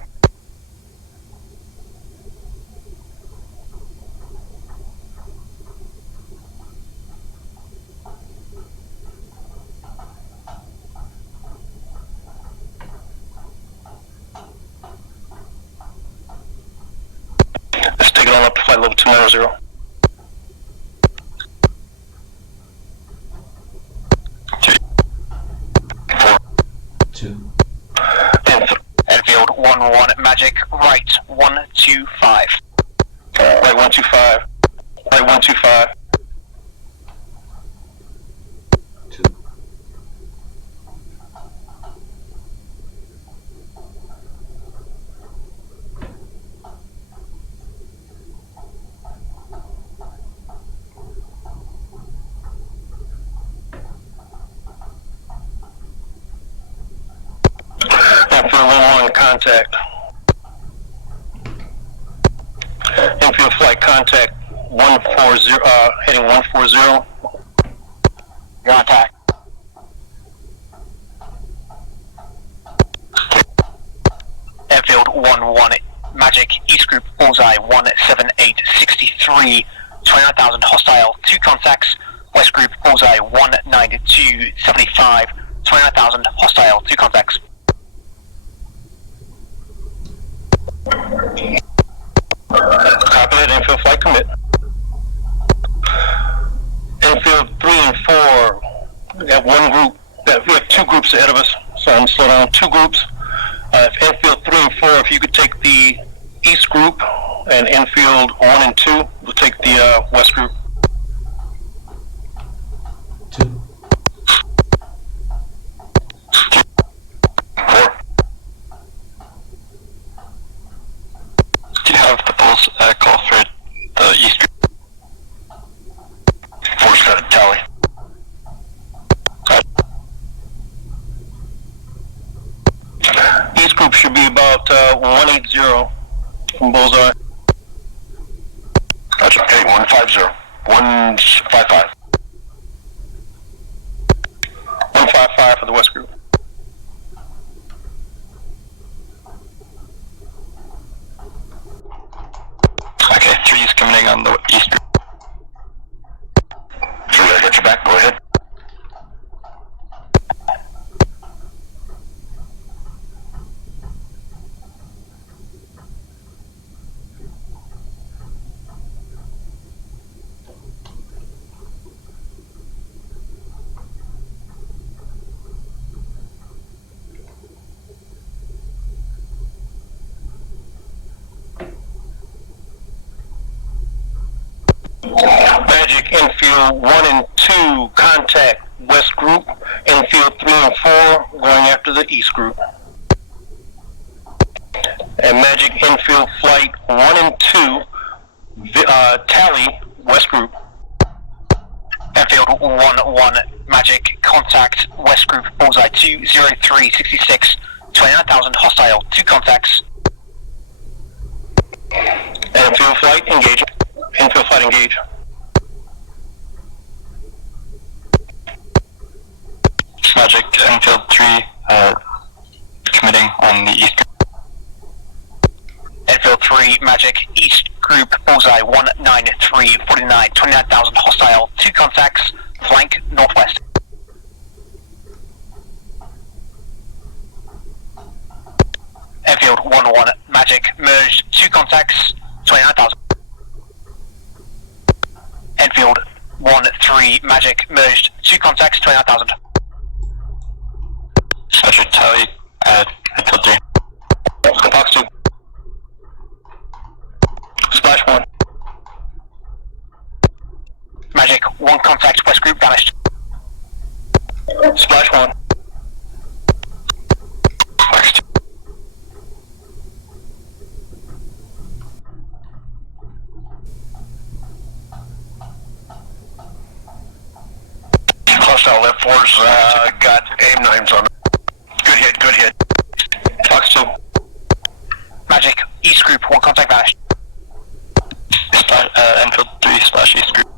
Let's take it on up to flight level 290. 2. Enfield 1-1 Magic, right 125. Right 125. Right 125. 2. Enfield 1-1 contact. Enfield flight contact 140, heading 140. You're on attack. Enfield 1-1 Magic, East Group, bullseye, 17863, 29,000, hostile, 2 contacts. West Group, bullseye, 19275, 29,000, hostile, 2 contacts. Copy that, Enfield flight commit. Enfield 3 and 4, we have one group, we have 2 groups ahead of us, so I'm slow down, 2 groups. If Enfield 3 and 4, if you could take the East group, and Enfield 1 and 2 will take the West group. 2. 4. Do you have the pulse call for the East group? 4's got a tally. East group should be about 180 from bullseye. Gotcha. Okay, 150. 155. 155 for the West group. Okay, 3 is coming on the East group. 3, I got your back. Go ahead. Magic, Enfield 1 and 2 contact West group. Enfield 3 and 4 going after the East group. And Magic, Enfield flight 1 and 2 tally West group. Enfield 1-1 Magic, contact West Group, bullseye, 20366, 29,000, hostile, 2 contacts. Enfield flight engage. Enfield flight engage. Magic, Enfield 3, committing on the East group. Enfield 3 Magic, East Group, bullseye, 19349, 29,000, hostile, 2 contacts, flank northwest. Enfield 1-1 Magic, merged, 2 contacts, 29,000. Enfield 1-3 Magic, merged, 2 contacts, 29,000. Magic, tally at Enfield 3. Box 2. Splash 1. hostile left force got aim knives on. Good hit. Fox 2. Magic, East Group, 1 contact vanished. Enfield 3, splash East Group.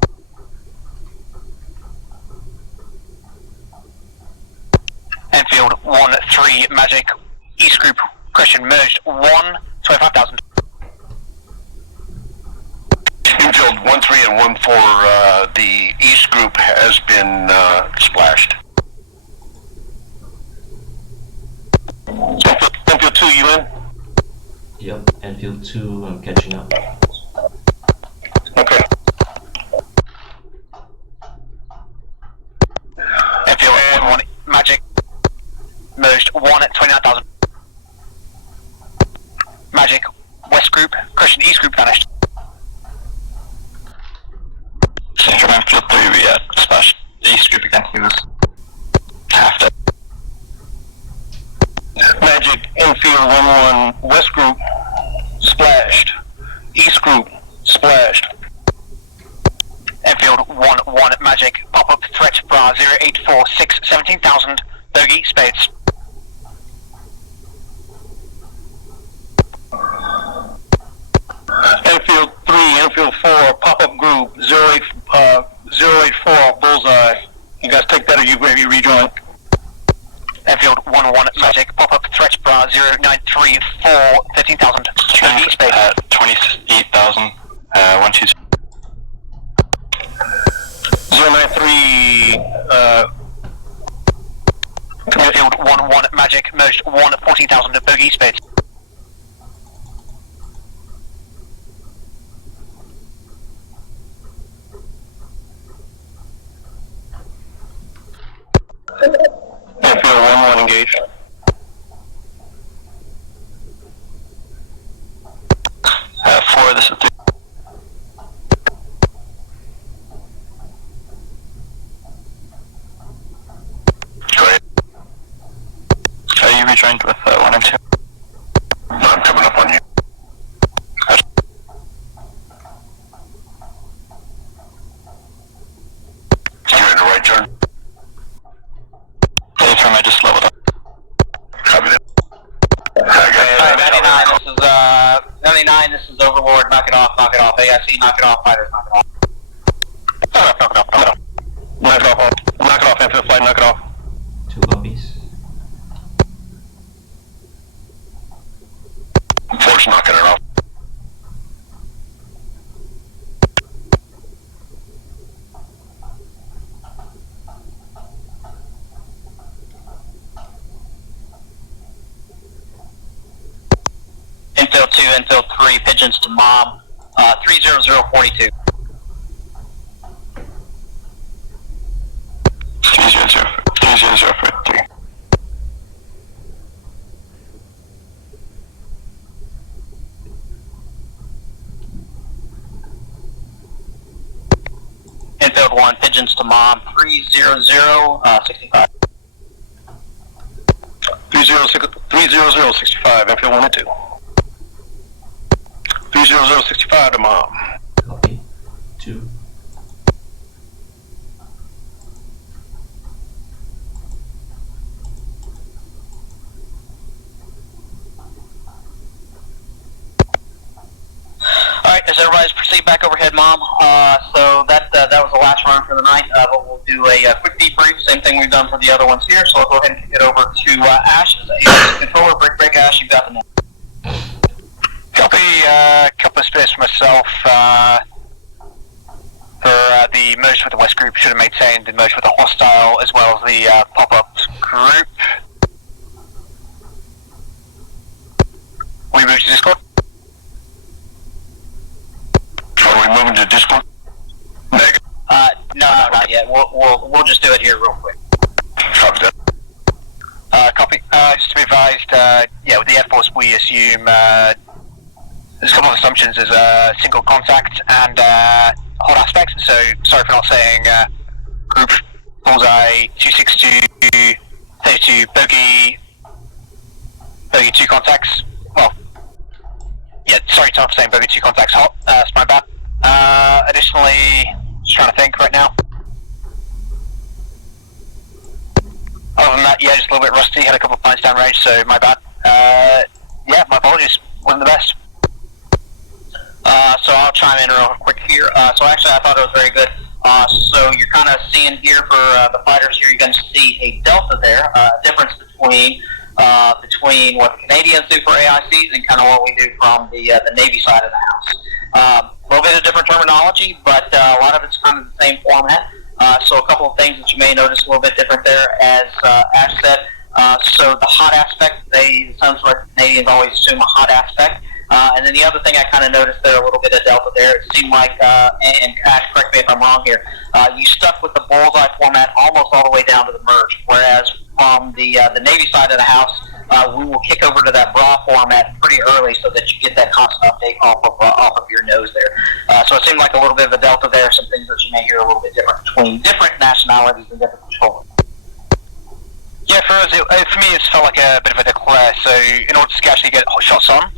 Enfield 1-3, Magic, East Group, Christian merged 1-25,000. Enfield 1-3 and 1-4, the East Group has been splashed. Enfield 2, you in? Yep, Enfield 2, I'm catching up. Okay. Enfield 1-1, Magic, merged 1-29,000. Magic, West Group, Christian East Group vanished. Central Enfield 3, we splash East Group again. He was half dead. Magic, Enfield 1-1, West Group, splashed. East Group, splashed. Enfield 1-1, Magic, pop-up threat bra 0846, 17,000, bogey, spades. Enfield 3, Enfield 4, pop-up group, 084, bullseye. You guys take that or you rejoin? Enfield 1-1, Magic, pop-up threat bra 0934, 15,000, bogey, spades. 28,000, 1-2. 093, Enfield 1-1, Magic, merged 14,000, bogey, spades. Enfield 1-1 engaged. Four, this is 3. Great. Are you rejoined with 1 and 2? I'm coming up on you. You're in the right turn. Anytime I just leveled up. Copy that. Alright, 99, this is Overlord, knock it off, AIC, knock it off, fighters, knock it off. Knock it off, Enfield flight, knock it off. 2 copies. Force knocking it off. Enfield 2, Enfield 3, pigeons to mom, 30042. 30043. Enfield 1, pigeons to mom, 30065. 30065, Enfield 1 and 2. 30065 to mom. Copy. 2. Alright, as everybody's proceed back overhead, mom. So that was the last run for the night. But we'll do a quick debrief, same thing we've done for the other ones here. So I'll go ahead and kick it over to Ash as a controller. Break, Ash, you've got the net. Copy, couple of spares for myself, for the merge with the West Group, should have maintained the merge with the hostile as well as the pop-up group. We move to Discord? Are we moving to Discord? Negative. No, not yet. We'll just do it here real quick. Copy that. Copy. Just to be advised, with the Air Force we assume, there's a couple of assumptions. There's single contact and hot aspects, so sorry for not saying group bullseye 262 32 bogey 2 contacts. Well, yeah, sorry for not saying bogey 2 contacts hot. It's my bad. Additionally, just trying to think right now. than that, yeah, just a little bit rusty. Had a couple of pints downrange, so my bad. Yeah, my apologies. Wasn't the best. So I'll chime in real quick here. So actually, I thought it was very good. So you're kind of seeing here for the fighters here, you're going to see a delta there, difference between what the Canadians do for AICs and kind of what we do from the Navy side of the house. A little bit of different terminology, but a lot of it's kind of the same format. So a couple of things that you may notice a little bit different there, as Ash said. So the hot aspect, it sounds like Canadians always assume a hot aspect. And then the other thing I kind of noticed there, a little bit of delta there, it seemed like, and Ash, correct me if I'm wrong here, you stuck with the bullseye format almost all the way down to the merge, whereas from the Navy side of the house, we will kick over to that bra format pretty early so that you get that constant update off of your nose there. So it seemed like a little bit of a delta there, some things that you may hear a little bit different between different nationalities and different controllers. Yeah, for us, for me, it felt like a bit of a declare. So in order to actually get hot shots on,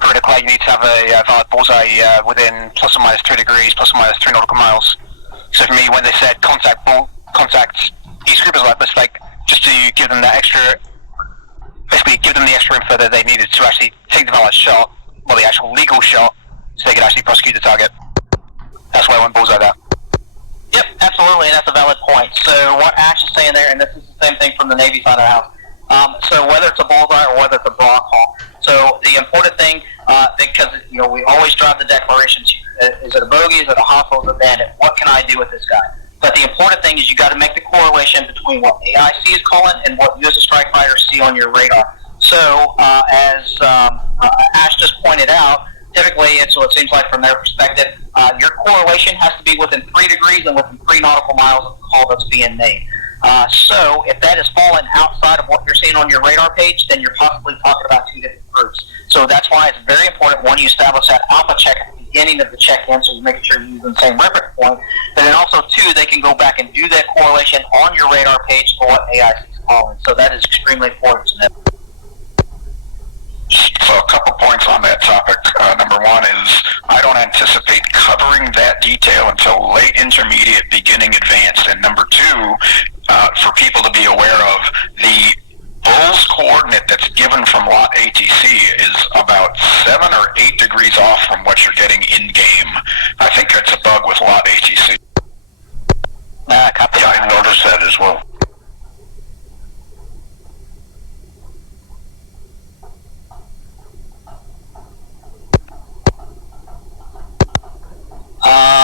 for a declare, you need to have a valid bullseye within plus or minus 3 degrees, plus or minus 3 nautical miles. So for me, when they said contact each group, was like just to give them that extra, basically give them the extra info that they needed to actually take the valid shot, well, the actual legal shot, so they could actually prosecute the target. That's why I went bullseye there. Yep, absolutely, and that's a valid point. So what Ash is saying there, and this is the same thing from the Navy side of the house. So whether it's a bullseye or whether it's a bra call, so the important thing, because we always drive the declarations: is it a bogey? Is it a hostile? Is it a bandit? What can I do with this guy? But the important thing is you got to make the correlation between what AIC is calling and what you as a strike fighter see on your radar. So as Ash just pointed out, typically, and so it seems like from their perspective, your correlation has to be within 3 degrees and within 3 nautical miles of the call that's being made. So if that is falling outside of what you're seeing on your radar page, then you're possibly talking about 2 different groups. So that's why it's very important, one, you establish that alpha check at the beginning of the check-in, so you're making sure you're using the same reference point. But then also, 2, they can go back and do that correlation on your radar page for what AIC is calling. So that is extremely important to know. So a couple points on that topic. Number one is I don't anticipate covering that detail until late intermediate, beginning advanced. And number two, for people to be aware of, the bull's coordinate that's given from lot ATC is about 7 or 8 degrees off from what you're getting in-game. I think that's a bug with lot ATC. Yeah, I noticed that as well.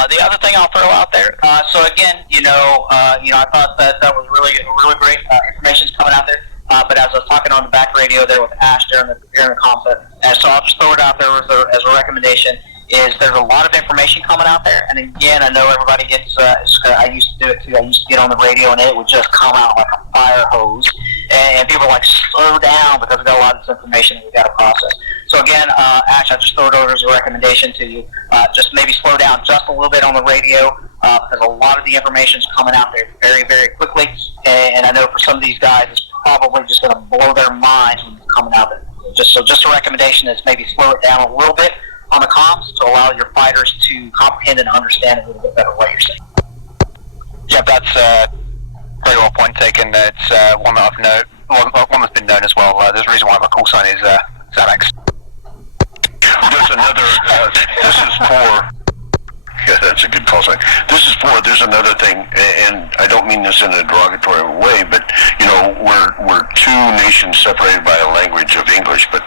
The other thing I'll throw out there, so again, I thought that was really great information coming out there. But as I was talking on the back radio there with Ash during the concert, and so I'll just throw it out there as a recommendation, is there's a lot of information coming out there. And again, I know everybody gets, I used to do it too. I used to get on the radio and it would just come out like a fire hose. And people are like, slow down, because we've got a lot of this information that we've got to process. So again, Ash, I just throw it over as a recommendation to you. Just maybe slow down just a little bit on the radio, because a lot of the information is coming out there very, very quickly. And I know for some of these guys, it's probably just going to blow their minds when it's coming out there. Just a recommendation is maybe slow it down a little bit on the comms to allow your fighters to comprehend and understand a little bit better what you're saying. Yeah, that's very well point taken. It's one that I've known, one that's been known as well. There's a reason why my call sign is Xanax. There's another, this is for, yeah, that's a good call sign. This is for, there's another thing, and I don't mean this in a derogatory way, but, we're two nations separated by a language of English, but,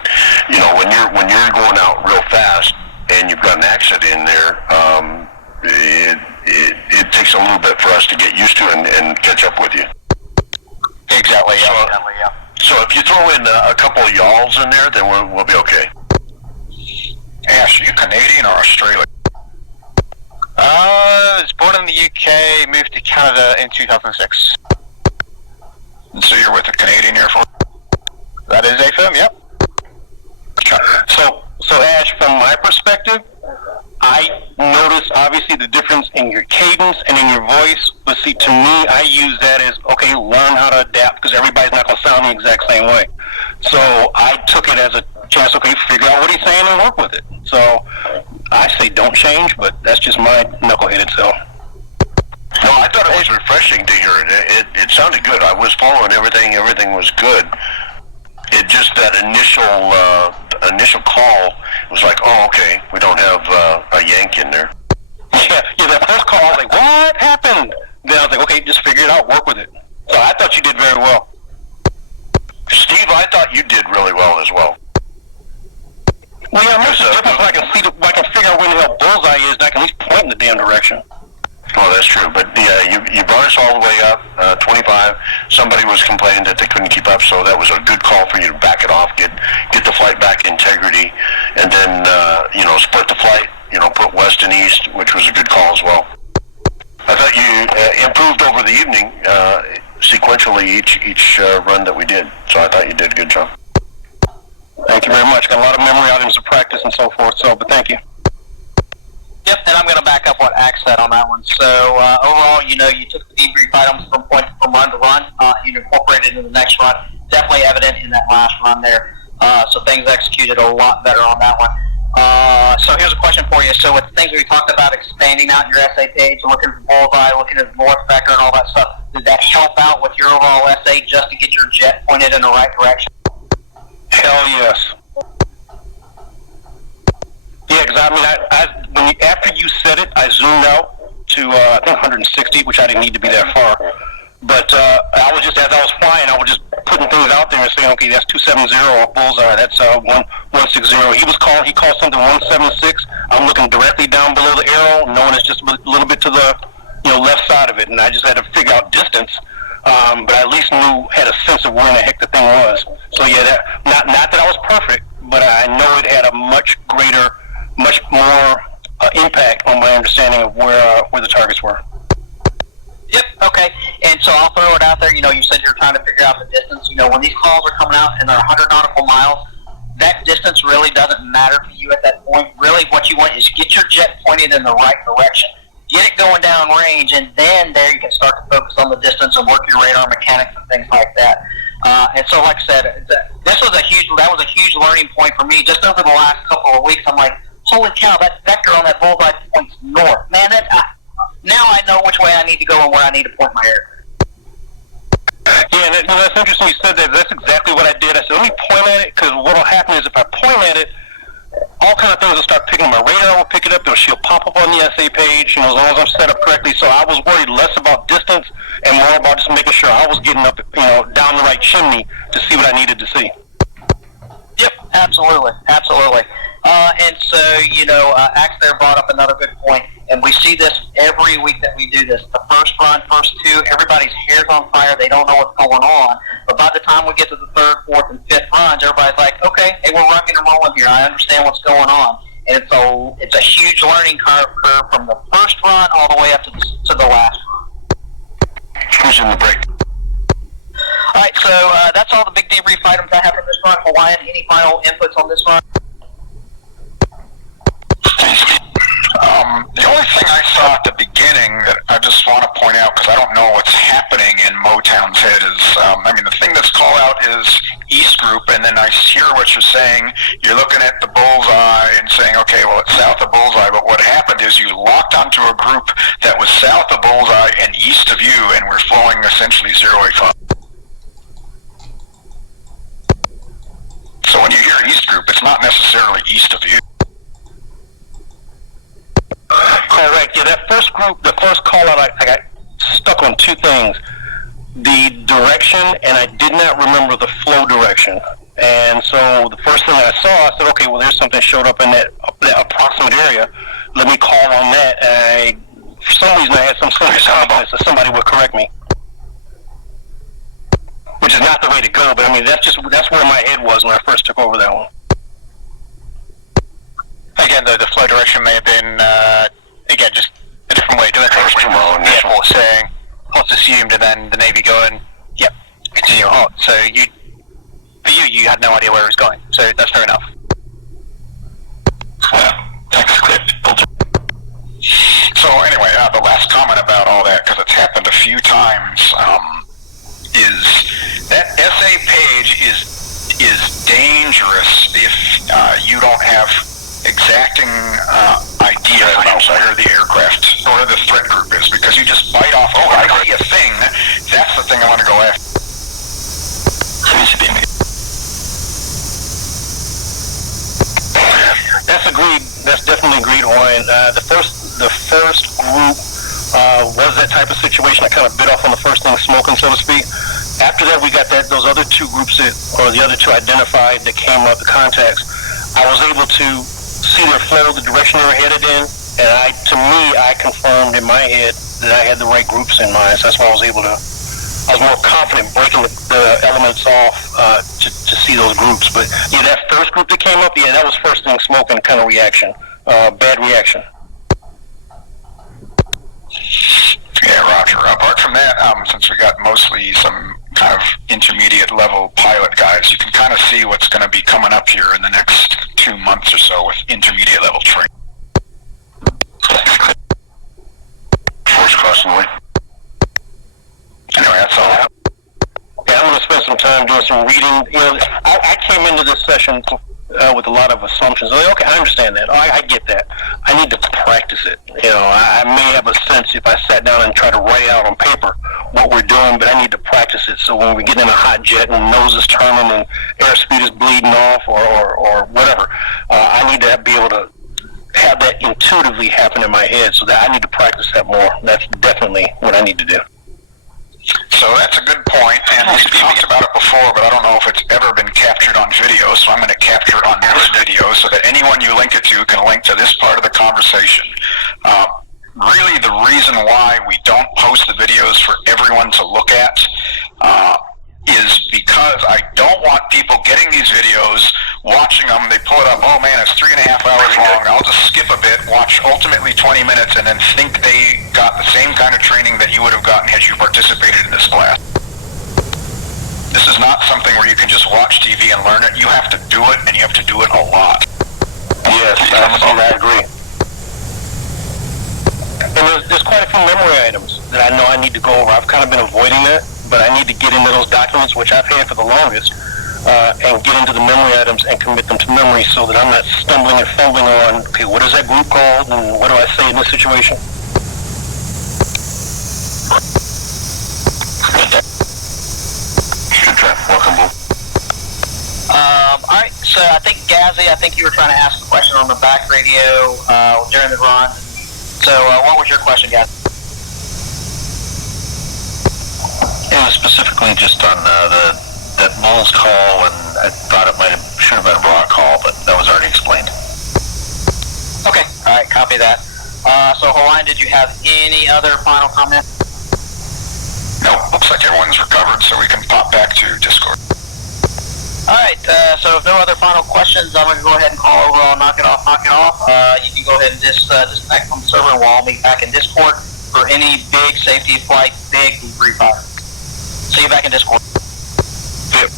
when you're going out real fast and you've got an accent in there, it takes a little bit for us to get used to and catch up with you. Exactly, yeah. So if you throw in a couple of y'alls in there, then we'll be okay. Ash, are you Canadian or Australian? I was born in the UK, moved to Canada in 2006. And so you're with the Canadian Air Force? That is a firm, yep. So Ash, from my perspective, I notice obviously the difference in your cadence and in your voice, but see, to me, I use that as, okay, learn how to adapt, because everybody's not going to sound the exact same way. So I took it as a chance, okay, figure out what he's saying and work with it. So I say don't change, but that's just my knuckleheaded self. No, I thought it was refreshing to hear it. It sounded good. I was following everything. Everything was good. It just that initial call was like, oh, okay, we don't have a yank in there. Yeah, that first call, I was like, what happened? Then I was like, okay, just figure it out, work with it. So I thought you did very well. Steve, I thought you did really well as well. Well, yeah, most of the difference I can see, I can figure out where the hell bullseye is, and I can at least point in the damn direction. Oh, that's true. But yeah, you brought us all the way up, 25. Somebody was complaining that they couldn't keep up, so that was a good call for you to back it off, get the flight back integrity, and then split the flight. Put west and east, which was a good call as well. I thought you improved over the evening sequentially each run that we did. So I thought you did a good job. Thank you very much. Got a lot of memory items to practice and so forth. But thank you. Yep, and I'm going to back up what Axe said on that one. So overall, you took the debrief items from run to run, you incorporated into the next run. Definitely evident in that last run there. So things executed a lot better on that one. So here's a question for you. So with the things we talked about, expanding out your essay page, looking for bullseye, looking at the north vector and all that stuff, did that help out with your overall essay just to get your jet pointed in the right direction? Hell yes. Yeah, because after you said it, I zoomed out to I think 160, which I didn't need to be that far. But I was just, as I was flying, I was just putting things out there and saying, okay, that's 270 off bullseye. That's 160. He called something 176. I'm looking directly down below the arrow, knowing it's just a little bit to the left side of it, and I just had to figure out distance. But I at least had a sense of where in the heck the thing was. So yeah, not that I was perfect, but I know it had a much more impact on my understanding of where the targets were. Yep, okay. And so I'll throw it out there. You said you're trying to figure out the distance. When these calls are coming out and they're 100 nautical miles, that distance really doesn't matter to you at that point. Really, what you want is get your jet pointed in the right direction. Get it going down range, and then there you can start to focus on the distance and work your radar mechanics and things like that. And so, like I said, that was a huge learning point for me. Just over the last couple of weeks, I'm like, holy cow, that vector on that bullseye points north. Man, now I know which way I need to go and where I need to point my air. Yeah, that's interesting you said that. That's exactly what I did. I said, let me point at it, because what will happen is if I point at it, all kind of things will start picking up. My radar will pick it up. She'll pop up on the essay page, as long as I'm set up correctly. So I was worried less about distance and more about just making sure I was getting up, down the right chimney to see what I needed to see. Yep, absolutely. And so, Axe there brought up another good point, and we see this every week that we do this. The first run, first two, everybody's hair's on fire. They don't know what's going on. But by the time we get to the third, fourth, and fifth runs, everybody's like, okay, hey, we're rocking and rolling here. I understand what's going on. And it's a huge learning curve from the first run all the way up to the last run. Who's in the break? All right, so that's all the big debrief items I have for this run. Hawaiian, any final inputs on this run? The only thing I saw at the beginning that I just want to point out, because I don't know what's happening in Motown's head, is, the thing that's called out is East Group, and then I hear what you're saying. You're looking at the bullseye and saying, okay, well, it's south of bullseye, but what happened is you locked onto a group that was south of bullseye and east of you, and we're flowing essentially 085. So when you hear East Group, it's not necessarily east of you. Correct. Yeah, that first group, the first call out, I got stuck on two things. The direction, and I did not remember the flow direction. And so the first thing I saw, I said, okay, well, there's something showed up in that approximate area. Let me call on that. And for some reason, I had some sort of confidence that somebody would correct me. Which is not the way to go, but that's where my head was when I first took over that one. Again, though, the flow direction may have been, just a different way of doing things. Airport saying, hot's assumed, and then the Navy going, yep, continue hot. So you had no idea where it was going. So that's fair enough. Thanks, Cliff. So anyway, the last comment about all that, because it's happened a few times, is that essay page is dangerous if you don't have exacting idea about where the aircraft or the threat group is, because you just bite off, oh, I see a thing, that's the thing I want to go after. That's agreed. That's definitely agreed, Ryan. The first group was that type of situation. I kind of bit off on the first thing smoking, so to speak. After that, we got those other two groups or the other two identified that came up, the contacts. I was able to see their flow, the direction they were headed in, and I confirmed in my head that I had the right groups in mind. So that's why I was more confident breaking the elements off to see those groups. But yeah, that first group that came up, yeah, that was first thing smoking kind of reaction, bad reaction. Yeah, Roger. Apart from that, since we got mostly some kind of intermediate level pilot guys, you can kind of see what's going to be coming up here in the next 2 months or so with intermediate level training. Force crossing the way. Anyway, that's all I have. Yeah, I'm going to spend some time doing some reading. You know, I came into this session with a lot of assumptions. Like, okay, I understand that. I get that. I need to practice it. You know, I may have a sense if I sat down and tried to write out on paper what we're doing, but I need to practice it. So when we get in a hot jet and nose is turning and airspeed is bleeding off or whatever, I need to be able to have that intuitively happen in my head. So that I need to practice that more. That's definitely what I need to do. So that's a good point, and we've talked about it before, but I don't know if it's ever been captured on video, so I'm going to capture it on this video so that anyone you link it to can link to this part of the conversation. Really, the reason why we don't post the videos for everyone to look at is because I don't want people getting these videos, watching them, they pull it up, oh man, it's 3.5 hours long, I'll just skip a bit, watch ultimately 20 minutes, and then think they got the same kind of training that you would have gotten had you participated in this class. This is not something where you can just watch TV and learn it. You have to do it, and you have to do it a lot. Yes, I agree. And there's quite a few memory items that I know I need to go over. I've kind of been avoiding that, but I need to get into those documents, which I've had for the longest, and get into the memory items and commit them to memory so that I'm not stumbling and fumbling on, okay, what is that group called, and what do I say in this situation? Good job. Welcome, Bo. All right, so I think Gazzy, you were trying to ask a question on the back radio during the run. So what was your question, Gazzy? It was specifically just on that Moles call, and I thought it should have been a broad call, but that was already explained. Okay, all right, copy that. So Hawaiian, did you have any other final comment? No, looks like everyone's recovered, so we can pop back to Discord. All right, so if no other final questions, I'm going to go ahead and call over on Knock It Off. You can go ahead and disconnect from the server, and we'll all meet back in Discord for any big safety flight, big debrief fire. See you back in Discord. Yep.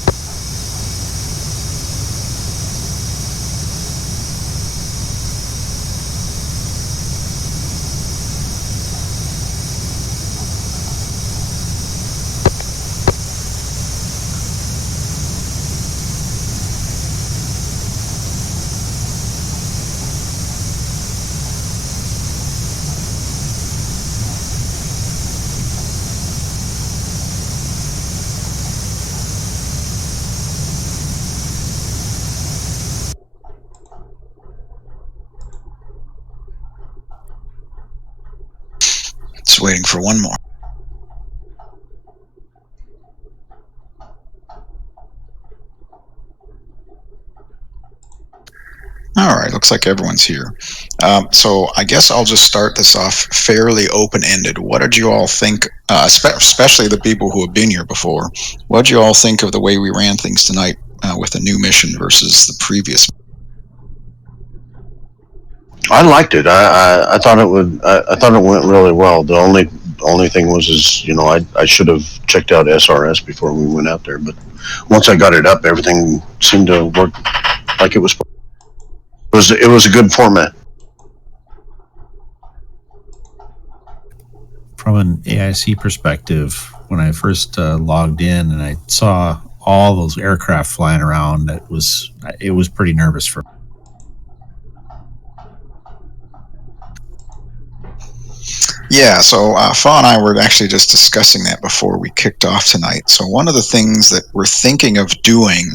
Just waiting for one more. All right, looks like everyone's here. So I guess I'll just start this off fairly open-ended. What did you all think, especially the people who have been here before, what did you all think of the way we ran things tonight with a new mission versus the previous? I liked it. I thought it would. I thought it went really well. The only thing was I should have checked out SRS before we went out there. But once I got it up, everything seemed to work like it was. It was a good format. From an AIC perspective, when I first logged in and I saw all those aircraft flying around, it was pretty nervous for me. Yeah, so Fa and I were actually just discussing that before we kicked off tonight. So one of the things that we're thinking of doing,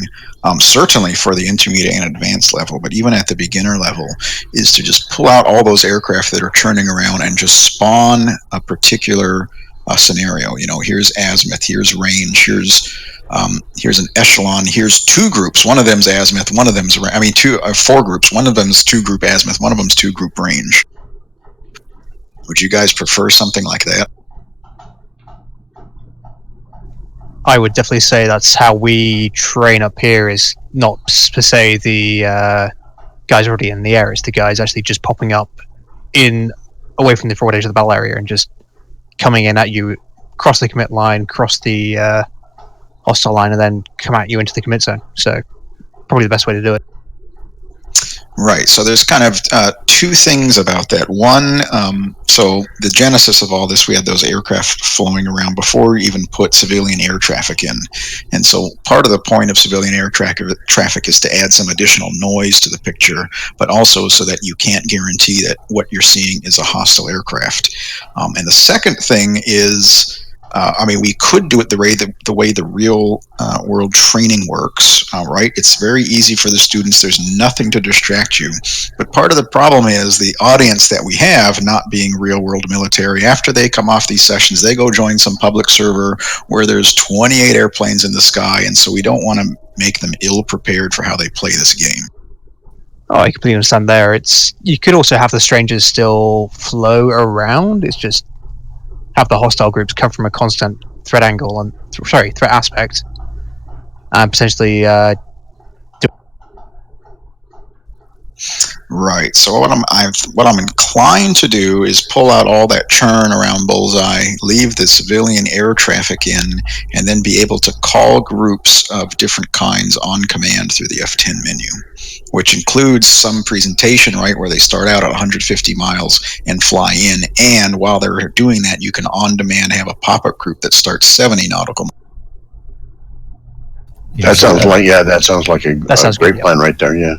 certainly for the intermediate and advanced level, but even at the beginner level, is to just pull out all those aircraft that are turning around and just spawn a particular scenario. You know, here's azimuth, here's range, here's an echelon, here's two groups. One of them's azimuth, one of them's four groups. One of them's two group azimuth, one of them's two group range. Would you guys prefer something like that? I would definitely say that's how we train up here, is not per se the guys already in the air, it's the guys actually just popping up in away from the forward edge of the battle area and just coming in at you, cross the commit line, cross the hostile line, and then come at you into the commit zone. So probably the best way to do it. Right. So there's kind of two things about that. One, so the genesis of all this, we had those aircraft flowing around before we even put civilian air traffic in. And so part of the point of civilian air traffic is to add some additional noise to the picture, but also so that you can't guarantee that what you're seeing is a hostile aircraft. And the second thing is, we could do it the way the real world training works, right? It's very easy for the students. There's nothing to distract you. But part of the problem is the audience that we have not being real world military. After they come off these sessions, they go join some public server where there's 28 airplanes in the sky, and so we don't want to make them ill prepared for how they play this game. Oh, I completely understand there. You could also have the strangers still flow around. It's just have the hostile groups come from a constant threat angle and threat aspect, and potentially Right. So what I'm inclined to do is pull out all that churn around Bullseye, leave the civilian air traffic in, and then be able to call groups of different kinds on command through the F10 menu, which includes some presentation, right, where they start out at 150 miles and fly in, and while they're doing that, you can on demand have a pop-up group that starts 70 nautical miles. That sounds like a great plan right there. Yeah.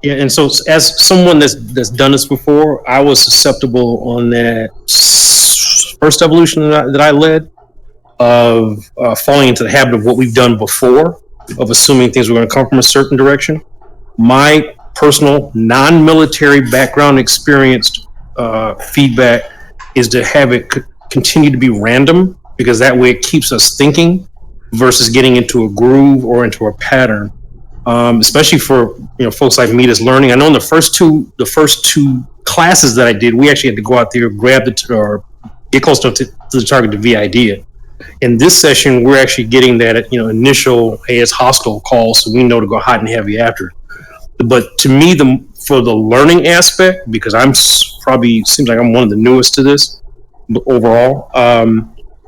Yeah, and so as someone that's done this before, I was susceptible on that first evolution that I led of falling into the habit of what we've done before, of assuming things were going to come from a certain direction. My personal non-military background experienced feedback is to have it continue to be random, because that way it keeps us thinking versus getting into a groove or into a pattern. Especially for folks like me that's learning. I know in the first two classes that I did, we actually had to go out there, grab or get close to the target to VID it. In this session, we're actually getting that initial it's hostile call, so we know to go hot and heavy after it. But to me, for the learning aspect, because seems like I'm one of the newest to this overall,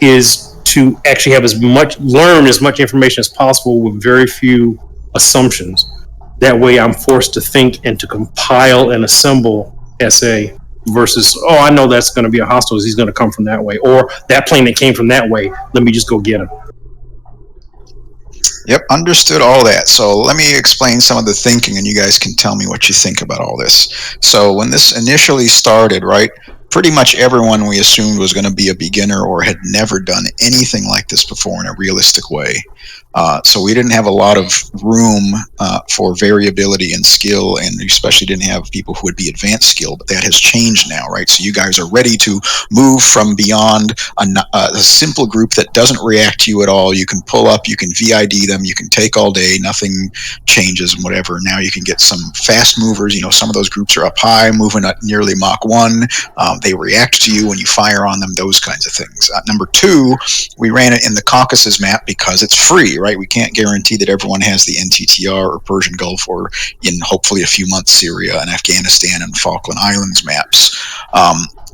is to actually have learn as much information as possible with very few assumptions. That way I'm forced to think and to compile and assemble SA versus, I know that's going to be a hostile, he's going to come from that way, or that plane that came from that way, let me just go get him. Yep, understood all that. So let me explain some of the thinking, and you guys can tell me what you think about all this. So when this initially started, right, pretty much everyone we assumed was going to be a beginner or had never done anything like this before in a realistic way. So we didn't have a lot of room for variability and skill, and especially didn't have people who would be advanced skill, but that has changed now, right? So you guys are ready to move from beyond a simple group that doesn't react to you at all. You can pull up, you can VID them, you can take all day, nothing changes and whatever. Now you can get some fast movers. Some of those groups are up high, moving at nearly Mach 1. They react to you when you fire on them, those kinds of things. Number two, we ran it in the Caucasus map because it's free, right? We can't guarantee that everyone has the NTTR or Persian Gulf or in hopefully a few months Syria and Afghanistan and Falkland Islands maps.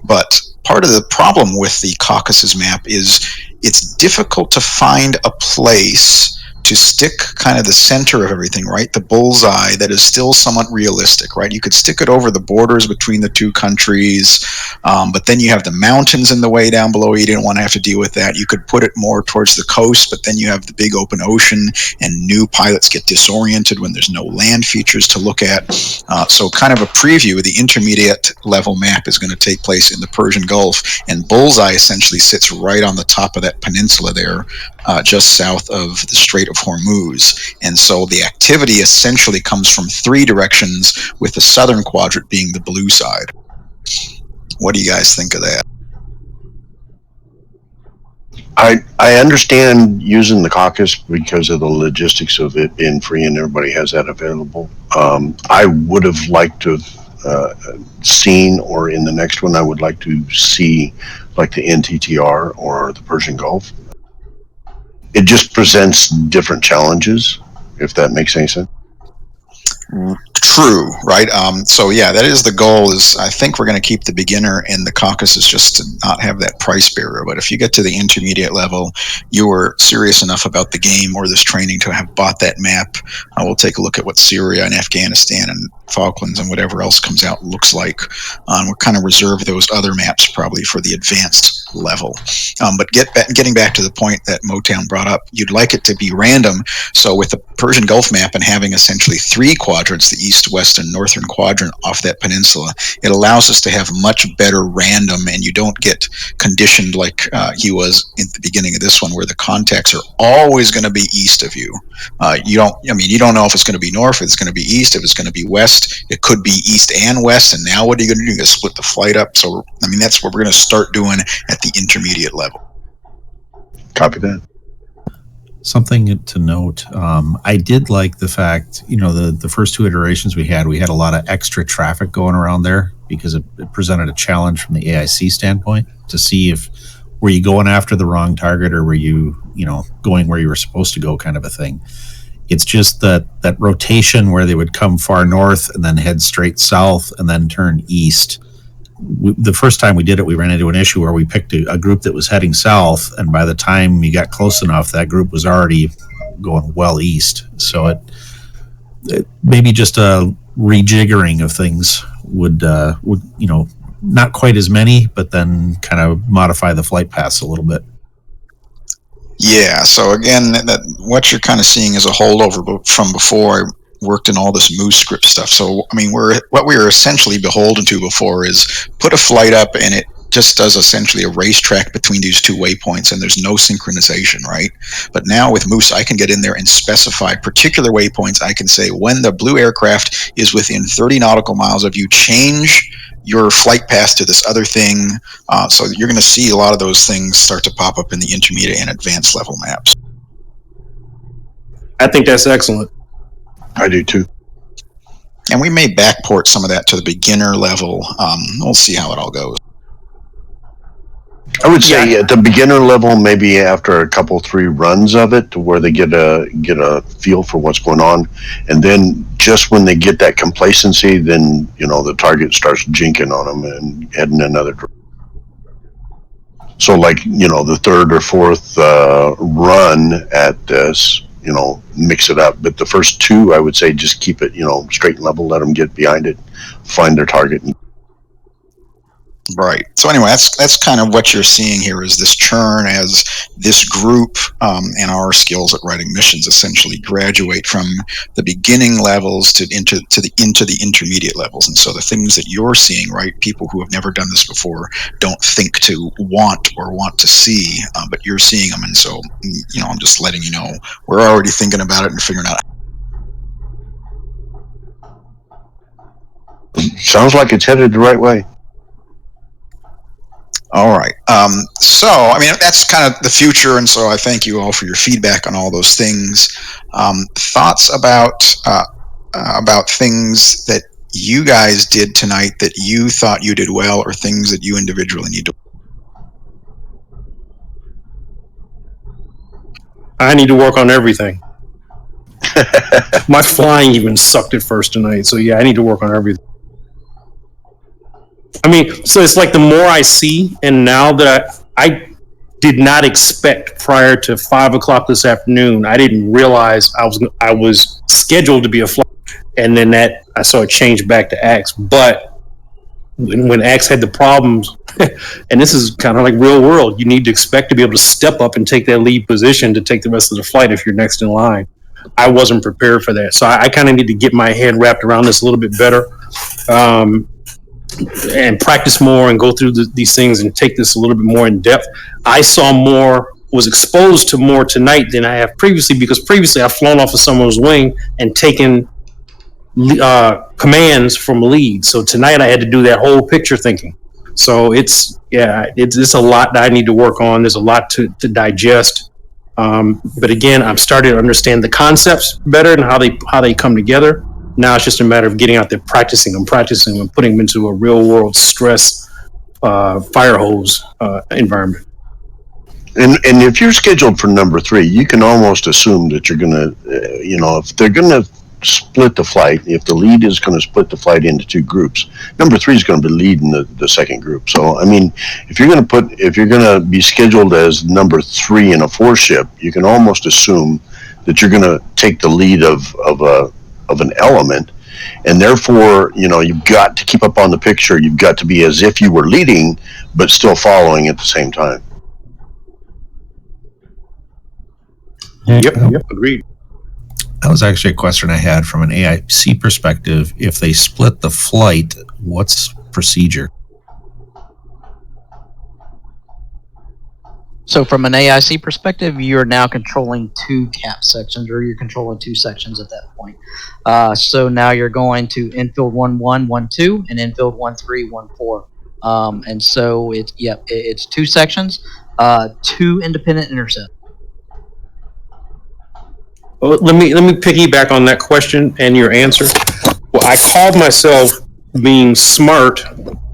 But part of the problem with the Caucasus map is it's difficult to find a place to stick kind of the center of everything, right? The bullseye that is still somewhat realistic, right? You could stick it over the borders between the two countries, but then you have the mountains in the way down below. You didn't want to have to deal with that. You could put it more towards the coast, but then you have the big open ocean, and new pilots get disoriented when there's no land features to look at. So kind of a preview, the intermediate level map is going to take place in the Persian Gulf, and bullseye essentially sits right on the top of that peninsula there, just south of the Strait of Hormuz. And so the activity essentially comes from three directions, with the southern quadrant being the blue side. What do you guys think of that? I understand using the caucus because of the logistics of it being free and everybody has that available. I would have liked to have seen, or in the next one, I would like to see like the NTTR or the Persian Gulf. It just presents different challenges, if that makes any sense. True, right? So yeah, that is the goal. Is I think we're going to keep the beginner and the caucuses just to not have that price barrier. But if you get to the intermediate level, you were serious enough about the game or this training to have bought that map. We'll take a look at what Syria and Afghanistan and Falklands and whatever else comes out looks like. We'll kind of reserve those other maps probably for the advanced level. But getting back to the point that Motown brought up, you'd like it to be random. So with the Persian Gulf map and having essentially three quadrants, the east, west, and northern quadrant off that peninsula, it allows us to have much better random, and you don't get conditioned like he was in the beginning of this one, where the contacts are always going to be east of you. You don't know if it's going to be north, if it's going to be east, if it's going to be west. It could be east and west, and now what are you going to do? You're going to split the flight up. So that's what we're going to start doing at the intermediate level. Copy that. Something to note, I did like the fact, the first two iterations we had a lot of extra traffic going around there, because it presented a challenge from the AIC standpoint to see if were you going after the wrong target, or were you, going where you were supposed to go, kind of a thing. It's just that rotation where they would come far north and then head straight south and then turn east. The first time we did it, we ran into an issue where we picked a group that was heading south, and by the time you got close enough, that group was already going well east. So it maybe just a rejiggering of things would not quite as many, but then kind of modify the flight paths a little bit. Yeah, so again, what you're kind of seeing is a holdover from before. I worked in all this Moose script stuff. So, what we were essentially beholden to before is put a flight up, and it just does essentially a racetrack between these two waypoints, and there's no synchronization, right? But now with Moose, I can get in there and specify particular waypoints. I can say, when the blue aircraft is within 30 nautical miles of you, change your flight path to this other thing. So you're going to see a lot of those things start to pop up in the intermediate and advanced level maps. I think that's excellent. I do too. And we may backport some of that to the beginner level. We'll see how it all goes. I would say at the beginner level, maybe after a couple, 3 runs of it, to where they get a feel for what's going on, and then just when they get that complacency, then the target starts jinking on them and heading another direction. So, like the 3rd or 4th run at this, mix it up. But the first 2, I would say, just keep it straight and level. Let them get behind it, find their target. Right. So anyway, that's kind of what you're seeing here, is this churn as this group and our skills at writing missions essentially graduate from the beginning levels to into the intermediate levels. And so the things that you're seeing, right, people who have never done this before don't think to want to see, but you're seeing them. And so I'm just letting you know we're already thinking about it and figuring out. Sounds like it's headed the right way. All right. So, that's kind of the future, and so I thank you all for your feedback on all those things. Thoughts about things that you guys did tonight that you thought you did well, or things that you individually need to. I need to work on everything. My flying even sucked at first tonight, so yeah, I need to work on everything. So it's like the more I see, and now that I did not expect prior to 5 o'clock this afternoon. I didn't realize I was scheduled to be a flight, and then I saw it change back to Axe. But when Axe had the problems, and this is kind of like real world, you need to expect to be able to step up and take that lead position to take the rest of the flight if you're next in line. I wasn't prepared for that, so I kind of need to get my head wrapped around this a little bit better, and practice more and go through these things and take this a little bit more in depth. I saw more, was exposed to more tonight than I have previously, because previously I've flown off of someone's wing and taken commands from leads. So tonight I had to do that whole picture thinking. So it's a lot that I need to work on. There's a lot to digest. But again, I'm starting to understand the concepts better and how they come together. Now it's just a matter of getting out there, practicing and putting them into a real world stress fire hose environment. And if you're scheduled for number 3, you can almost assume that you're gonna, if they're gonna split the flight, if the lead is going to split the flight into 2 groups, number 3 is going to be leading the second group. So, I mean, if you're going to be scheduled as number 3 in a 4 ship, you can almost assume that you're going to take the lead of an element, and therefore, you've got to keep up on the picture. You've got to be as if you were leading, but still following at the same time. Yep, agreed. That was actually a question I had from an AIC perspective. If they split the flight, what's procedure? So from an AIC perspective, you're now controlling 2 cap sections, or you're controlling 2 sections at that point. So now you're going to infield 1-1, 1-2, and infield 1-3, 1-4. And so it's 2 sections, 2 independent intercepts. Well, let me piggyback on that question and your answer. Well, I called myself being smart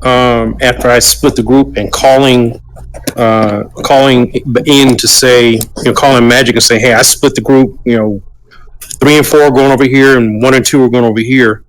after I split the group and calling in to say, calling Magic and say, hey, I split the group. 3 and 4 are going over here, and 1 and 2 are going over here.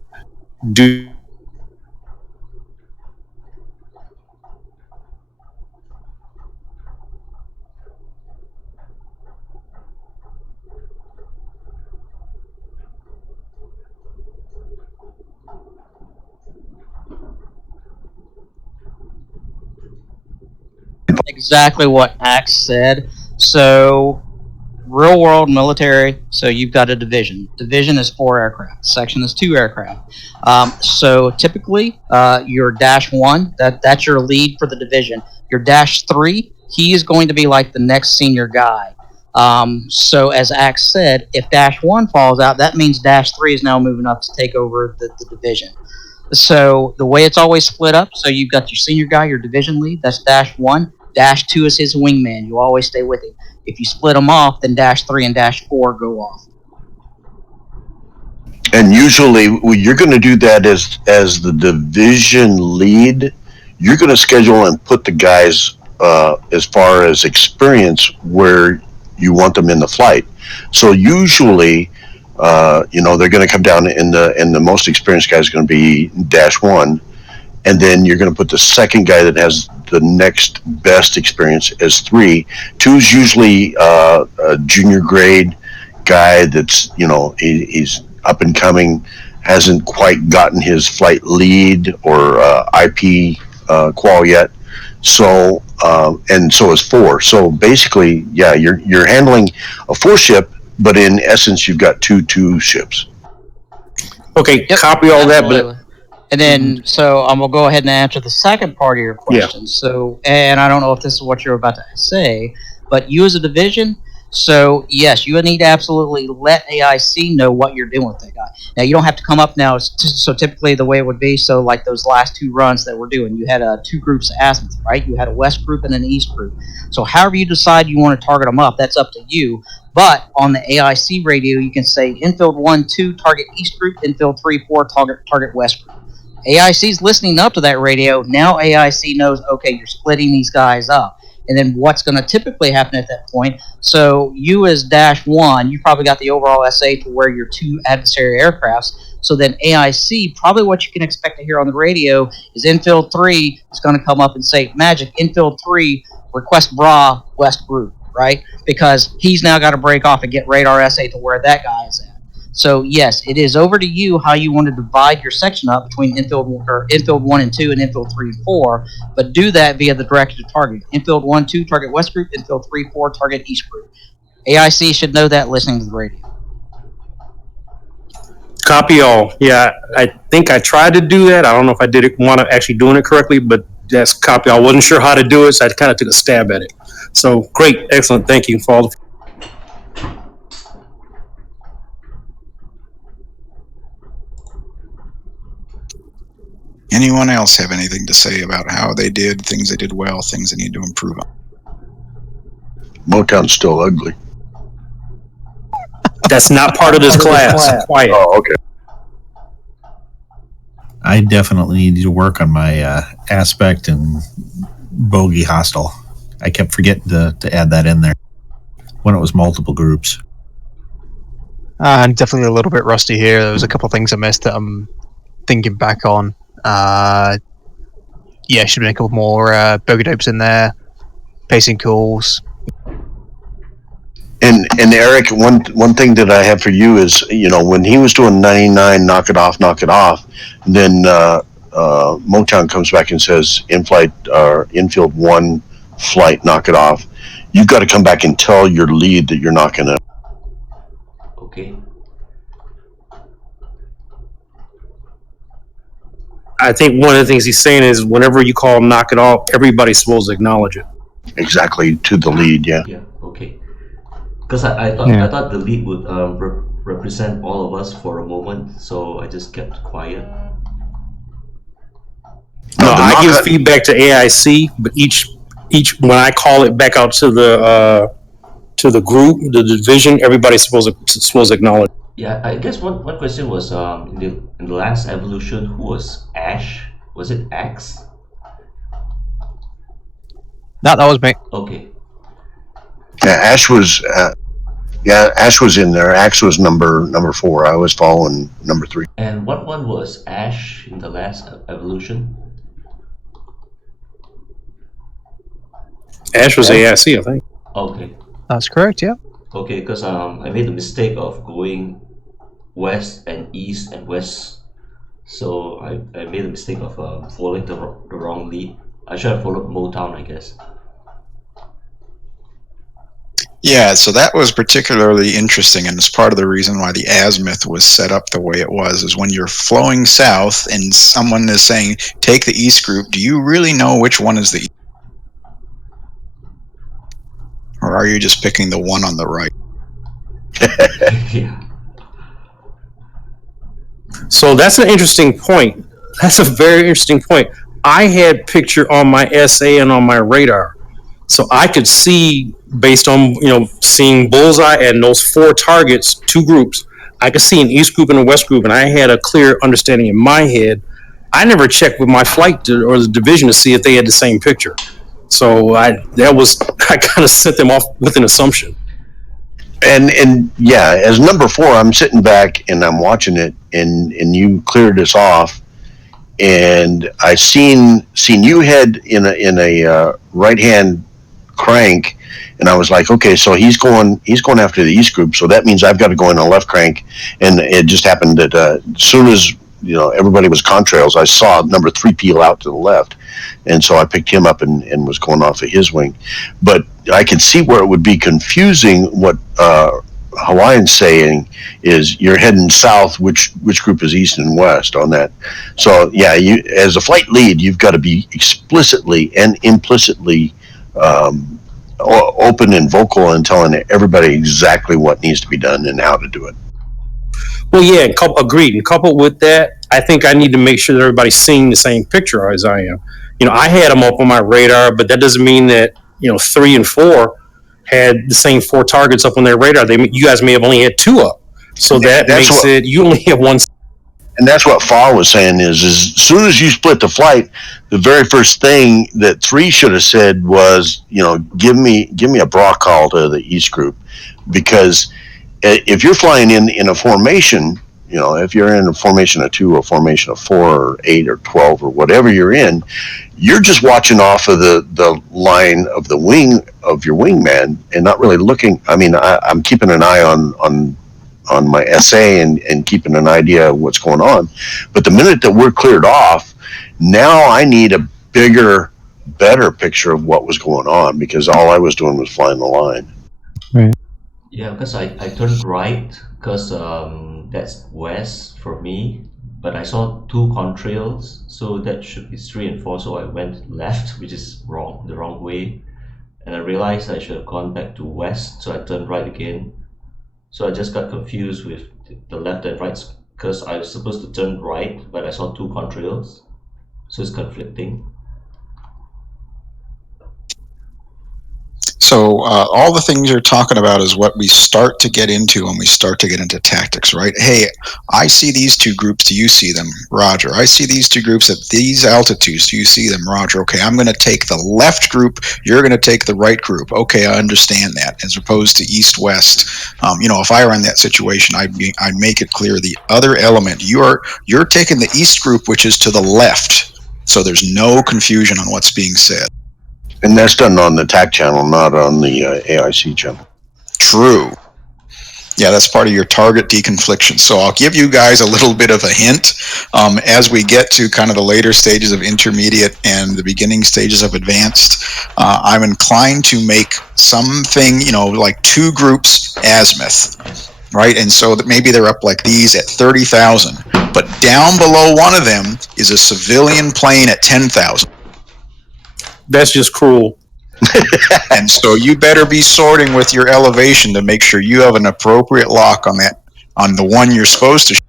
Exactly what Axe said. So, real world military, so you've got a division. Division is 4 aircraft. Section is 2 aircraft. So typically, your -1, that's your lead for the division. Your -3, he is going to be like the next senior guy. So as Axe said, if -1 falls out, that means -3 is now moving up to take over the division. So the way it's always split up, so you've got your senior guy, your division lead, that's -1. -2 is his wingman. You always stay with him. If you split them off, then -3 and -4 go off. And usually, you're going to do that as the division lead. You're going to schedule and put the guys as far as experience where you want them in the flight. So usually, they're going to come down, and the most experienced guy is going to be -1, and then you're going to put the second guy that has the next best experience as 3. 2 is usually a junior grade guy that's he's up and coming, hasn't quite gotten his flight lead or IP qual yet. So and so is 4. So basically, you're handling a 4 ship, but in essence, you've got two ships. Okay, copy all absolutely. that, but. And then, so I'm going to go ahead and answer the second part of your question. Yeah. So, and I don't know if this is what you're about to say, but you as a division, so yes, you need to absolutely let AIC know what you're doing with that guy. Now, you don't have to come up now. So typically the way it would be, so like those last 2 runs that we're doing, you had 2 groups of azimuth, right? You had a west group and an east group. So however you decide you want to target them up, that's up to you. But on the AIC radio, you can say infield 1-2, target east group, infield 3-4, target west group. AIC's listening up to that radio. Now AIC knows, okay, you're splitting these guys up. And then what's going to typically happen at that point, so you as -1, you probably got the overall SA to where your 2 adversary aircrafts. So then AIC, probably what you can expect to hear on the radio is infield 3 is going to come up and say, Magic, infield 3, request bra west group, right? Because he's now got to break off and get radar SA to where that guy is at. So yes, it is over to you how you want to divide your section up between infield 1 and 2 and infield 3 and 4, but do that via the directed target. Infield 1, 2 target west group, infield 3, 4 target east group. AIC should know that listening to the radio. Copy all. Yeah, I think I tried to do that. I don't know if I did it want to actually doing it correctly, but that's copy all. I wasn't sure how to do it, so I kind of took a stab at it. So great, excellent. Thank you for all the. Anyone else have anything to say about how they did, things they did well, things they need to improve on? Motown's still ugly. That's not part of this class. Quiet. Oh, okay. I definitely need to work on my aspect and bogey hostile. I kept forgetting to add that in there when it was multiple groups. I'm definitely a little bit rusty here. There was a couple of things I missed that I'm thinking back on. Yeah, should have been a couple more bogey dopes in there, pacing calls. And Eric, one thing that I have for you is, when he was doing 99, knock it off, then Motown comes back and says in-flight or infield 1 flight, knock it off. You've got to come back and tell your lead that you're not going to. Okay. I think one of the things he's saying is whenever you call knock it off, everybody's supposed to acknowledge it. Exactly, to the lead, yeah. Yeah, okay. Because I thought the lead would represent all of us for a moment, so I just kept quiet. No, I give feedback to AIC, but each when I call it back out to the group, the division, everybody's supposed to acknowledge. Yeah, I guess one question was in the last evolution, who was Ash? Was it Axe? That was me. Okay. Yeah, Ash was. Ash was in there. Axe was number 4. I was following number 3. And what one was Ash in the last evolution? Ash was AIC, I think. Okay. That's correct, yeah. Okay, because I made the mistake of going west and east and west, so I made the mistake of following the wrong lead. I should have followed Motown, I guess. Yeah, so that was particularly interesting, and it's part of the reason why the azimuth was set up the way it was, is when you're flowing south and someone is saying, take the east group, do you really know which one is the east? Or are you just picking the one on the right? Yeah. So that's an interesting point. That's a very interesting point. I had picture on my SA and on my radar, so I could see based on seeing bullseye and those 4 targets, 2 groups. I could see an east group and a west group, and I had a clear understanding in my head. I never checked with my flight or the division to see if they had the same picture. So I kind of set them off with an assumption. And yeah, as number 4, I'm sitting back and I'm watching it, and you cleared us off, and I seen you head in a right hand crank, and I was like, okay, so he's going after the east group, so that means I've got to go in a left crank. And it just happened that as soon as everybody was contrails, I saw number 3 peel out to the left, and so I picked him up and was going off of his wing. But I could see where it would be confusing. What Hawaiian's saying is you're heading south, which group is east and west on that. So yeah, you as a flight lead, you've got to be explicitly and implicitly open and vocal and telling everybody exactly what needs to be done and how to do it. Well, yeah, agreed. And coupled with that, I think I need to make sure that everybody's seeing the same picture as I am. I had them up on my radar, but that doesn't mean that 3 and 4 had the same 4 targets up on their radar. You guys may have only had 2 up, so that makes it you only have 1. And that's what Fa was saying is as soon as you split the flight, the very first thing that 3 should have said was, give me a bra call to the east group, because if you're flying in a formation, if you're in a formation of 2 or a formation of 4 or 8 or 12 or whatever you're in, you're just watching off of the line of the wing of your wingman and not really looking. I mean, I'm keeping an eye on my SA and keeping an idea of what's going on. But the minute that we're cleared off, now I need a bigger, better picture of what was going on, because all I was doing was flying the line. Right. Yeah, because I turned right because that's west for me, but I saw two contrails, so that should be 3 and 4. So I went left, which is wrong, the wrong way, and I realized I should have gone back to west, so I turned right again. So I just got confused with the left and right because I was supposed to turn right, but I saw two contrails, so it's conflicting. So all the things you're talking about is what we start to get into when we start to get into tactics, right? Hey, I see these two groups. Do you see them? Roger. I see these two groups at these altitudes. Do you see them? Roger. Okay, I'm going to take the left group. You're going to take the right group. Okay, I understand that. As opposed to east-west, if I were in that situation, I'd make it clear the other element. You're taking the east group, which is to the left, so there's no confusion on what's being said. And that's done on the TAC channel, not on the AIC channel. True. Yeah, that's part of your target deconfliction. So I'll give you guys a little bit of a hint as we get to kind of the later stages of intermediate and the beginning stages of advanced. I'm inclined to make something, like two groups azimuth, right? And so that maybe they're up like these at 30,000, but down below one of them is a civilian plane at 10,000. That's just cruel. And so you better be sorting with your elevation to make sure you have an appropriate lock on the one you're supposed to.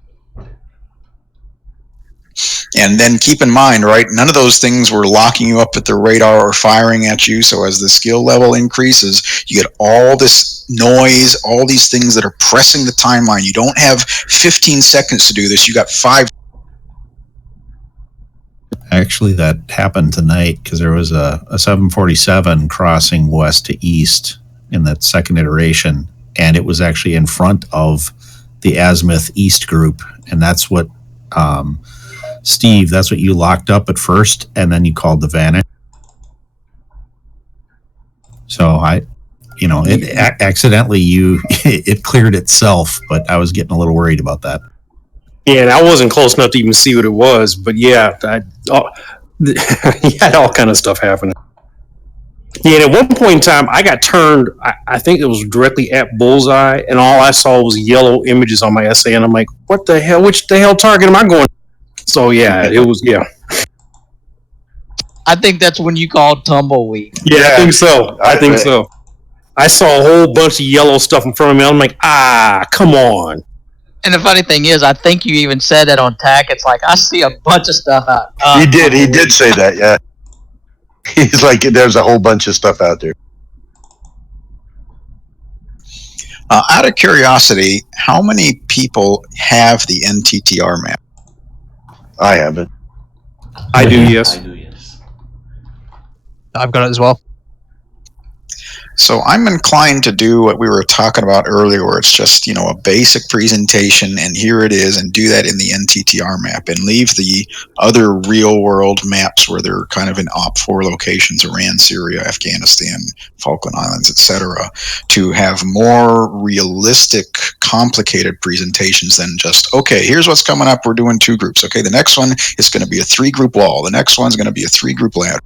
And then keep in mind, right, none of those things were locking you up at the radar or firing at you. So as the skill level increases, you get all this noise, all these things that are pressing the timeline. You don't have 15 seconds to do this. You got 5. Actually, that happened tonight because there was a 747 crossing west to east in that second iteration, and it was actually in front of the azimuth east group, and that's what Steve, that's what you locked up at first, and then you called the vanish. So it accidentally it cleared itself, but I was getting a little worried about that. Yeah, and I wasn't close enough to even see what it was, but yeah, you had all kind of stuff happening. Yeah, and at one point in time, I got turned, I think it was directly at bullseye, and all I saw was yellow images on my SA, and I'm like, what the hell? Which the hell target am I going? So yeah, it was, yeah. I think that's when you called tumbleweed. Yeah, I think so. I think so. I saw a whole bunch of yellow stuff in front of me. I'm like, come on. And the funny thing is, I think you even said that on TAC. It's like, I see a bunch of stuff out. He did say that, yeah. He's like, there's a whole bunch of stuff out there. Out of curiosity, how many people have the NTTR map? I have it. I do, yes. I've got it as well. So I'm inclined to do what we were talking about earlier, where it's just, a basic presentation, and here it is, and do that in the NTTR map, and leave the other real-world maps where they're kind of in OP4 locations, Iran, Syria, Afghanistan, Falkland Islands, etc., to have more realistic, complicated presentations than just, okay, here's what's coming up, we're doing 2 groups. Okay, the next one is going to be a 3-group wall. The next one's going to be a 3-group ladder.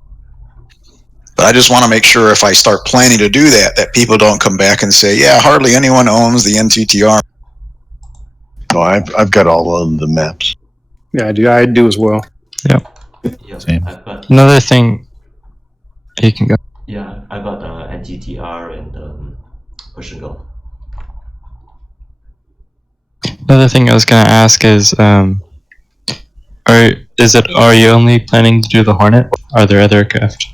But I just want to make sure if I start planning to do that people don't come back and say, yeah, hardly anyone owns the NTTR. No, I've got all of the maps. Yeah, I do as well. Yeah. Same. Another thing, you can go. Yeah, I got NTTR and Persian Gulf. Another thing I was going to ask is, are you only planning to do the Hornet? Are there other aircraft?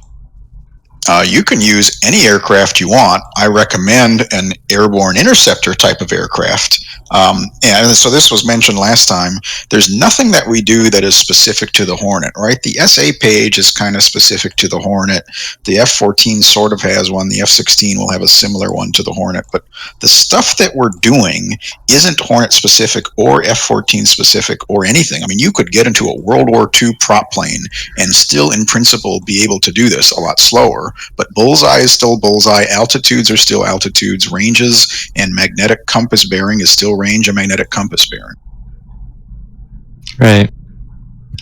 You can use any aircraft you want. I recommend an airborne interceptor type of aircraft. And so this was mentioned last time. There's nothing that we do that is specific to the Hornet, right? The SA page is kind of specific to the Hornet. The F-14 sort of has one. The F-16 will have a similar one to the Hornet. But the stuff that we're doing isn't Hornet specific or F-14 specific or anything. I mean, you could get into a World War II prop plane and still, in principle, be able to do this a lot slower. But bullseye is still bullseye. Altitudes are still altitudes. Ranges and magnetic compass bearing is still range and magnetic compass bearing. Right.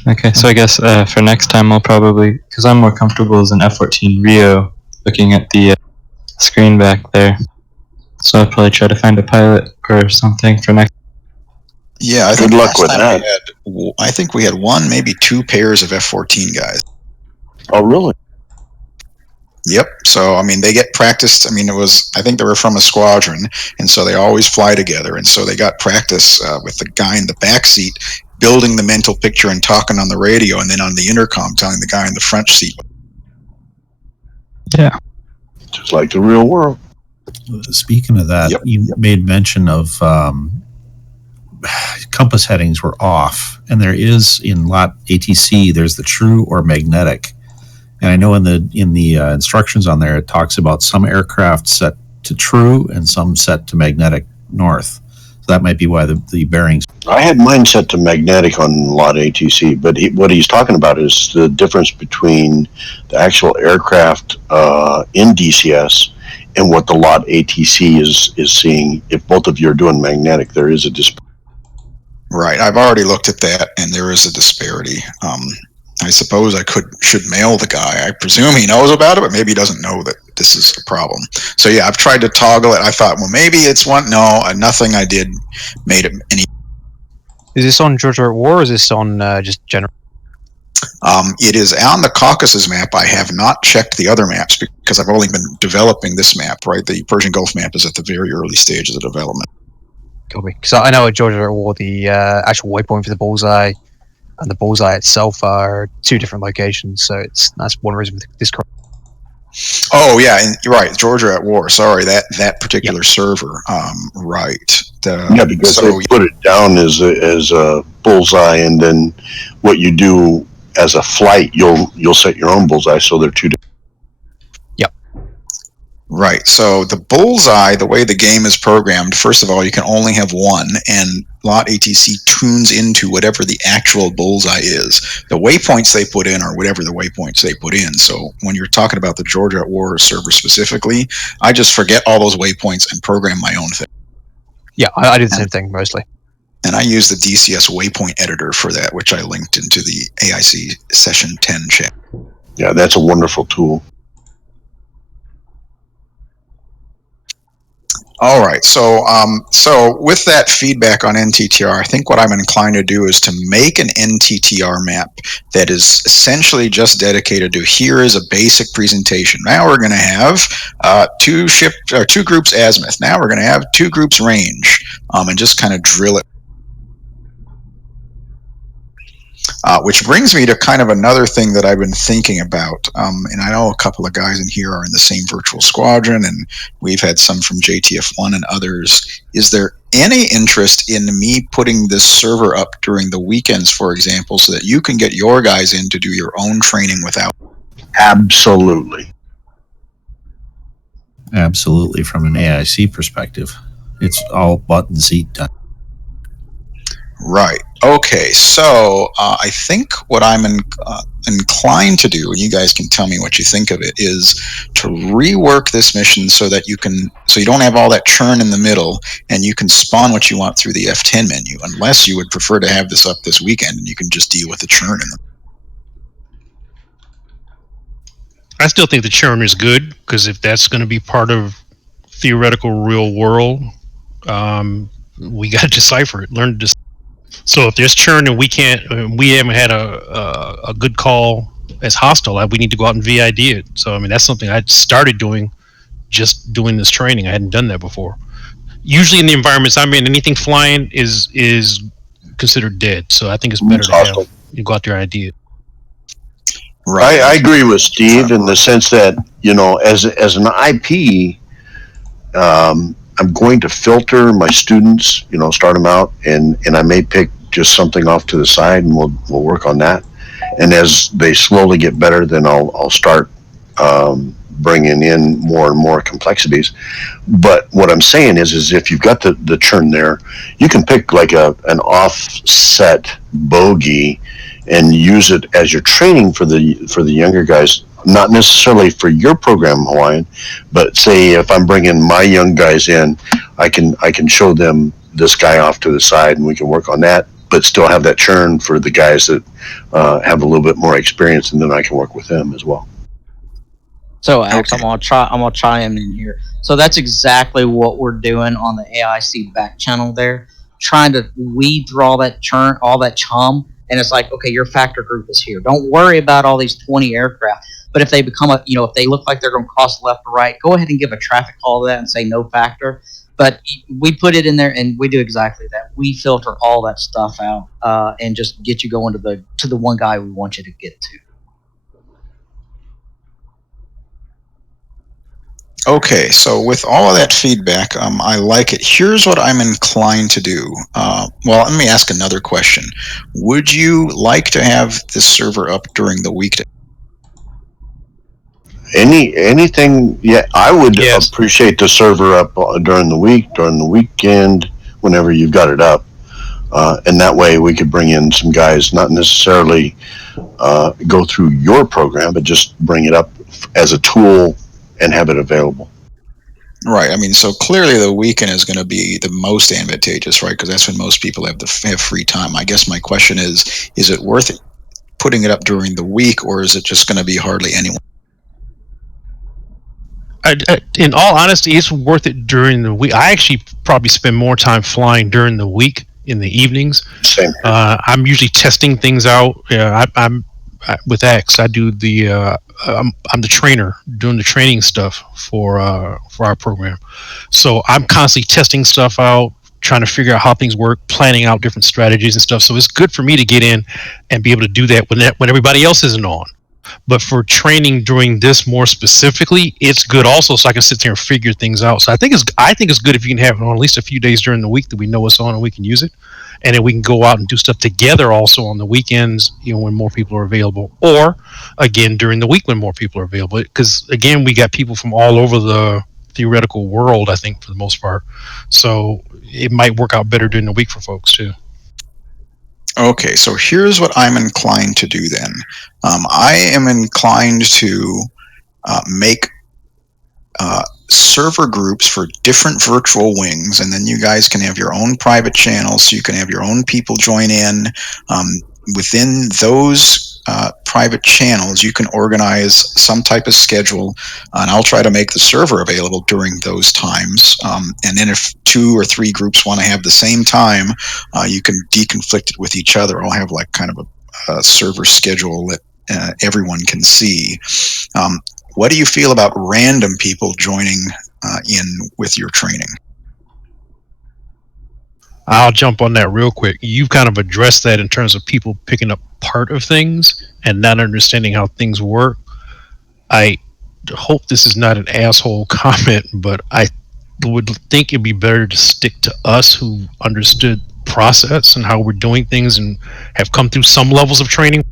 Okay, so I guess for next time I'll probably, because I'm more comfortable as an F-14 Rio looking at the screen back there, so I'll probably try to find a pilot or something for next. Yeah, I think good luck with that. I think we had one, maybe two pairs of F-14 guys. Oh, really? Yep. So, I mean, they get practiced. I mean, I think they were from a squadron, and so they always fly together. And so they got practice with the guy in the back seat building the mental picture and talking on the radio, and then on the intercom telling the guy in the front seat. Yeah. Just like the real world. Speaking of that, you made mention of compass headings were off, and there is in lot ATC, there's the true or magnetic. And I know in the instructions on there, it talks about some aircraft set to true and some set to magnetic north. So that might be why the bearings. I had mine set to magnetic on lot ATC, but what he's talking about is the difference between the actual aircraft in DCS and what the lot ATC is seeing. If both of you are doing magnetic, there is a disparity. Right. I've already looked at that, and there is a disparity. I suppose I should mail the guy. I presume he knows about it, but maybe he doesn't know that this is a problem. So yeah, I've tried to toggle it. I thought, well, maybe it's one. No, nothing I did made it any. Is this on Georgia at War, or is this on just general? It is on the Caucasus map. I have not checked the other maps because I've only been developing this map, right? The Persian Gulf map is at the very early stages of development. Copy. Because I know at Georgia at War, the actual waypoint for the bullseye and the bullseye itself are two different locations, so that's one reason for this. Oh yeah, and you're right. Georgia at War. Sorry, that particular server. Right. Yeah, because they put it down as a bullseye, and then what you do as a flight, you'll set your own bullseye, so they're two different. Yep. Right. So the bullseye, the way the game is programmed, first of all, you can only have one, and lot ATC tunes into whatever the actual bullseye is. The waypoints they put in are whatever the waypoints they put in. So when you're talking about the Georgia at War server specifically, I just forget all those waypoints and program my own thing. Yeah, I did the same thing mostly. And I use the DCS waypoint editor for that, which I linked into the AIC session 10 chat. Yeah, that's a wonderful tool. All right, so with that feedback on NTTR, I think what I'm inclined to do is to make an NTTR map that is essentially just dedicated to here is a basic presentation. Now we're going to have two groups azimuth. Now we're going to have two groups range, and just kind of drill it. Which brings me to kind of another thing that I've been thinking about, and I know a couple of guys in here are in the same virtual squadron, and we've had some from JTF1 and others. Is there any interest in me putting this server up during the weekends, for example, so that you can get your guys in to do your own training without? Absolutely. Absolutely, from an AIC perspective. It's all button seat time. Right. Okay. So I think what I'm inclined to do, and you guys can tell me what you think of it, is to rework this mission so that you don't have all that churn in the middle, and you can spawn what you want through the F10 menu, unless you would prefer to have this up this weekend and you can just deal with the churn in them. I still think the churn is good, because if that's going to be part of theoretical real world, we got to decipher it, learn to decipher. So if there's churn and we haven't had a good call as hostile, we need to go out and VID it. So I mean, that's something I started doing, just doing this training. I hadn't done that before. Usually in the environments I'm in, anything flying is considered dead. So I think it's better to have you go out there and ID it. Right. I agree with Steve in the sense that, as an IP, I'm going to filter my students, start them out, and I may pick just something off to the side, and we'll work on that. And as they slowly get better, then I'll start bringing in more and more complexities. But what I'm saying is if you've got the churn there, you can pick like an offset bogey and use it as your training for the younger guys. Not necessarily for your program, Hawaiian, but say if I'm bringing my young guys in, I can show them this guy off to the side, and we can work on that, but still have that churn for the guys that have a little bit more experience, and then I can work with them as well. So, Alex, I'm gonna chime in here. So that's exactly what we're doing on the AIC back channel there, trying to draw that churn, all that chum, and it's like, okay, your factor group is here. Don't worry about all these 20 aircraft. But if they become if they look like they're going to cross left or right, go ahead and give a traffic call to that and say no factor. But we put it in there, and we do exactly that. We filter all that stuff out and just get you going to the one guy we want you to get to. Okay, so with all of that feedback, I like it. Here's what I'm inclined to do. Well, let me ask another question. Would you like to have this server up during the weekday? Anything? Yeah, I would appreciate the server up during the week, during the weekend, whenever you've got it up, and that way we could bring in some guys, not necessarily go through your program, but just bring it up as a tool and have it available. Right. I mean, so clearly the weekend is going to be the most advantageous, right? Because that's when most people have free time. I guess my question is it worth it putting it up during the week, or is it just going to be hardly anyone? In all honesty, it's worth it during the week. I actually probably spend more time flying during the week in the evenings. Same. I'm usually testing things out. I'm with X. I do I'm the trainer doing the training stuff for our program. So I'm constantly testing stuff out, trying to figure out how things work, planning out different strategies and stuff. So it's good for me to get in and be able to do that when everybody else isn't on. But for training doing this more specifically, it's good also, so I can sit there and figure things out. So I think it's good if you can have it on at least a few days during the week that we know what's on and we can use it, and then we can go out and do stuff together also on the weekends, when more people are available, or again during the week when more people are available. Because again, we got people from all over the theoretical world, I think, for the most part. So it might work out better during the week for folks too. Okay, so here's what I'm inclined to do then. I am inclined to make server groups for different virtual wings, and then you guys can have your own private channels, so you can have your own people join in. Within those private channels, you can organize some type of schedule, and I'll try to make the server available during those times. And then if 2 or 3 groups want to have the same time, you can deconflict it with each other. I'll have like kind of a server schedule that everyone can see. What do you feel about random people joining in with your training? I'll jump on that real quick. You've kind of addressed that in terms of people picking up part of things and not understanding how things work. I hope this is not an asshole comment, but I would think it'd be better to stick to us who understood process and how we're doing things and have come through some levels of training.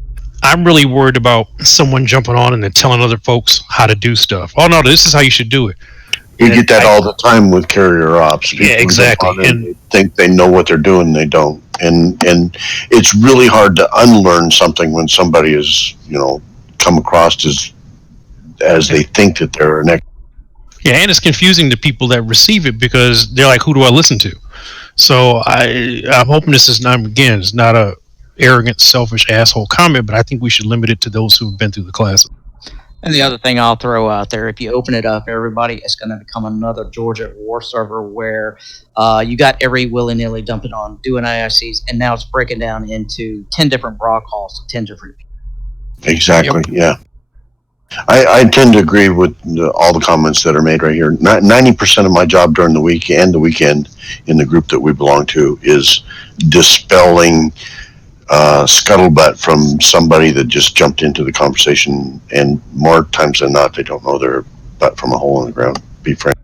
I'm really worried about someone jumping on and then telling other folks how to do stuff. Oh no, this is how you should do it. You get that all the time with carrier ops. People exactly. And they think they know what they're doing, they don't. And it's really hard to unlearn something when somebody is, come across as they think that they're an expert. Yeah, and it's confusing to people that receive it because they're like, who do I listen to? So I'm hoping this is not, again, it's not a arrogant, selfish asshole comment, but I think we should limit it to those who've been through the class. And the other thing I'll throw out there, if you open it up, everybody, it's going to become another Georgia at War server where you got every willy-nilly dumping on doing IICs, and now it's breaking down into 10 different broad calls to 10 different people. Exactly, yeah. I tend to agree with all the comments that are made right here. 90% of my job during the week and the weekend in the group that we belong to is dispelling scuttlebutt from somebody that just jumped into the conversation, and more times than not, they don't know their butt from a hole in the ground. Be frank.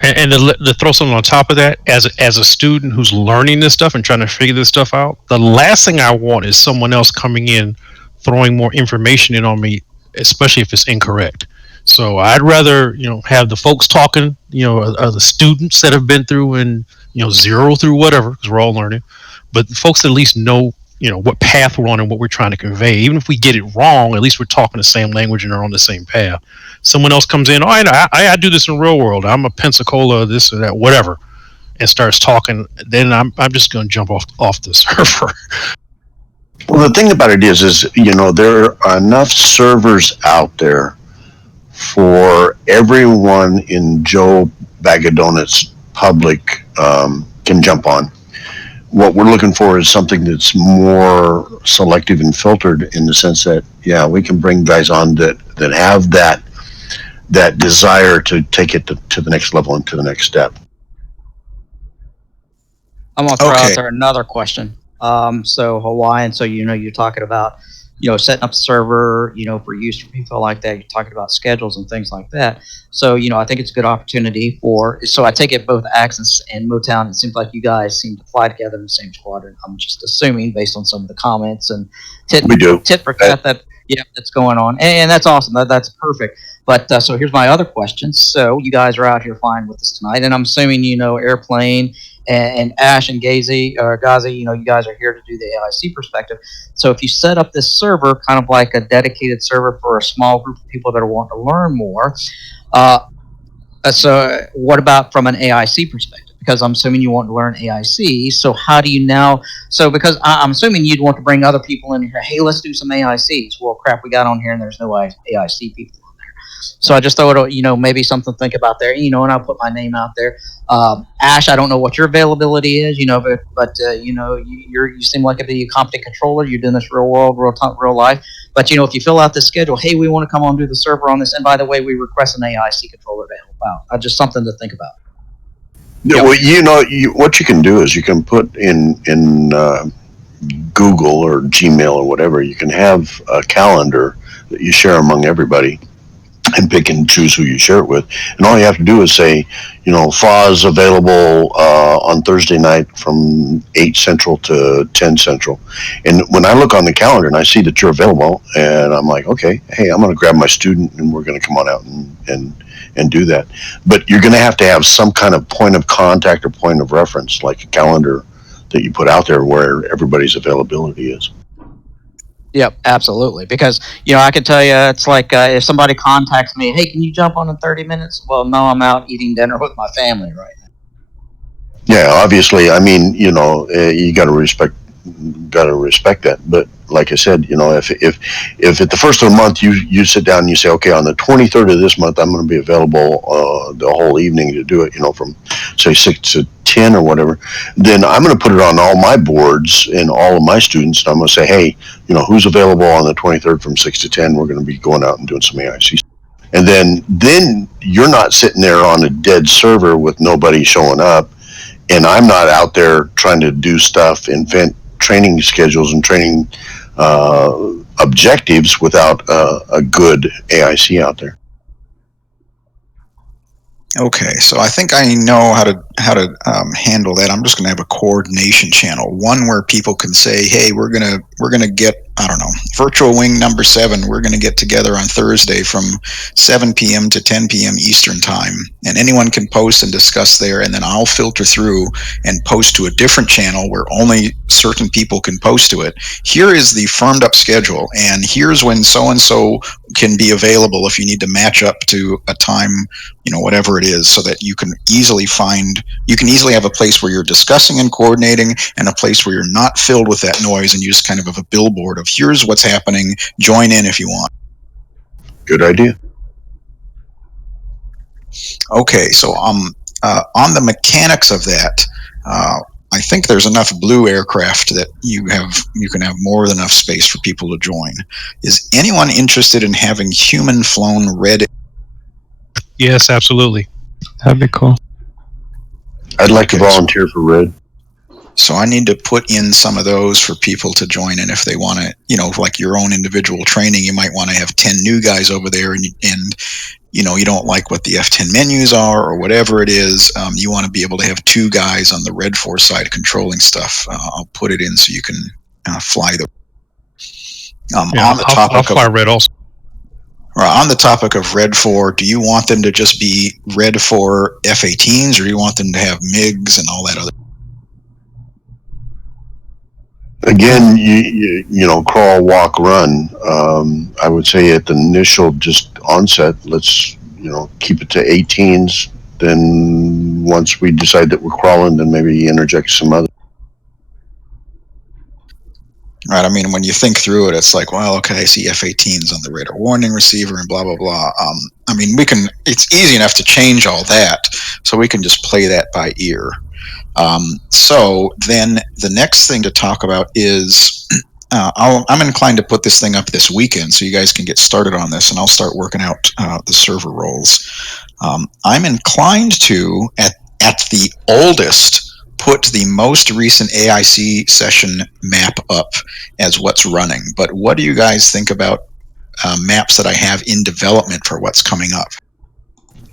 And to throw something on top of that, as a student who's learning this stuff and trying to figure this stuff out, the last thing I want is someone else coming in, throwing more information in on me, especially if it's incorrect. So I'd rather have the folks talking, the students that have been through and zero through whatever, because we're all learning, but the folks that at least know what path we're on and what we're trying to convey. Even if we get it wrong, at least we're talking the same language and are on the same path. Someone else comes in, I do this in real world. I'm a Pensacola, this or that, whatever, and starts talking. Then I'm just going to jump off the server. Well, the thing about it is there are enough servers out there for everyone in Joe Bag of Donuts public can jump on. What we're looking for is something that's more selective and filtered, in the sense that, we can bring guys on that have that desire to take it to the next level and to the next step. I'm gonna throw out there another question. So Hawaiian, so you're talking about setting up a server, for use for people like that. You're talking about schedules and things like that. So, I think it's a good opportunity so I take it both Axis and Motown. It seems like you guys seem to fly together in the same squadron. I'm just assuming based on some of the comments and tit for tat that's going on. And that's awesome. That's perfect. But so here's my other question. So you guys are out here flying with us tonight, and I'm assuming Airplane and Ash and Gazi, you guys are here to do the AIC perspective. So if you set up this server, kind of like a dedicated server for a small group of people that are wanting to learn more, so what about from an AIC perspective? Because I'm assuming you want to learn AIC. So how do you now? So because I'm assuming you'd want to bring other people in here. Hey, let's do some AICs. Well, crap, we got on here and there's no AIC people. So I just thought, maybe something to think about there, and I'll put my name out there. Ash, I don't know what your availability is, but you seem like a competent controller. You're doing this real world, real life. But, if you fill out this schedule, hey, we want to come on and do the server on this. And by the way, we request an AIC controller to help out. Just something to think about. Yeah, well, what you can do is you can put in Google or Gmail or whatever, you can have a calendar that you share among everybody, and pick and choose who you share it with. And all you have to do is say, FA's available on Thursday night from 8 Central to 10 Central. And when I look on the calendar and I see that you're available, and I'm like, okay, hey, I'm going to grab my student and we're going to come on out and do that. But you're going to have some kind of point of contact or point of reference, like a calendar that you put out there where everybody's availability is. Yep, absolutely. Because, I can tell you, it's like if somebody contacts me, hey, can you jump on in 30 minutes? Well, no, I'm out eating dinner with my family right now. Yeah, obviously. I mean, you got to respect that. But like I said, if at the first of the month you sit down and you say, okay, on the 23rd of this month, I'm going to be available the whole evening to do it, from say 6 to 10 or whatever, then I'm going to put it on all my boards and all of my students. And I'm going to say, hey, who's available on the 23rd from 6 to 10? We're going to be going out and doing some AIC. And then you're not sitting there on a dead server with nobody showing up. And I'm not out there trying to do stuff, invent training schedules and training objectives without a good AIC out there. Okay, so I think I know how to handle that. I'm just going to have a coordination channel, one where people can say, "Hey, we're gonna get, I don't know, Virtual Wing number 7. We're going to get together on Thursday from 7 p.m. to 10 p.m. Eastern time," and anyone can post and discuss there, and then I'll filter through and post to a different channel where only certain people can post to it. Here is the firmed up schedule, and here's when so and so can be available if you need to match up to a time, whatever it is, so that you can easily have a place where you're discussing and coordinating, and a place where you're not filled with that noise, and you just kind of have a billboard of here's what's happening, join in if you want. Good idea. Okay, so on the mechanics of that, I think there's enough blue aircraft that you can have more than enough space for people to join. Is anyone interested in having human flown red? Yes, absolutely. That'd be cool. I'd like to volunteer for red. So I need to put in some of those for people to join in if they want to, like your own individual training. You might want to have 10 new guys over there, and you don't like what the F10 menus are or whatever it is. You want to be able to have 2 guys on the Red 4 side controlling stuff. I'll put it in so you can fly the. On the topic I'll fly Red also. On the topic of Red 4, do you want them to just be Red 4 F-18s, or do you want them to have MiGs and all that other? Again, crawl, walk, run. I would say at the initial just onset, let's keep it to 18s. Then once we decide that we're crawling, then maybe interject some other. Right. I mean, when you think through it, it's like, well, okay, I see F-18s on the radar warning receiver and blah, blah, blah. I mean, it's easy enough to change all that, so we can just play that by ear. So then the next thing to talk about is I'm inclined to put this thing up this weekend so you guys can get started on this, and I'll start working out the server roles. I'm inclined to, at the oldest, put the most recent AIC session map up as what's running. But what do you guys think about maps that I have in development for what's coming up?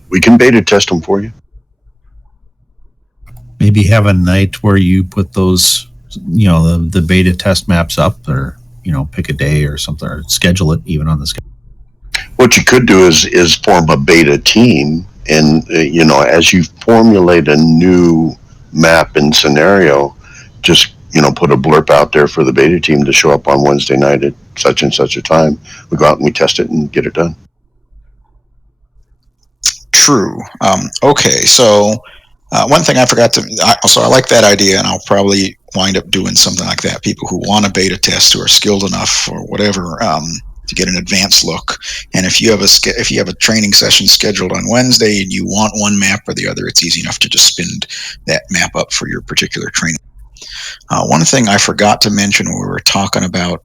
We can beta test them for you. Maybe have a night where you put those, the beta test maps up, or, pick a day or something, or schedule it even on the schedule. What you could do is form a beta team, and, as you formulate a new map and scenario, just put a blurb out there for the beta team to show up on Wednesday night at such and such a time. We go out and we test it and get it done. True. Okay, so one thing I forgot to, so I like that idea, and I'll probably wind up doing something like that. People who want a beta test, who are skilled enough or whatever, to get an advanced look. And if you have a training session scheduled on Wednesday and you want one map or the other, it's easy enough to just spin that map up for your particular training. One thing I forgot to mention when we were talking about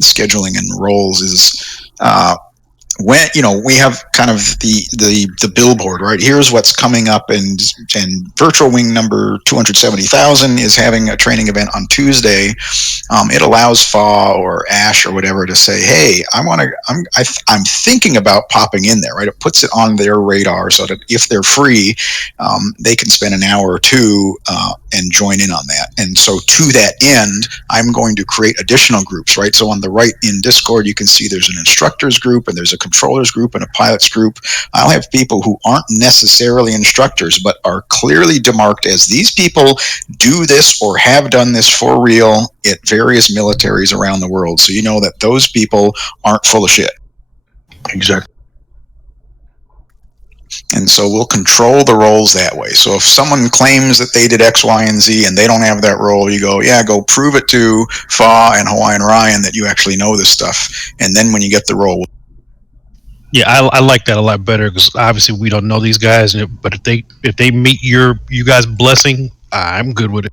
scheduling and roles is when we have kind of the billboard, right? Here's what's coming up, and Virtual Wing number 270,000 is having a training event on Tuesday. It allows FA or Ash or whatever to say, hey, I'm thinking about popping in there, right? It puts it on their radar so that if they're free, they can spend an hour or two and join in on that. And so to that end, I'm going to create additional groups, right? So on the right in Discord, you can see there's an instructors group and there's a controllers group and a pilots group. I'll have people who aren't necessarily instructors, but are clearly demarked as these people do this or have done this for real at various militaries around the world. So you know that those people aren't full of shit. Exactly. And so we'll control the roles that way. So if someone claims that they did X, Y, and Z and they don't have that role, you go, yeah, go prove it to FA and Hawaiian Ryan that you actually know this stuff. And then when you get the role. Yeah, I like that a lot better, because obviously we don't know these guys, but if they meet you guys' blessing, I'm good with it.